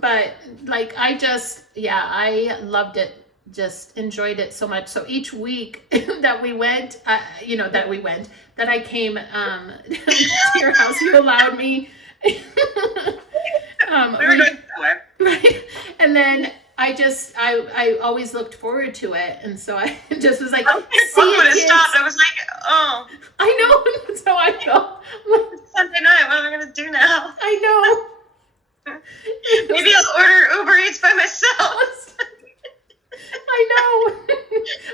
But like, I loved it. Just enjoyed it so much. So each week that we went, that I came to your house, you allowed me. We were going somewhere. Right. And then I always looked forward to it. And so I just was like, see you, kids. Stopped. I was like, oh. I know. That's how I felt. It's Sunday night. What am I going to do now? I know. Maybe I'll order Uber Eats by myself. I know.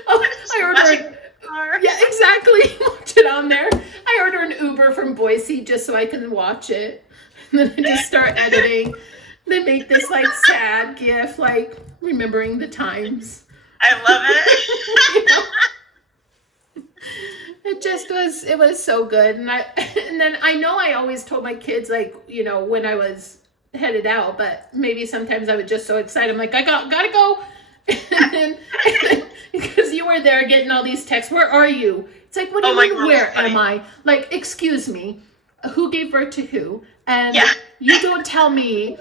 I ordered. Yeah, exactly. Watch it on there. I order an Uber from Boise just so I can watch it. And then I just start editing. They make this like sad gif, like remembering the times. I love it. It was so good. And then I know I always told my kids, like, when I was headed out, but maybe sometimes I was just so excited. I'm like, gotta go. and then, because you were there getting all these texts, where are you? It's like, what do you mean, God, where am I? Like, excuse me, who gave birth to who? And you don't tell me,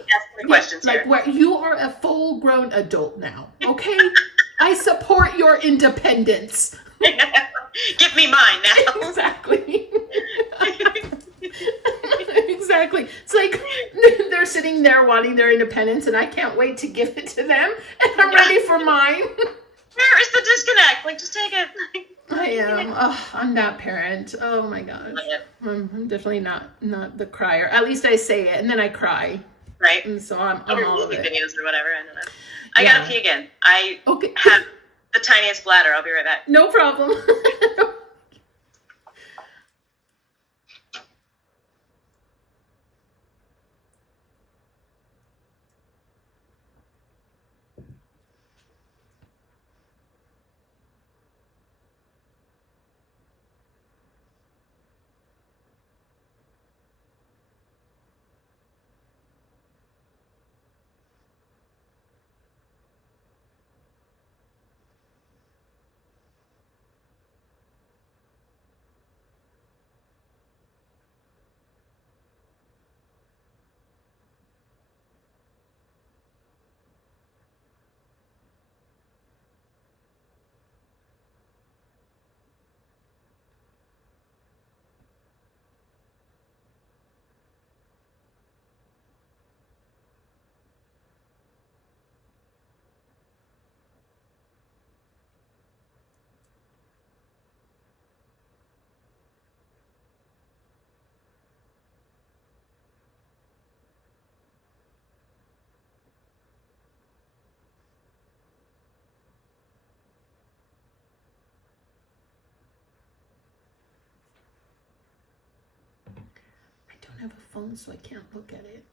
like, where you are a full-grown adult now, okay? I support your independence. Give me mine now. Exactly. Exactly. It's like they're sitting there wanting their independence, and I can't wait to give it to them, and I'm ready for mine. Where is the disconnect? Like, just take it. I am. Oh, I'm that parent. Oh my gosh. I'm definitely not the crier. At least I say it, and then I cry. Right. And so I'm all of it. Videos or whatever. I don't know. I gotta pee again. I have the tiniest bladder. I'll be right back. No problem. have a phone, so I can't look at it.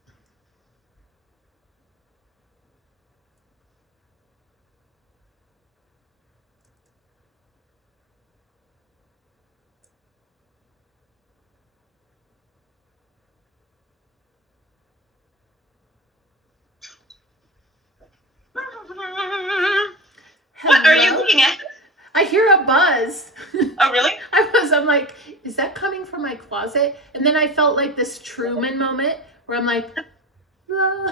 What are you Hello? looking at? I hear a buzz. Oh, really? I'm like, is that coming from my closet? And then I felt like this Truman moment where I'm like, hello.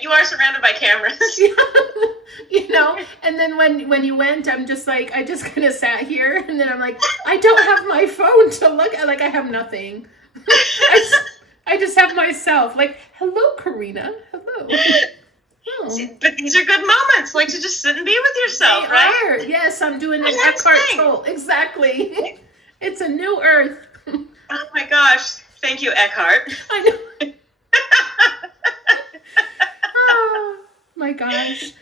You are surrounded by cameras. You know, and then when you went, I'm just like, I just kind of sat here, and then I'm like, I don't have my phone to look at, like I have nothing. I just have myself, like, hello, Corina, hello. Oh. See, but these are good moments, like to just sit and be with yourself, They right? are. Yes, I'm doing an That's Eckhart nice. Tolle. Exactly. It's a new earth. Oh my gosh. Thank you, Eckhart. I know. Oh my gosh.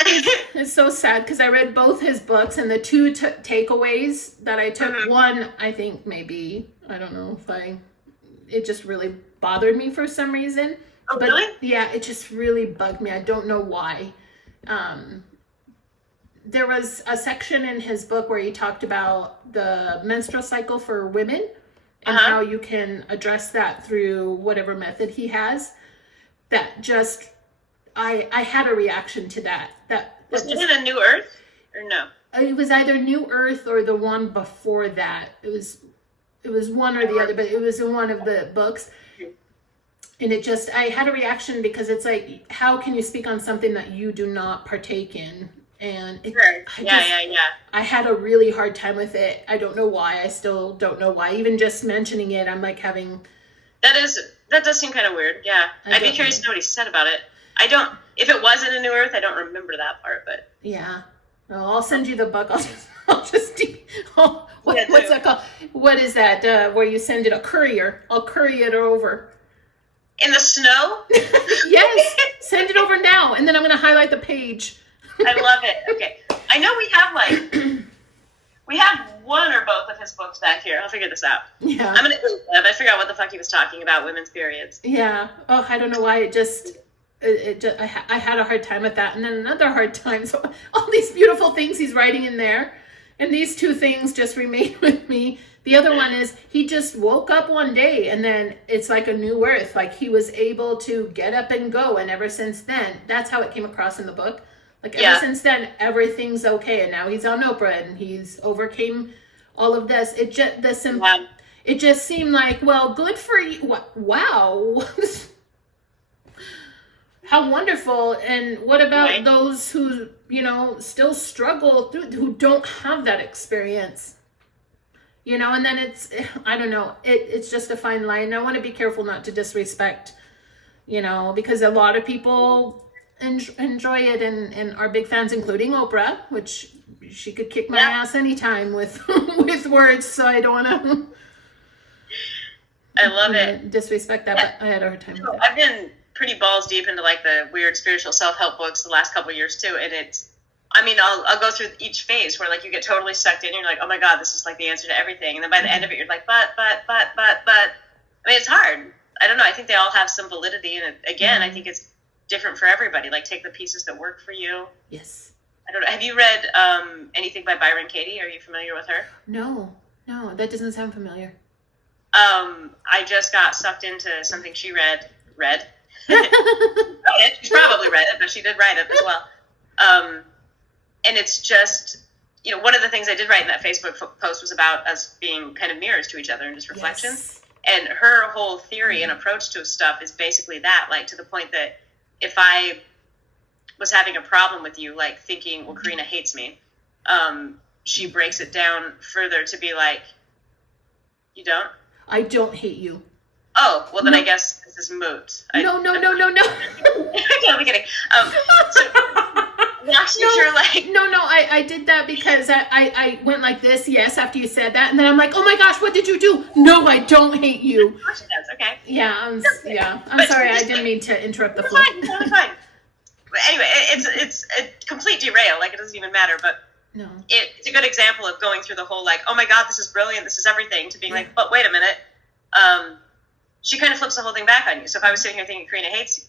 It's so sad because I read both his books, and the two takeaways that I took, one, I think maybe, I don't know if it just really bothered me for some reason. Oh, But really? yeah, it just really bugged me. I don't know why. There was a section in his book where he talked about the menstrual cycle for women and how you can address that through whatever method he has. That just, I had a reaction to that. Was it a New Earth or no? It was either New Earth or the one before that. It was one or the other, but it was in one of the books. And I had a reaction because it's like, how can you speak on something that you do not partake in? And I had a really hard time with it. I don't know why. I still don't know why. Even just mentioning it, I'm like having... That does seem kind of weird, yeah. I'd be curious to know what he said about it. If it wasn't a New Earth, I don't remember that part, but... Yeah. Well, I'll send you the book. What's that called? What is that? Where you send it a courier. I'll courier it over. In the snow? Yes. Send it over now, and then I'm going to highlight the page. I love it. Okay. I know we have one or both of his books back here. I'll figure this out. Yeah. I'm going to figure out what the fuck he was talking about, women's periods. Yeah. Oh, I don't know why. I had a hard time with that. And then another hard time. So all these beautiful things he's writing in there. And these two things just remain with me. The other one is he just woke up one day and then it's like a new earth. Like he was able to get up and go. And ever since then, that's how it came across in the book. Like ever since then, everything's okay. And now he's on Oprah and he's overcame all of this. It just seemed like, well, good for you. Wow. How wonderful. And what about those who, still struggle who don't have that experience? And then I don't know, it's just a fine line. I want to be careful not to disrespect, because a lot of people enjoy it and are big fans, including Oprah, which she could kick my ass anytime with with words, so I don't want to I love it. Disrespect that, but I had a hard time with it. I've been pretty balls deep into like the weird spiritual self-help books the last couple of years too, and I'll go through each phase where like you get totally sucked in and you're like, oh my god, this is like the answer to everything, and then by the end of it you're like, but I mean, it's hard. I don't know, I think they all have some validity, and again, I think it's different for everybody. Like take the pieces that work for you. Yes. I don't know, have you read anything by Byron Katie? Are you familiar with her? No, that doesn't sound familiar. I just got sucked into something she read. She's probably read it, but she did write it as well. And it's just, one of the things I did write in that Facebook post was about us being kind of mirrors to each other and just reflections. Yes. And her whole theory and approach to stuff is basically that, like to the point that if I was having a problem with you, like thinking, well, Corina hates me, she breaks it down further to be like, you don't? I don't hate you. Oh, well, then I guess this is moot. No. I'm kidding. You're like... No, I did that because I went like this, yes, after you said that, and then I'm like, oh my gosh, what did you do? No, I don't hate you. Of course it does, okay. Yeah, I'm sorry, I didn't mean to interrupt the flow. Totally fine. But anyway, it's a complete derail, like it doesn't even matter, but no. It's a good example of going through the whole like, oh my god, this is brilliant, this is everything, to being like, but wait a minute, she kind of flips the whole thing back on you. So if I was sitting here thinking Corina hates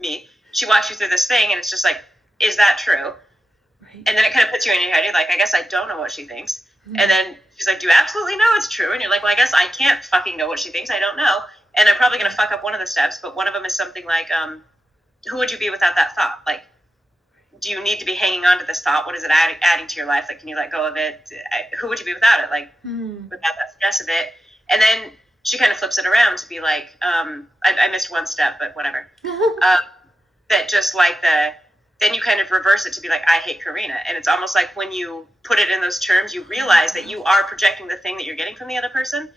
me, she walks you through this thing, and it's just like, is that true? Right. And then it kind of puts you in your head. You're like, I guess I don't know what she thinks. Mm-hmm. And then she's like, do you absolutely know it's true? And you're like, well, I guess I can't fucking know what she thinks. I don't know. And I'm probably going to fuck up one of the steps, but one of them is something like, who would you be without that thought? Like, do you need to be hanging on to this thought? What is it adding to your life? Like, can you let go of it? Who would you be without it? Like, without that stress of it. And then she kind of flips it around to be like, I missed one step, but whatever. That just like then you kind of reverse it to be like, I hate Corina. And it's almost like when you put it in those terms, you realize that you are projecting the thing that you're getting from the other person.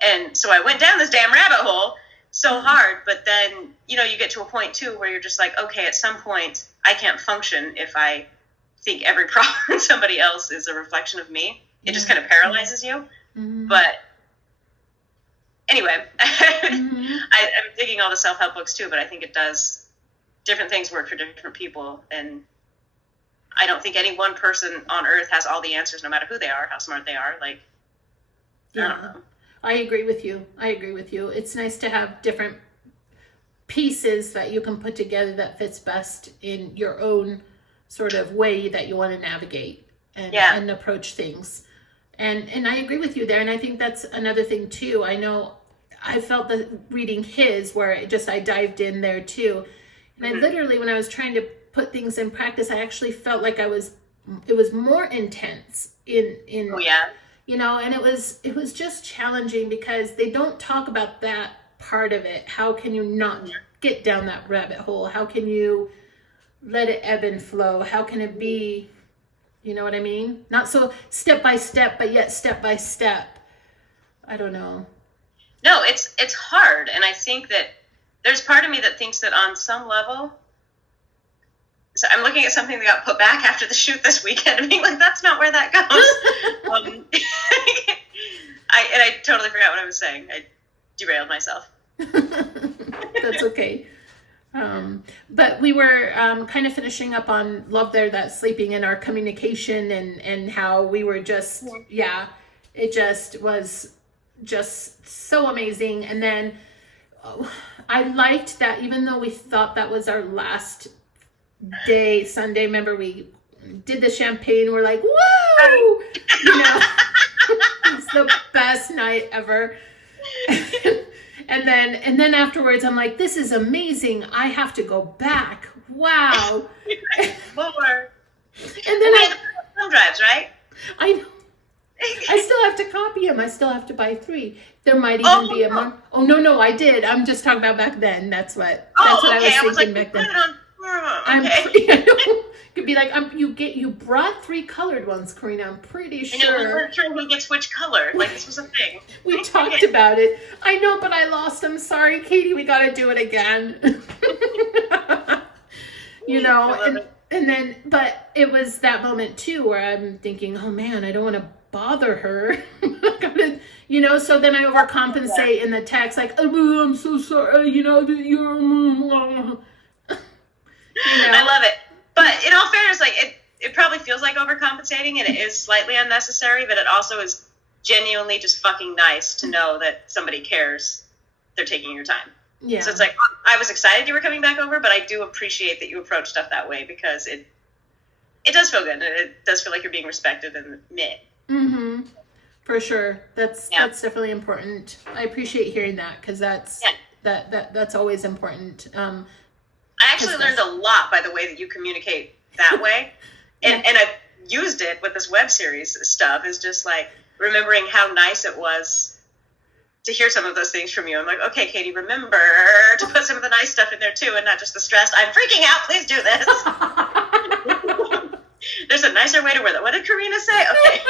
And so I went down this damn rabbit hole so hard, but then, you know, you get to a point too where you're just like, okay, at some point I can't function if I think every problem in somebody else is a reflection of me. It just kind of paralyzes you. But anyway, I'm digging all the self-help books too, but I think it does, different things work for different people, and I don't think any one person on earth has all the answers, no matter who they are, how smart they are. Like, I don't know. I agree with you. It's nice to have different pieces that you can put together that fits best in your own sort of way that you want to navigate and approach things. And I agree with you there. And I think that's another thing too. I know I felt that reading his, where I dived in there too. And I literally, when I was trying to put things in practice, I actually felt like it was more intense in you know, and it was just challenging because they don't talk about that part of it. How can you not get down that rabbit hole? How can you let it ebb and flow? How can it be, you know what I mean? Not so step by step, but yet step by step. I don't know. No, it's hard. And I think that there's part of me that thinks that on some level, so I'm looking at something that got put back after the shoot this weekend and being like, that's not where that goes. I totally forgot what I was saying. I derailed myself. That's okay. But we were kind of finishing up on Love There, That Sleeping, and our communication and how we were just, it just was just so amazing. And then I liked that even though we thought that was our last day, Sunday, remember we did the champagne, we're like, woo! You know, it's the best night ever. And then afterwards, I'm like, this is amazing. I have to go back. Wow. More. And then thumb drives, right? I know. I still have to copy them. I still have to buy 3. There might even be a month. Oh no, I did. I'm just talking about back then. That's what I was thinking back then. Could be like, you brought 3 colored ones, Corina. I'm pretty sure. I know, we weren't sure who gets which color. Like, this was a thing. We talked about it. I know, but I lost them. Sorry, Katie. We got to do it again. You know, and then, but it was that moment too where I'm thinking, oh man, I don't want to bother her. You know, so then I overcompensate in the text, like, oh, I'm so sorry. You know, you're. You know? I love it. But in all fairness, like it probably feels like overcompensating, and it is slightly unnecessary, but it also is genuinely just fucking nice to know that somebody cares. They're taking your time. Yeah. So it's like, I was excited you were coming back over, but I do appreciate that you approach stuff that way because it does feel good. It does feel like you're being respected and met. Mm-hmm. For sure. That's definitely important. I appreciate hearing that because that's always important. I actually learned a lot by the way that you communicate that way. And I've used it with this web series stuff, is just like remembering how nice it was to hear some of those things from you. I'm like, okay, Katie, remember to put some of the nice stuff in there too, and not just the stressed, I'm freaking out, please do this. There's a nicer way to word that. What did Corina say? Okay.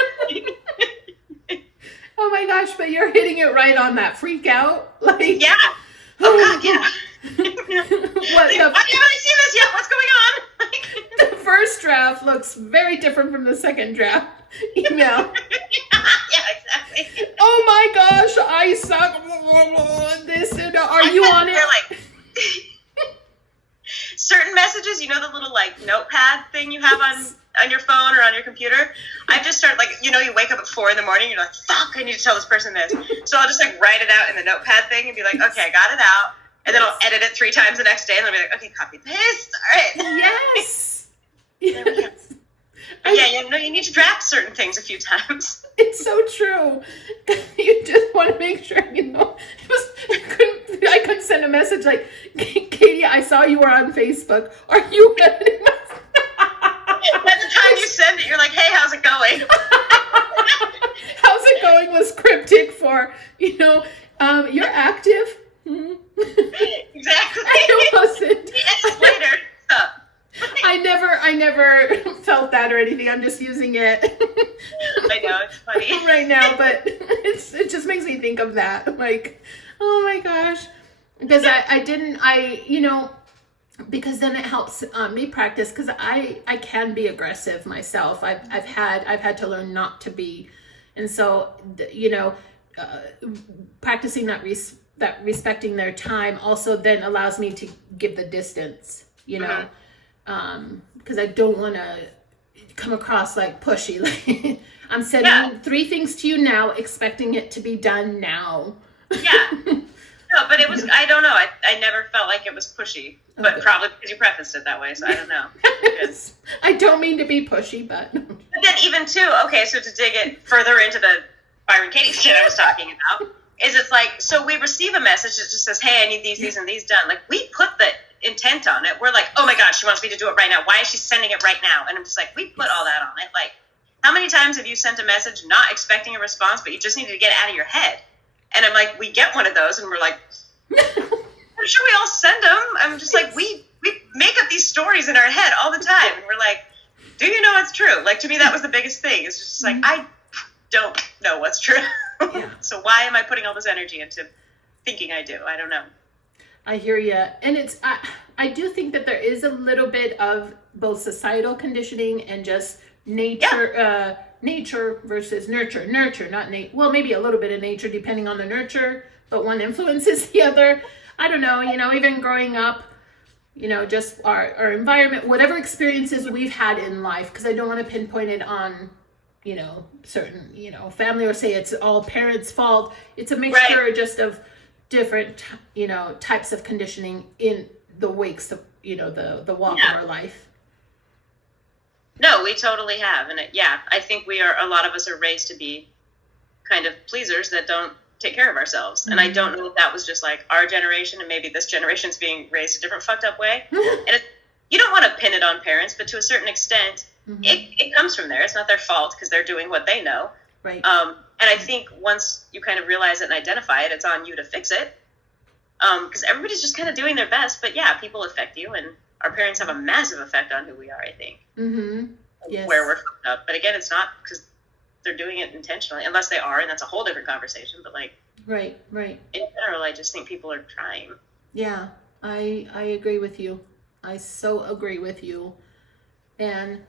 Oh my gosh, but you're hitting it right on that freak out. Like, yeah. Oh God, yeah. Why haven't I seen this yet? What's going on? The first draft looks very different from the second draft email. Yeah, exactly. Oh my gosh, I suck. This and are you on it? Like, certain messages, you know, the little like notepad thing you have on your phone or on your computer, I just start like, you wake up at 4 a.m, you're like, fuck, I need to tell this person this. So I'll just like write it out in the notepad thing and be like, okay, I got it out. And then I'll edit it 3 times the next day and then I'll be like, okay, copy paste. All right. Yes. Yes. You need to draft certain things a few times. It's so true. You just want to make sure, I couldn't send a message like, Katie, I saw you were on Facebook. Are you editing my... By the time you send it, you're like, hey, how's it going? How's it going was cryptic for, you're active. Exactly. I wasn't. Later. I never felt that or anything. I'm just using it. I know, it's funny. Right now, but it just makes me think of that. Like, oh my gosh. Because because then it helps me practice, because I can be aggressive myself. I've had to learn not to be. And so, practicing that respecting their time also then allows me to give the distance, because I don't want to come across like pushy. Like, I'm sending 3 things to you now, expecting it to be done now. Yeah. No, but it was, I don't know. I never felt like it was pushy, but Okay. Probably because you prefaced it that way, so I don't know. I don't mean to be pushy, but then even too, okay, so to dig it further into the Byron Katie shit I was talking about, is it's like, so we receive a message that just says, hey, I need these and these done. Like, we put the intent on it. We're like, oh my gosh, she wants me to do it right now. Why is she sending it right now? And I'm just like, we put all that on it. Like, how many times have you sent a message not expecting a response, but you just needed to get it out of your head? And I'm like, we get one of those, and we're like, I'm sure we all send them. I'm just like, we make up these stories in our head all the time. And we're like, do you know what's true? Like, to me, that was the biggest thing. It's just like, I don't know what's true. Yeah. So why am I putting all this energy into thinking I do? I don't know. I hear you. And I do think that there is a little bit of both societal conditioning and just nature, nature versus nurture, not well, maybe a little bit of nature depending on the nurture, but one influences the other. I don't know, even growing up, just our environment, whatever experiences we've had in life, because I don't want to pinpoint it on, certain, family, or say it's all parents' fault. It's a mixture just of different, types of conditioning in the wakes of, the walk of our life. No, we totally have. And I think a lot of us are raised to be kind of pleasers that don't take care of ourselves. Mm-hmm. And I don't know if that was just like our generation, and maybe this generation's being raised a different fucked up way. And you don't want to pin it on parents, but to a certain extent, it comes from there. It's not their fault because they're doing what they know. Right. And I think once you kind of realize it and identify it, it's on you to fix it. Because everybody's just kind of doing their best. But people affect you, and our parents have a massive effect on who we are, I think. Mm-hmm. Yes. Where we're fucked up. But again, it's not because they're doing it intentionally, unless they are, and that's a whole different conversation. But like, right. In general, I just think people are trying. Yeah, I agree with you. I so agree with you. And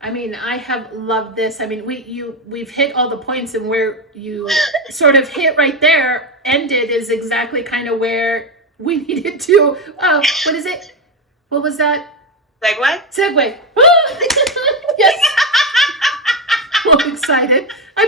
I mean, I have loved this. I mean, we've hit all the points, and where you sort of hit right there, ended, is exactly kind of where we needed to. What is it? What was that? Segway. Yes. I'm excited. I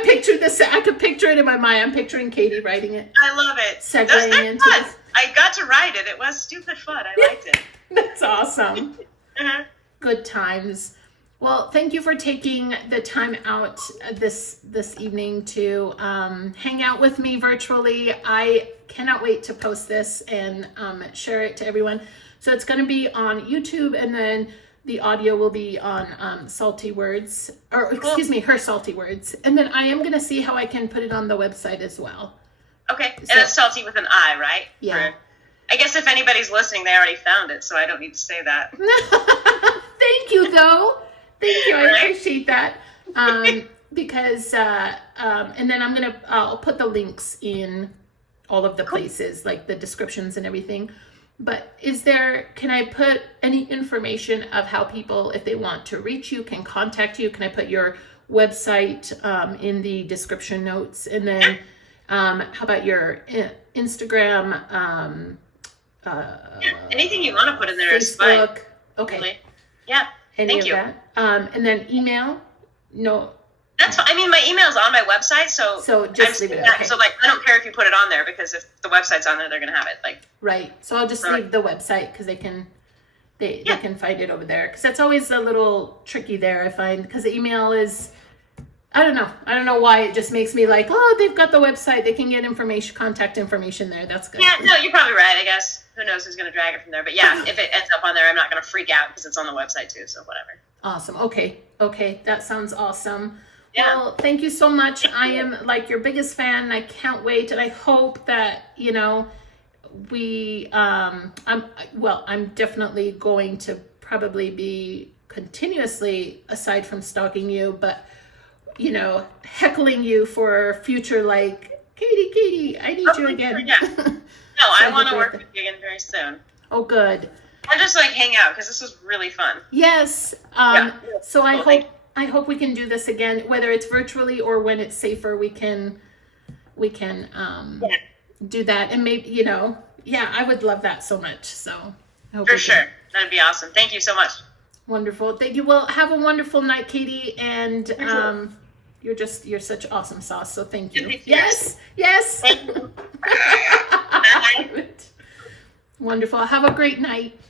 could picture it in my mind. I'm picturing Katie writing it. I love it. Segueing into fun. this. I got to write it. It was stupid fun. I liked it. That's awesome. Uh-huh. Good times. Well, thank you for taking the time out this evening to hang out with me virtually. I cannot wait to post this and share it to everyone. So it's going to be on YouTube, and then the audio will be on Salty Words, or excuse me, Her Salty Words. And then I am going to see how I can put it on the website as well. Okay. And it's Salty with an I, right? Yeah. I guess if anybody's listening, they already found it, so I don't need to say that. Thank you, though. Thank you. I appreciate that. Because, and then I'll put the links in all of the places, like the descriptions and everything. But can I put any information of how people, if they want to reach you, can contact you? Can I put your website in the description notes? And then how about your Instagram? Anything you want to put in there is Facebook. fine. Okay. Yeah. Any Thank of you. that? And then email, no. That's fine. I mean, my email's on my website, So just leave it. Okay. So like, I don't care if you put it on there, because if the website's on there, they're gonna have it. Like, right. So I'll just leave the website because they can find it over there. Because that's always a little tricky there, I find, because the email is, I don't know why it just makes me like, oh, they've got the website, they can get contact information there. That's good. Yeah, no, you're probably right. I guess who knows who's gonna drag it from there? But yeah, if it ends up on there, I'm not gonna freak out because it's on the website too. So whatever. Awesome. Okay, that sounds awesome. Yeah. Well, thank you so much. I am like your biggest fan, and I can't wait. And I hope that, I'm definitely going to probably be continuously, aside from stalking you, but, heckling you for future, like, Katie, I need you again. Yeah. No, I want to work with you again very soon. Oh, good. I'll just like hang out because this was really fun. Yes. So I hope we can do this again, whether it's virtually or when it's safer, we can do that. And maybe, I would love that so much. So I hope for sure. That'd be awesome. Thank you so much. Wonderful. Thank you. Well, have a wonderful night, Katie. And you're such awesome sauce. So thank you. Yes. Thank you. Wonderful. Have a great night.